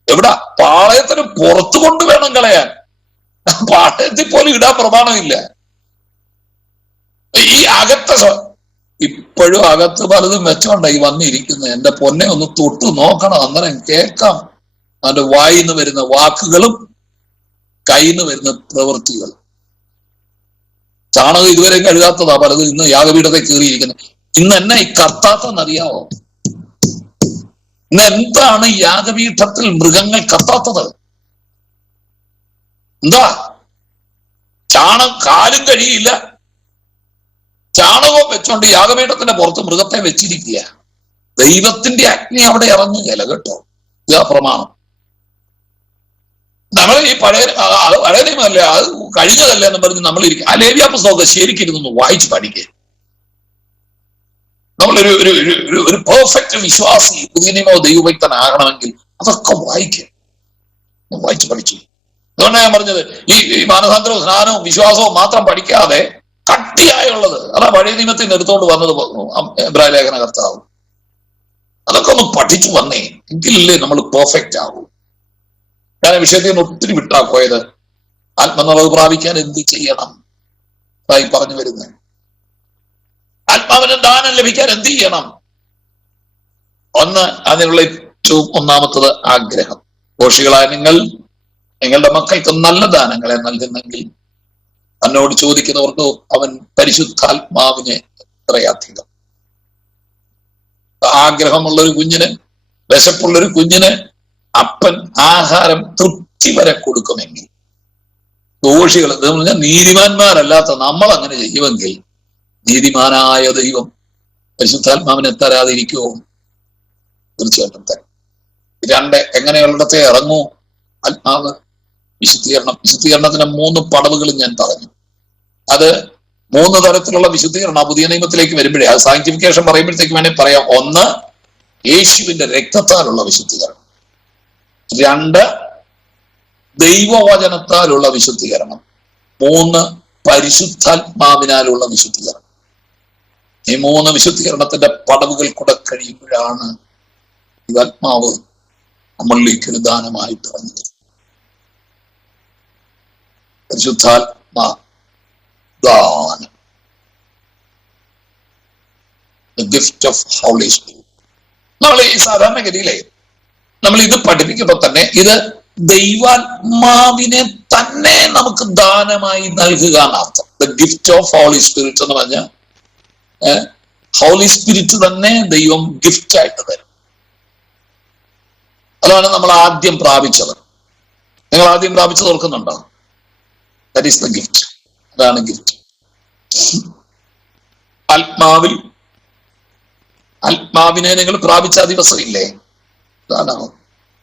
എവിടാ? പാളയത്തിന് പുറത്തു കൊണ്ട് വേണം കളയാൻ. പാളയത്തിൽ പോലും ഇടാൻ പ്രമാണമില്ല. ഈ അകത്തെ ഇപ്പോഴും അകത്ത് പലതും വെച്ചോണ്ടായി വന്നിരിക്കുന്നത്. എന്റെ പൊന്നെ ഒന്ന് തൊട്ട് നോക്കണം, അന്നേരം കേൾക്കാം അവന്റെ വായിന്ന് വരുന്ന വാക്കുകളും കയ്യിന്ന് വരുന്ന പ്രവൃത്തികളും. ചാണകം ഇതുവരെ കഴുകാത്തതാ പലതും ഇന്ന് യാഗപീഠത്തെ കയറിയിരിക്കുന്നത്. ഇന്ന് എന്നെ ഈ കത്താത്തെന്നറിയാവോ? ഇന്ന് എന്താണ് യാഗപീഠത്തിൽ മൃഗങ്ങൾ കത്താത്തത്? എന്താ? കാലും കഴിയില്ല, ചാണകവും വെച്ചോണ്ട് യാഗപീഠത്തിന്റെ പുറത്ത് മൃഗത്തെ വെച്ചിരിക്കുക. ദൈവത്തിന്റെ അഗ്നി അവിടെ ഇറങ്ങുകയില്ല കേട്ടോ. ഇതാ പ്രമാണം. നമ്മൾ ഈ പഴയ നിയമമല്ല, അത് കഴിഞ്ഞതല്ല എന്ന് പറഞ്ഞ് നമ്മൾ ഇരിക്കും. ആ ലേവ്യ പുസ്തകമൊക്കെ ശരിക്കിരുന്നു വായിച്ച് പഠിക്കുക. നമ്മളൊരു ഒരു പെർഫെക്റ്റ് വിശ്വാസി, പുതിയ നിയമോ ദൈവഭക്തനാകണമെങ്കിൽ അതൊക്കെ വായിച്ച് പഠിച്ചു. അതുകൊണ്ടാണ് ഞാൻ പറഞ്ഞത്, ഈ മാനസാന്തരവും സ്നാനവും വിശ്വാസവും മാത്രം പഠിക്കാതെ കട്ടിയായുള്ളത് അതാ പഴയ നിയമത്തിൽ എടുത്തോണ്ട് വന്നത് എബ്രായ ലേഖന കർത്താവ്. അതൊക്കെ ഒന്ന് പഠിച്ചു വന്നേ, എങ്കിലല്ലേ നമ്മൾ പെർഫെക്റ്റ് ആകൂ. ഞാൻ വിഷയത്തിൽ നിന്ന് ഒത്തിരി വിട്ടാ പോയത്. ആത്മനിറവ് പ്രാപിക്കാൻ എന്ത് ചെയ്യണം ആയി പറഞ്ഞു വരുന്നത്. ആത്മാവിന് ദാനം ലഭിക്കാൻ എന്ത് ചെയ്യണം? ഒന്ന്, അതിനുള്ള ഏറ്റവും ഒന്നാമത്തത് ആഗ്രഹം. ദോഷികളായ നിങ്ങളുടെ മക്കൾക്ക് നല്ല ദാനങ്ങളെ നൽകുന്നെങ്കിൽ എന്നോട് ചോദിക്കുന്നവർക്ക് അവൻ പരിശുദ്ധാത്മാവിനെ എത്രയധികം. ആഗ്രഹമുള്ളൊരു കുഞ്ഞിന്, വിശപ്പുള്ളൊരു കുഞ്ഞിന് അപ്പൻ ആഹാരം തൃപ്തി വരെ കൊടുക്കുമെങ്കിൽ ദോഷികൾ എന്ന് പറഞ്ഞാൽ നീതിമാന്മാരല്ലാത്ത നമ്മൾ അങ്ങനെ ചെയ്യുമെങ്കിൽ നീതിമാനായ ദൈവം പരിശുദ്ധാത്മാവിനെ തരാതിരിക്കുമോ? തീർച്ചയായിട്ടും തരും. രണ്ട്, എങ്ങനെയുള്ളിടത്തെ ഇറങ്ങൂ ആത്മാവ്? വിശുദ്ധീകരണത്തിന് 3 പടവുകളും ഞാൻ പറഞ്ഞു. അത് 3 തരത്തിലുള്ള വിശുദ്ധീകരണം പുതിയ നിയമത്തിലേക്ക് വരുമ്പോഴേ അത് സാങ്ക്ടിഫിക്കേഷൻ പറയുമ്പോഴത്തേക്ക് വേണമെങ്കിൽ പറയാം. ഒന്ന്, യേശുവിന്റെ രക്തത്താലുള്ള വിശുദ്ധീകരണം. 2, ദൈവവചനത്താലുള്ള വിശുദ്ധീകരണം. 3, പരിശുദ്ധാത്മാവിനാലുള്ള വിശുദ്ധീകരണം. ഈ 3 വിശുദ്ധീകരണത്തിന്റെ പടവുകൾ കൂടെ കഴിയുമ്പോഴാണ് ആത്മാവ് നമ്മളിലേക്ക് ഒരു ദാനമായിട്ട് വന്നത്. പരിശുദ്ധാത്മാ ദാനം, the gift of Holy Spirit. നമ്മൾ ഈ സാധാരണഗതിയിലെ നമ്മൾ ഇത് പഠിപ്പിക്കുമ്പോൾ തന്നെ ഇത് ദൈവാത്മാവിനെ തന്നെ നമുക്ക് ദാനമായി നൽകുക എന്നർത്ഥം. The gift of holy spirit എന്ന് പറഞ്ഞാൽ ഹോളി സ്പിരിറ്റ് തന്നെ ദൈവം ഗിഫ്റ്റ് ആയിട്ട് തരും. അതാണ് നമ്മൾ ആദ്യം പ്രാപിച്ചത്. നിങ്ങൾ ആദ്യം പ്രാപിച്ചത് ഓർക്കുന്നുണ്ടോ? That is the gift. അതാണ് ഗിഫ്റ്റ്. ആത്മാവിനെ നിങ്ങൾ പ്രാപിച്ച ദിവസം ഇല്ലേ? അതാണ്.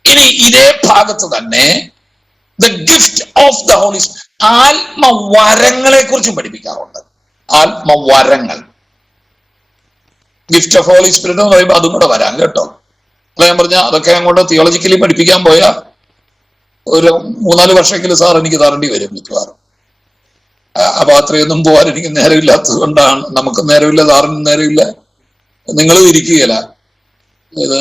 ഇനി ഇതേ ഭാഗത്ത് തന്നെ the gift of the Holy Spirit, ആത്മവരങ്ങളെ കുറിച്ചും പഠിപ്പിക്കാറുണ്ട്. ആത്മവരങ്ങൾ, ഗിഫ്റ്റ് ഓഫ് ഹോളി സ്പിരിറ്റ് എന്ന് പറയുമ്പോൾ അതും കൂടെ വരാം കേട്ടോ. അല്ല ഞാൻ പറഞ്ഞ അതൊക്കെ അങ്ങോട്ട് തിയോളജിക്കലി പഠിപ്പിക്കാൻ പോയാൽ ഒരു 3-4 വർഷമെങ്കിലും സാർ എനിക്ക് തരേണ്ടി വരും മിക്കവാറും. അപ്പൊ അത്രയൊന്നും പോകാൻ എനിക്ക് നേരമില്ലാത്തത് കൊണ്ടാണ്. നമുക്ക് നേരമില്ല, സാറിന് നേരമില്ല, നിങ്ങളും ഇരിക്കുകയില്ല. ഇത്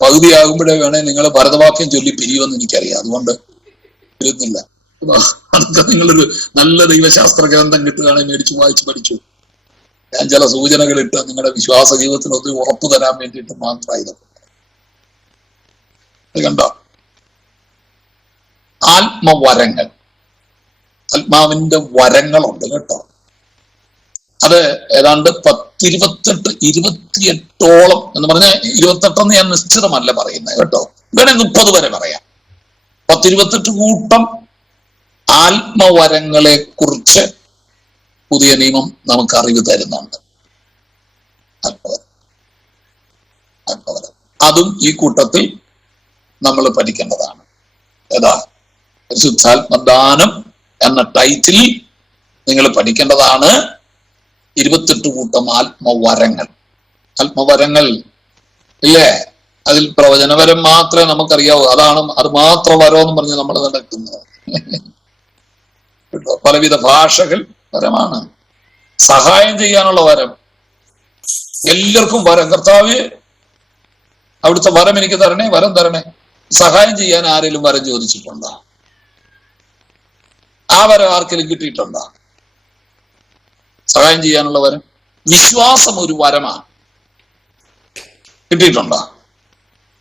പകുതിയാകുമ്പോഴേ വേണേ നിങ്ങൾ ഭരതവാക്യം ചൊല്ലി പിരിയുമെന്ന് എനിക്കറിയാം, അതുകൊണ്ട് ഇരുന്നില്ല. അതൊക്കെ നിങ്ങളൊരു നല്ല ദൈവശാസ്ത്ര ഗ്രന്ഥം കിട്ടുകയാണെങ്കിൽ മേടിച്ചു വായിച്ച് പഠിച്ചു. ഞാൻ ചില സൂചനകൾ ഇട്ട് നിങ്ങളുടെ വിശ്വാസ ജീവിതത്തിൽ ഒന്ന് ഉറപ്പു തരാൻ വേണ്ടിയിട്ട് മാത്രമായിരുന്നു. കണ്ടോ, ആത്മവരങ്ങൾ, ആത്മാവിന്റെ വരങ്ങളുണ്ട് കേട്ടോ. അത് ഏതാണ്ട് 28 എന്ന് പറഞ്ഞാൽ 28 ഞാൻ നിശ്ചിതമല്ല പറയുന്നത് കേട്ടോ, വേണേ 30 വരെ പറയാം. 28 കൂട്ടം ആത്മവരങ്ങളെ കുറിച്ച് പുതിയ നിയമം നമുക്ക് അറിവ് തരുന്നുണ്ട്. ആത്മവരം അതും ഈ കൂട്ടത്തിൽ നമ്മൾ പഠിക്കേണ്ടതാണ്. ഏതാ? പരിശുദ്ധാത്മദാനം എന്ന ടൈറ്റിൽ നിങ്ങൾ പഠിക്കേണ്ടതാണ് 28 കൂട്ടം ആത്മവരങ്ങൾ. ആത്മവരങ്ങൾ ഇല്ലേ? അതിൽ പ്രവചനപരം മാത്രമേ നമുക്കറിയാവൂ. അത് മാത്രം വരമെന്ന് പറഞ്ഞ് നമ്മൾ നടക്കുന്നത്. പലവിധ ഭാഷകൾ വരമാണ്. സഹായം ചെയ്യാനുള്ള വരം, എല്ലാവർക്കും വരം. കർത്താവ് അവിടുത്തെ വരം എനിക്ക് തരണേ, വരം തരണേ. സഹായം ചെയ്യാൻ ആരെങ്കിലും വരം ചോദിച്ചിട്ടുണ്ടോ? ആ വരം ആർക്കെങ്കിലും കിട്ടിയിട്ടുണ്ടോ? സഹായം ചെയ്യാനുള്ള വരം. വിശ്വാസം ഒരു വരമാണ്, കിട്ടിയിട്ടുണ്ടോ?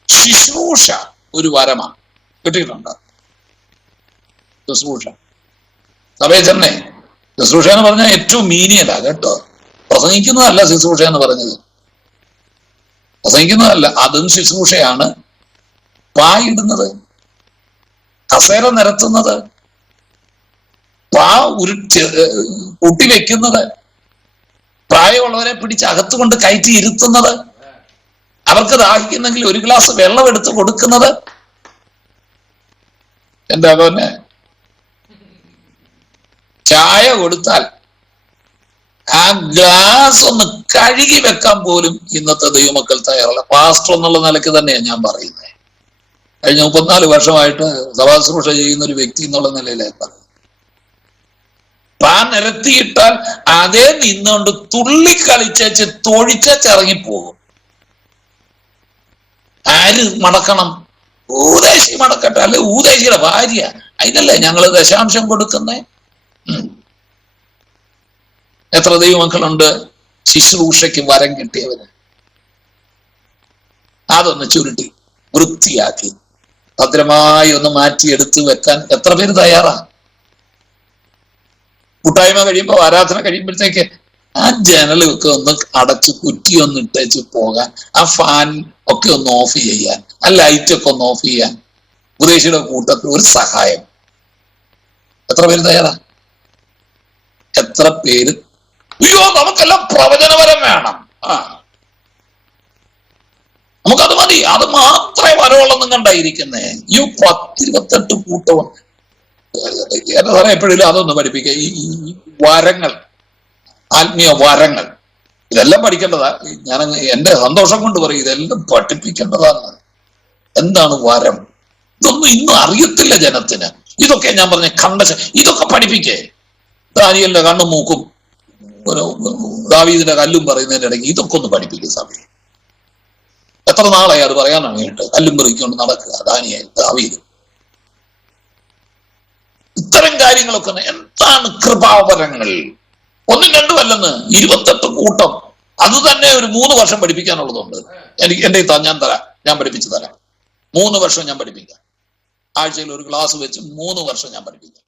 ശുശ്രൂഷ ഒരു വരമാണ്, കിട്ടിയിട്ടുണ്ടോ? ശുശ്രൂഷ സഭയെ തന്നെ ശുശ്രൂഷ എന്ന് പറഞ്ഞാൽ ഏറ്റവും മീനിയല്ല കേട്ടോ. പ്രസംഗിക്കുന്നതല്ല ശുശ്രൂഷ എന്ന് പറഞ്ഞത്, പ്രസംഗിക്കുന്നതല്ല, അതും ശുശ്രൂഷയാണ്. പായിടുന്നത്, കസേര നിരത്തുന്നത്, പാ കൂട്ടിവെക്കുന്നത്, പ്രായമുള്ളവരെ പിടിച്ച് അകത്തുകൊണ്ട് കയറ്റി ഇരുത്തുന്നത്, അവർക്ക് ദാഹിക്കുന്നെങ്കിൽ ഒരു ഗ്ലാസ് വെള്ളം എടുത്ത് കൊടുക്കുന്നത്. എന്താ പോലെ ചായ കൊടുത്താൽ ആ ഗ്ലാസ് ഒന്ന് കഴുകി വെക്കാൻ പോലും ഇന്നത്തെ ദൈവമക്കൾ തയ്യാറല്ല. പാസ്റ്റർ എന്നുള്ള നിലയ്ക്ക് തന്നെയാണ് ഞാൻ പറയുന്നത്. കഴിഞ്ഞ 34 വർഷമായിട്ട് സഭാശുശ്രൂഷ ചെയ്യുന്ന ഒരു വ്യക്തി എന്നുള്ള നിലയിലേക്ക് പറയുന്നത്. പാൻ നിരത്തിയിട്ടാൽ അതേ നിന്നുകൊണ്ട് തുള്ളിക്കളിച്ചേച്ച് തൊഴിച്ചിറങ്ങിപ്പോകും. ആര് മടക്കണം? ഊദേശി മടക്കട്ടെ, അല്ലെ ഊദേശിയുടെ ഭാര്യ. അതിനല്ലേ ഞങ്ങള് ദശാംശം കൊടുക്കുന്നേ. എത്ര ദൈവമക്കളുണ്ട് ശുശ്രൂഷയ്ക്ക് വരം കിട്ടിയവര്? അതൊന്ന് ചുരുട്ടി വൃത്തിയാക്കി ഭദ്രമായി ഒന്ന് മാറ്റിയെടുത്ത് വെക്കാൻ എത്ര പേര് തയ്യാറാ? കൂട്ടായ്മ കഴിയുമ്പോ, ആരാധന കഴിയുമ്പോഴത്തേക്ക് ആ ജനലൊക്കെ ഒന്ന് അടച്ച് കുറ്റിയൊന്ന് ഇട്ടേച്ച് പോകാൻ, ആ ഫാൻ ഒക്കെ ഒന്ന് ഓഫ് ചെയ്യാൻ, ആ ലൈറ്റൊക്കെ ഒന്ന് ഓഫ് ചെയ്യാൻ ഉപദേശിയുടെ കൂട്ടത്തിൽ ഒരു സഹായം എത്ര പേര് തയ്യാറാ? എത്ര പേര്? അയ്യോ നമുക്കെല്ലാം പ്രവചനപരം വേണം, നമുക്കത് മതി, അത് മാത്രമേ വരവുള്ളെന്നും കണ്ടായിരിക്കുന്നേ. ഈ 28 കൂട്ടവും എന്നെ സാറേ എപ്പോഴും അതൊന്ന് പഠിപ്പിക്കുക. ഈ വരങ്ങൾ, ആത്മീയ വരങ്ങൾ, ഇതെല്ലാം പഠിക്കേണ്ടതാ. ഞാൻ എന്റെ സന്തോഷം കൊണ്ട് പറയും, ഇതെല്ലാം പഠിപ്പിക്കേണ്ടതാണ്. എന്താണ് വരം? ഇതൊന്നും ഇന്നും അറിയത്തില്ല ജനത്തിന്. ഇതൊക്കെ ഞാൻ പറഞ്ഞ ഇതൊക്കെ പഠിപ്പിക്കേ. ദാനിയേലിന്റെ കണ്ണും മൂക്കും ദാവീദിന്റെ കല്ലും പറയുന്നതിന്റെ ഇടയ്ക്ക് ഇതൊക്കെ ഒന്ന് പഠിപ്പിക്കും സഭയെ. എത്ര നാളായി അത് പറയാനാണ് കേട്ട് കല്ലും പെറുക്കിക്കൊണ്ട് നടക്കുക ദാനിയേൽ, ദാവീദ്. ഇത്തരം കാര്യങ്ങളൊക്കെ എന്താണ് കൃപാവരങ്ങൾ? 1, 2 അല്ലെന്ന് 28 കൂട്ടം. അത് തന്നെ ഒരു 3 വർഷം പഠിപ്പിക്കാനുള്ളതുണ്ട്. എന്റെ ഞാൻ തരാം, ഞാൻ പഠിപ്പിച്ചു തരാം. 3 വർഷം ഞാൻ പഠിപ്പിക്കാം. ആഴ്ചയിൽ ഒരു ക്ലാസ് വെച്ച് 3 വർഷം ഞാൻ പഠിപ്പിക്കാം.